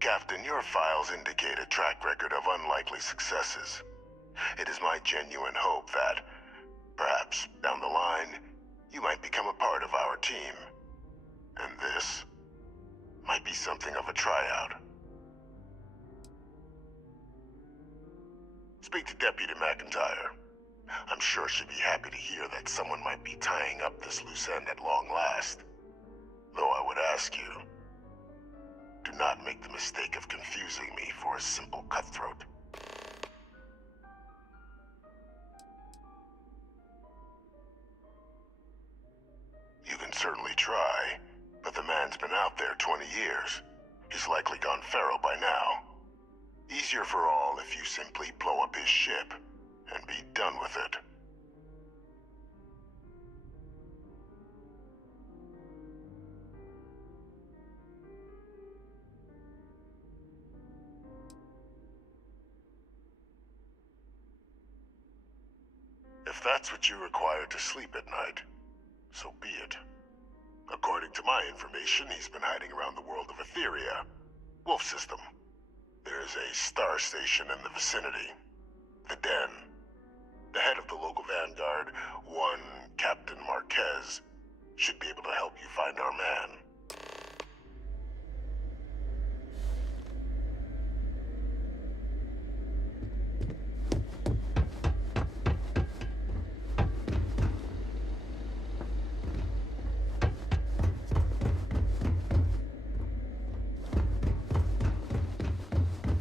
Captain, your files indicate a track record of unlikely successes. It is my genuine hope that, perhaps down the line, you might become a part of our team. And this might be something of a tryout. Speak to Deputy McIntyre. I'm sure she'd be happy to hear that someone might be tying up this loose end at long last. Though I would ask you, do not make the mistake of confusing me for a simple cutthroat. You can certainly try, but the man's been out there 20 years. He's likely gone feral by now. Easier for all if you simply blow up his ship and be done with it. If that's what you require to sleep at night, so be it. According to my information, he's been hiding around the world of Etheria, Wolf System. There's a star station in the vicinity, the Den. The head of the local vanguard, one Captain Marquez, should be able to help you find our man.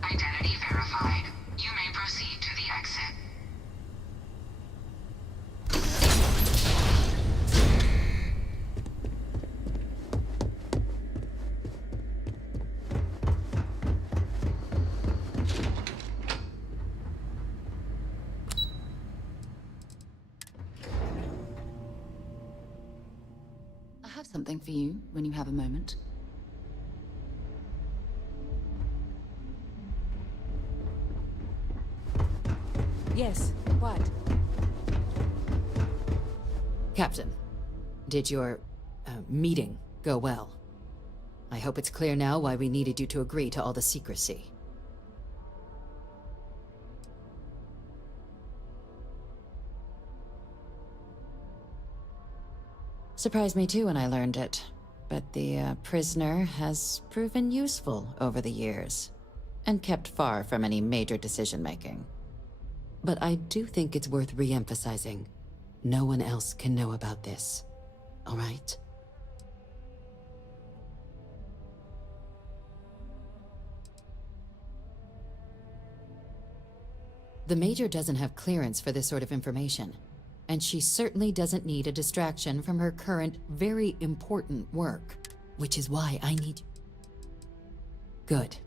Identity verified. You may proceed to the exit. have something for you when you have a moment. Yes, what? Captain, did your meeting go well? I hope it's clear now why we needed you to agree to all the secrecy. Surprised me too when I learned it, but the prisoner has proven useful over the years, and kept far from any major decision-making. But I do think it's worth re-emphasizing. No one else can know about this, all right? The Major doesn't have clearance for this sort of information, and she certainly doesn't need a distraction from her current, very important work, which is why I need... Good.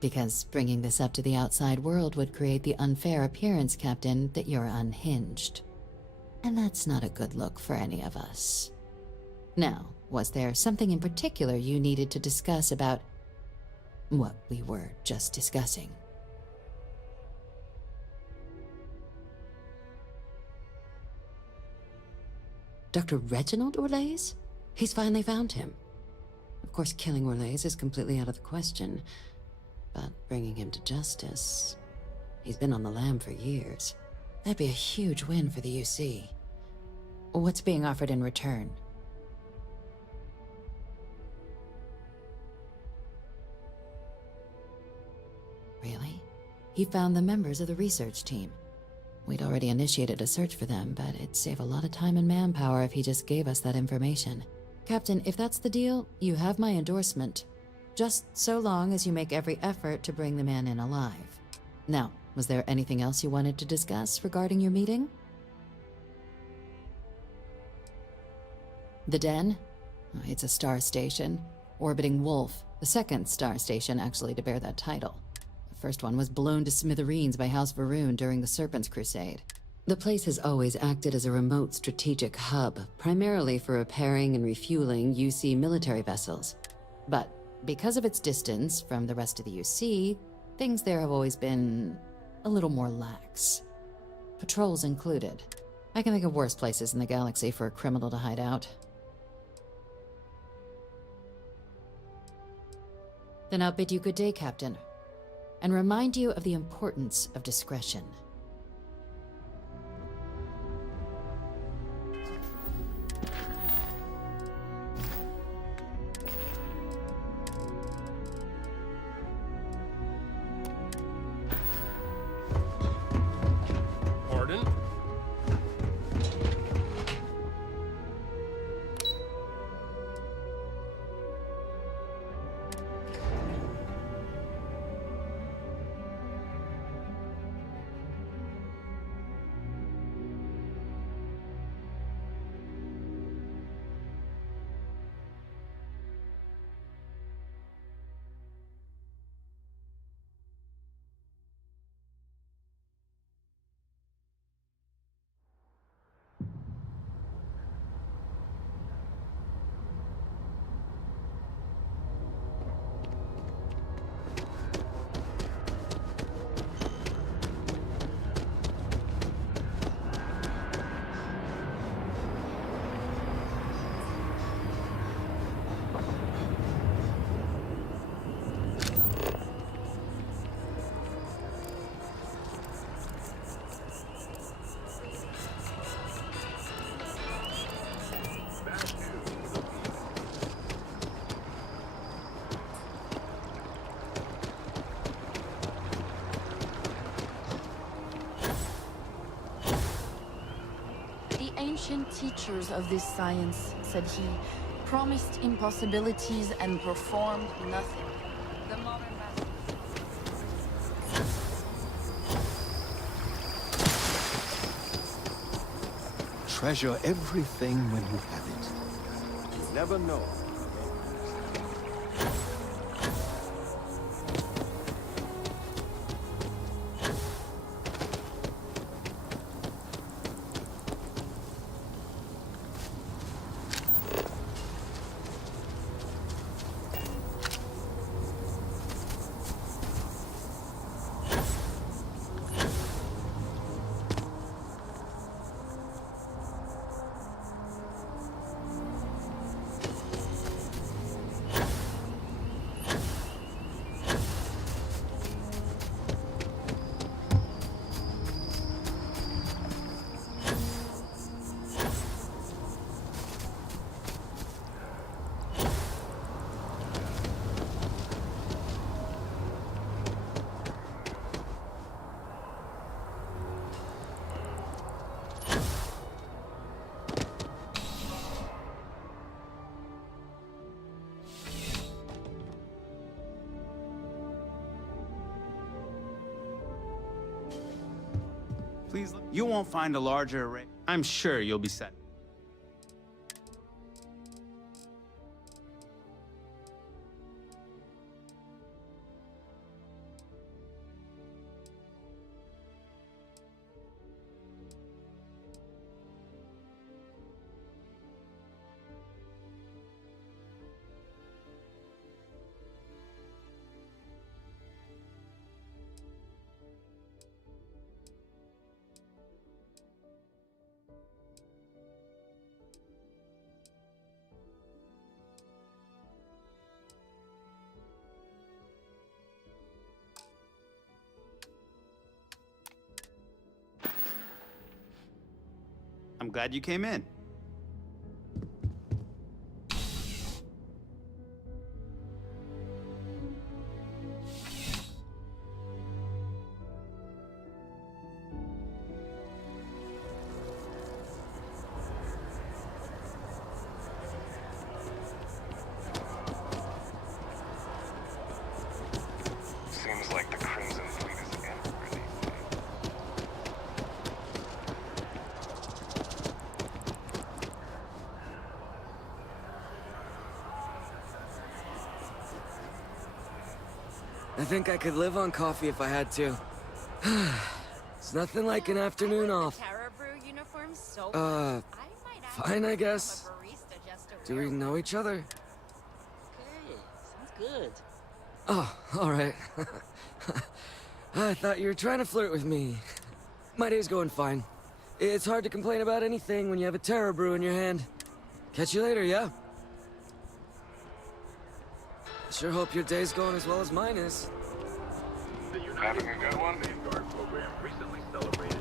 Because bringing this up to the outside world would create the unfair appearance, Captain, that you're unhinged. And that's not a good look for any of us. Now, was there something in particular you needed to discuss about what we were just discussing? Dr. Reginald Orlaise? He's finally found him. Of course, killing Orlaise is completely out of the question, but bringing him to justice... He's been on the lam for years. That'd be a huge win for the UC. What's being offered in return? Really? He found the members of the research team. We'd already initiated a search for them, but it'd save a lot of time and manpower if he just gave us that information. Captain, if that's the deal, you have my endorsement. Just so long as you make every effort to bring the man in alive. Now, was there anything else you wanted to discuss regarding your meeting? The Den? It's a star station. Orbiting Wolf, the second star station actually to bear that title. The first one was blown to smithereens by House Varun during the Serpent's Crusade. The place has always acted as a remote strategic hub, primarily for repairing and refueling UC military vessels. But because of its distance from the rest of the UC, things there have always been a little more lax. Patrols included. I can think of worse places in the galaxy for a criminal to hide out. Then I'll bid you good day, Captain, and remind you of the importance of discretion. Pardon? The ancient teachers of this science, said he, promised impossibilities and performed nothing. The modern Treasure everything when you have it. You never know. Please, you won't find a larger array. I'm sure you'll be set. I'm glad you came in. Seems like the Crimson Fleet is everywhere these days. I think I could live on coffee if I had to. It's nothing like an afternoon off. Uniform so Fine, I guess. Do we know each other? Okay, sounds good. Oh, alright. I thought you were trying to flirt with me. My day's going fine. It's hard to complain about anything when you have a terror brew in your hand. Catch you later, yeah? Sure hope your day's going as well as mine is. Having a good one? Program recently celebrated.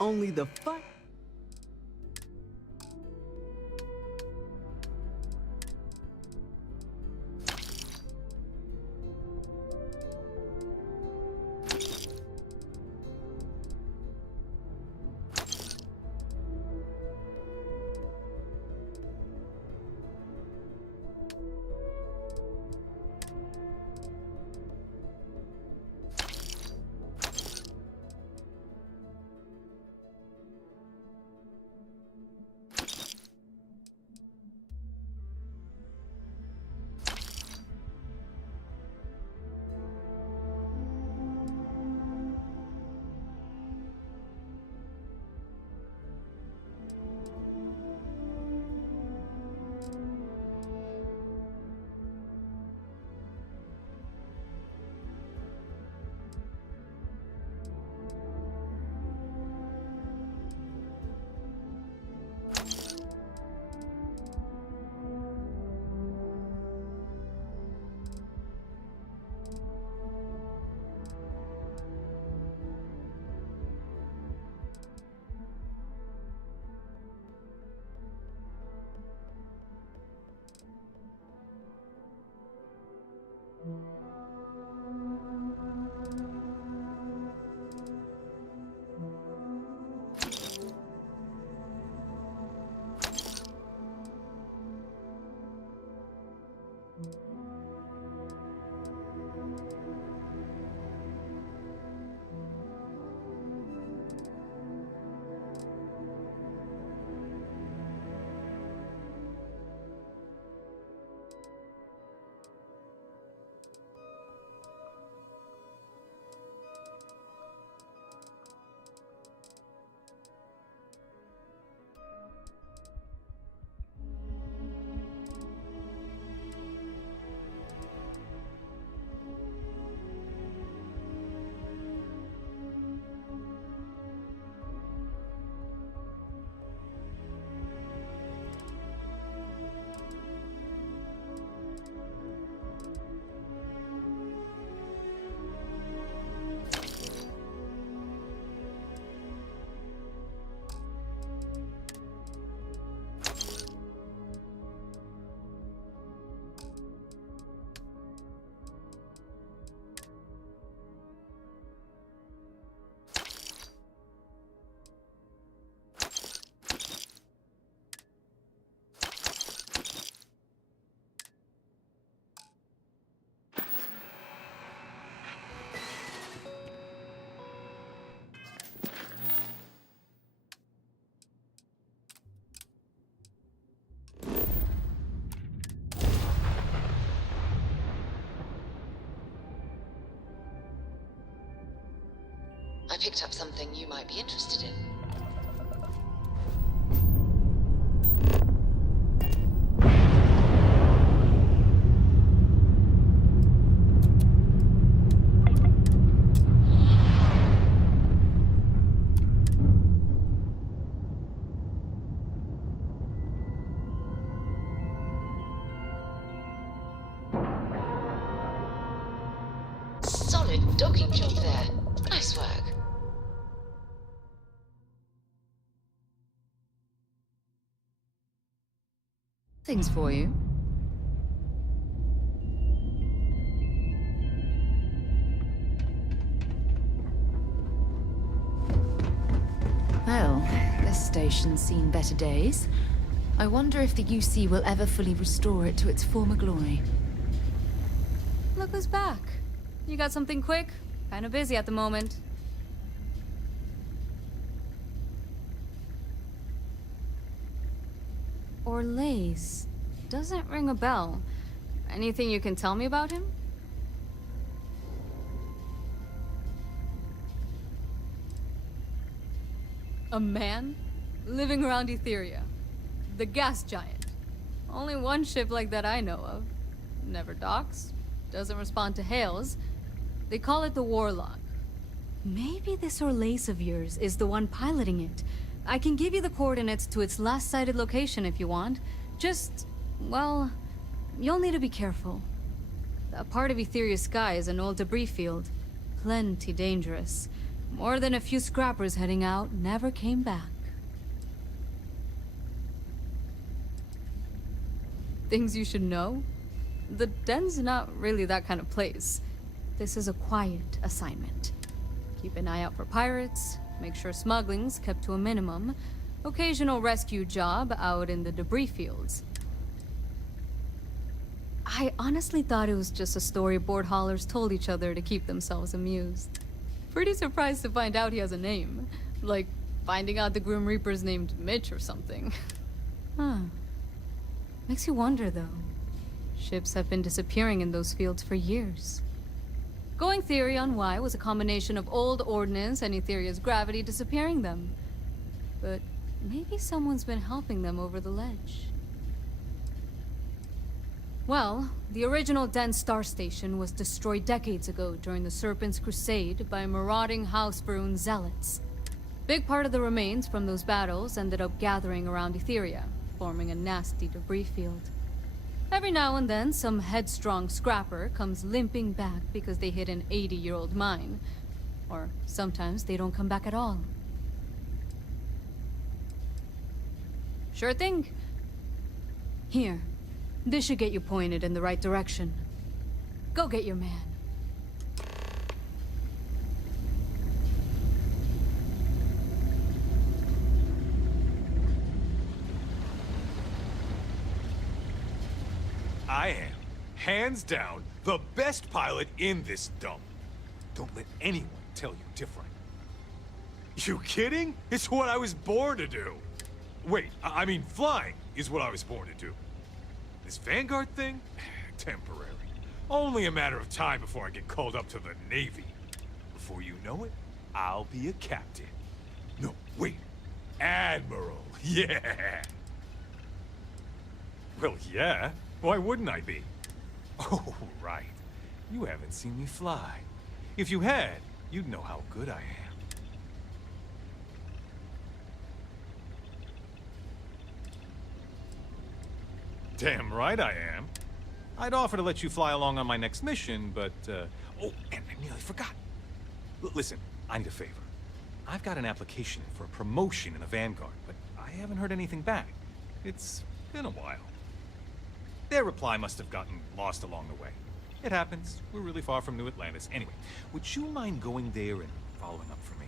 Only the fun. I picked up something you might be interested in. Solid docking job there. Nice work. Things for you. Well, this station's seen better days. I wonder if the UC will ever fully restore it to its former glory. Look who's back. You got something quick? Kinda busy at the moment. Orlace. Doesn't ring a bell. Anything you can tell me about him? A man? Living around Etheria. The gas giant. Only one ship like that I know of. Never docks. Doesn't respond to hails. They call it the Warlock. Maybe this Orlace of yours is the one piloting it. I can give you the coordinates to its last sighted location if you want. Just, well, you'll need to be careful. That part of Etheria's sky is an old debris field. Plenty dangerous. More than a few scrappers heading out never came back. Things you should know? The den's not really that kind of place. This is a quiet assignment. Keep an eye out for pirates, make sure smuggling's kept to a minimum, occasional rescue job out in the debris fields. I honestly thought it was just a story board haulers told each other to keep themselves amused. Pretty surprised to find out he has a name. Like, finding out the Grim Reaper's named Mitch or something. Huh. Makes you wonder, though. Ships have been disappearing in those fields for years. Going theory on why was a combination of old ordnance and Etheria's gravity disappearing them. But maybe someone's been helping them over the ledge. Well, the original Den Star Station was destroyed decades ago during the Serpent's Crusade by marauding Hausbrunn zealots. Big part of the remains from those battles ended up gathering around Etheria, forming a nasty debris field. Every now and then, some headstrong scrapper comes limping back because they hit an 80-year-old mine. Or sometimes they don't come back at all. Sure thing. Here. This should get you pointed in the right direction. Go get your man. I am, hands down, the best pilot in this dump. Don't let anyone tell you different. You kidding? It's what I was born to do. Wait, I mean flying is what I was born to do. This Vanguard thing? Temporary. Only a matter of time before I get called up to the Navy. Before you know it, I'll be a captain. No, wait. Admiral. Yeah. Well, yeah. Why wouldn't I be? Oh, right. You haven't seen me fly. If you had, you'd know how good I am. Damn right I am. I'd offer to let you fly along on my next mission, but, oh, and I nearly forgot. Listen, I need a favor. I've got an application for a promotion in the Vanguard, but I haven't heard anything back. It's been a while. Their reply must have gotten lost along the way. It happens. We're really far from New Atlantis. Anyway, would you mind going there and following up for me?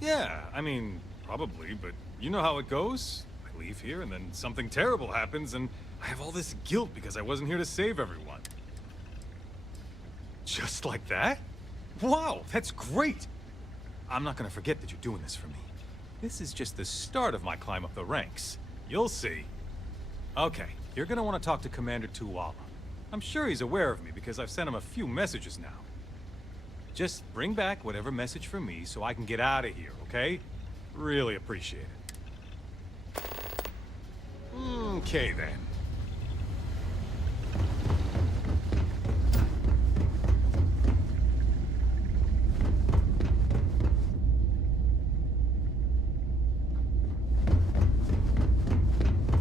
Yeah, I mean, probably, but you know how it goes. I leave here and then something terrible happens and I have all this guilt because I wasn't here to save everyone. Just like that? Wow, that's great! I'm not gonna forget that you're doing this for me. This is just the start of my climb up the ranks. You'll see. Okay, you're gonna want to talk to Commander Tuwala. I'm sure he's aware of me because I've sent him a few messages now. Just bring back whatever message for me so I can get out of here, okay? Really appreciate it. Okay, then.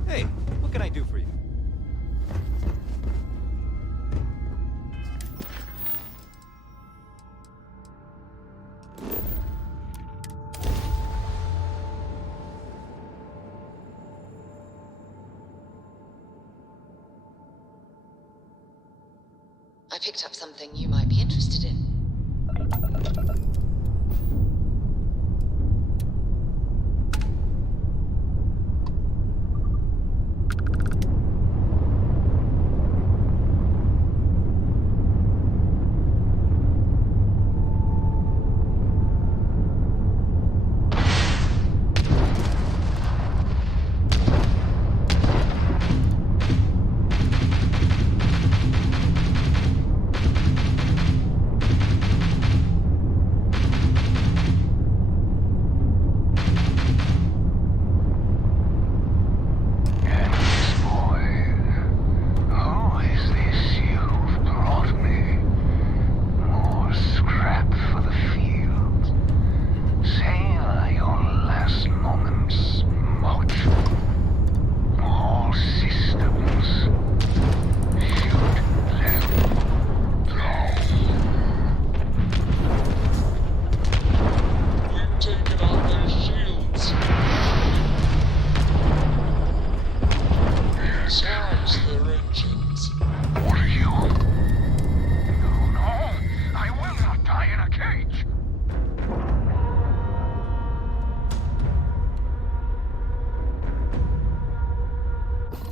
Hey, what can I do for you? I picked up something you might be interested in.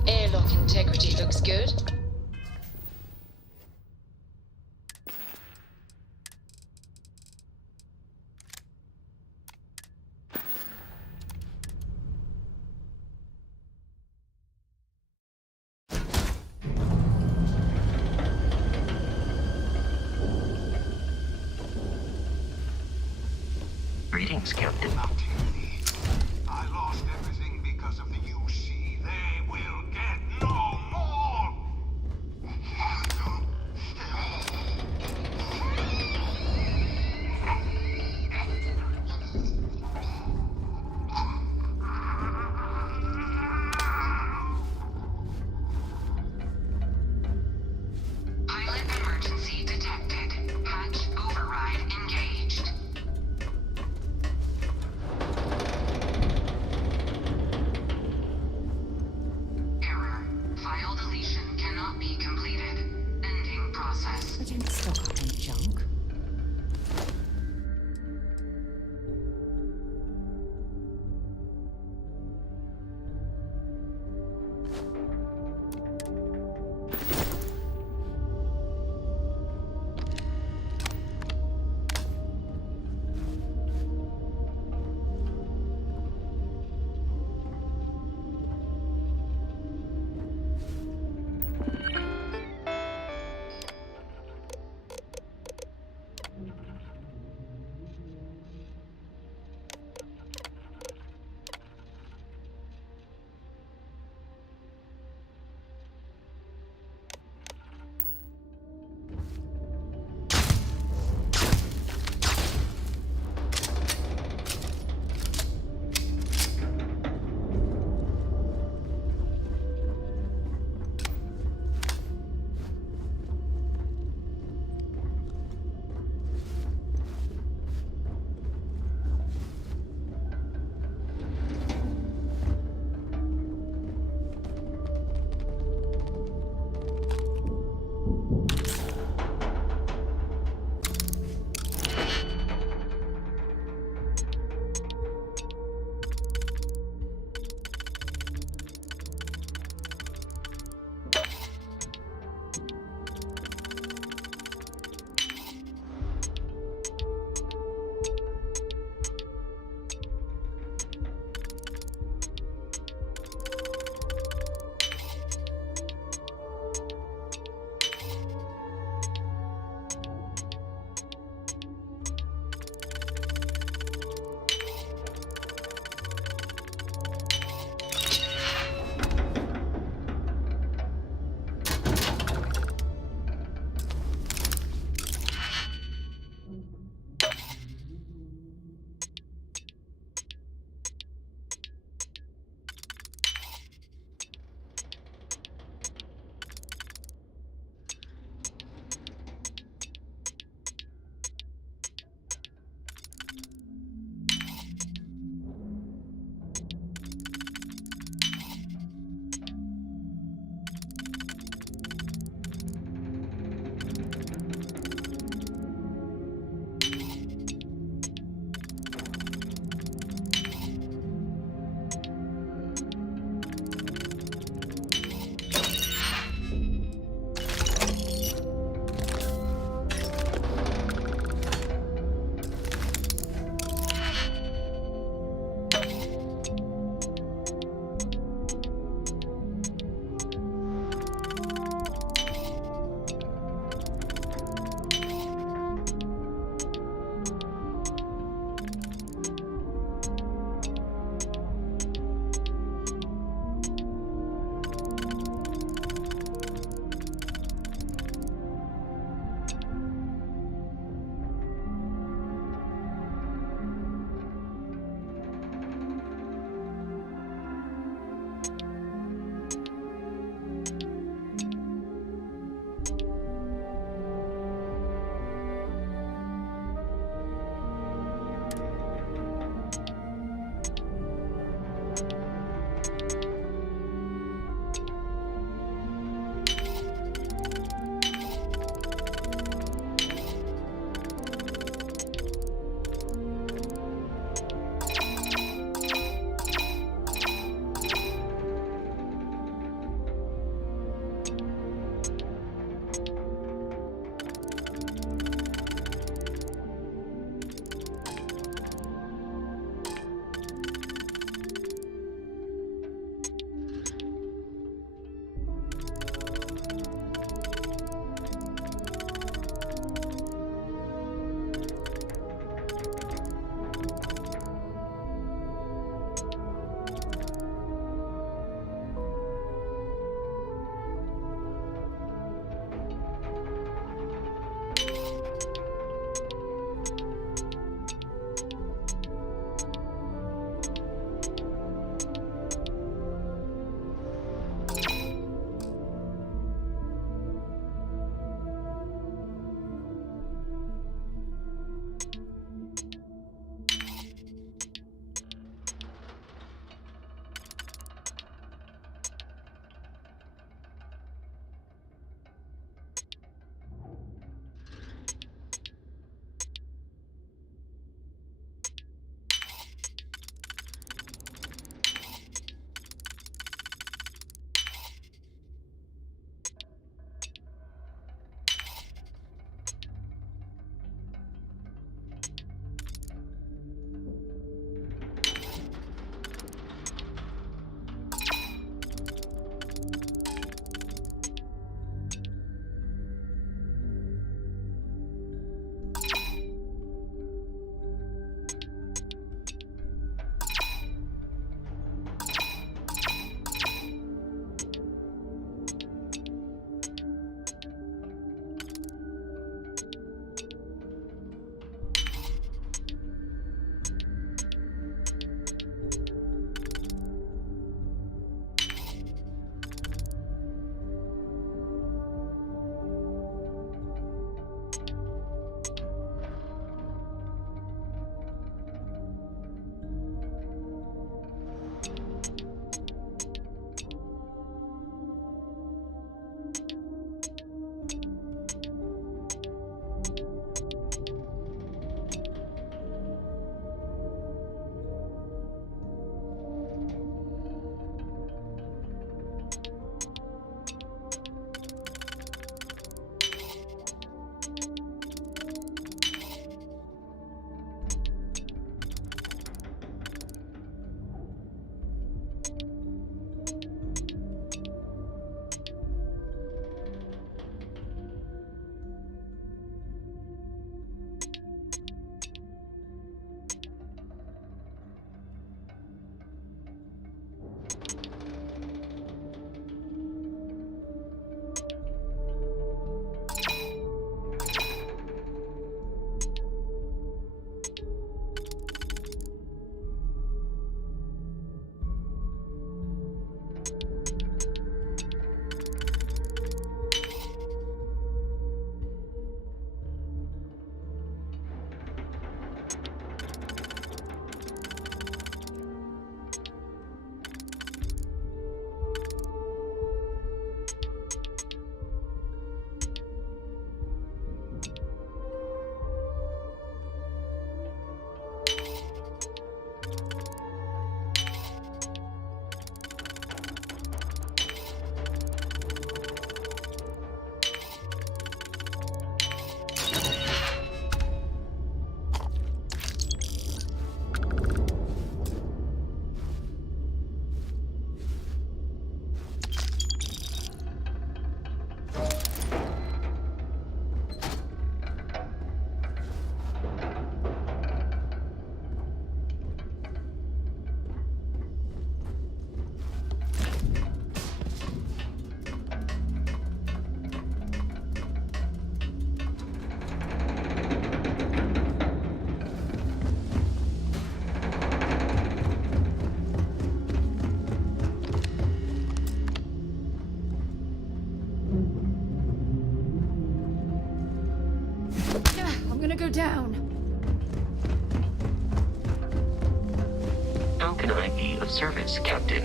Airlock integrity looks good. Greetings, Captain. I lost everything because of the UC. They will get no more! Pilot emergency detected. Hatch override engaged. gonna go down. How can I be of service, Captain?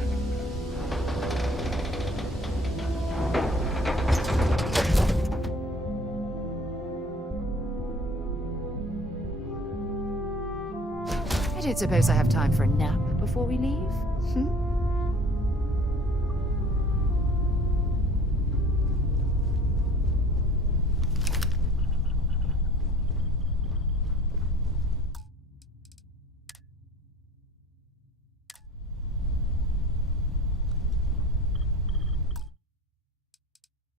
I don't suppose I have time for a nap before we leave? Hmm?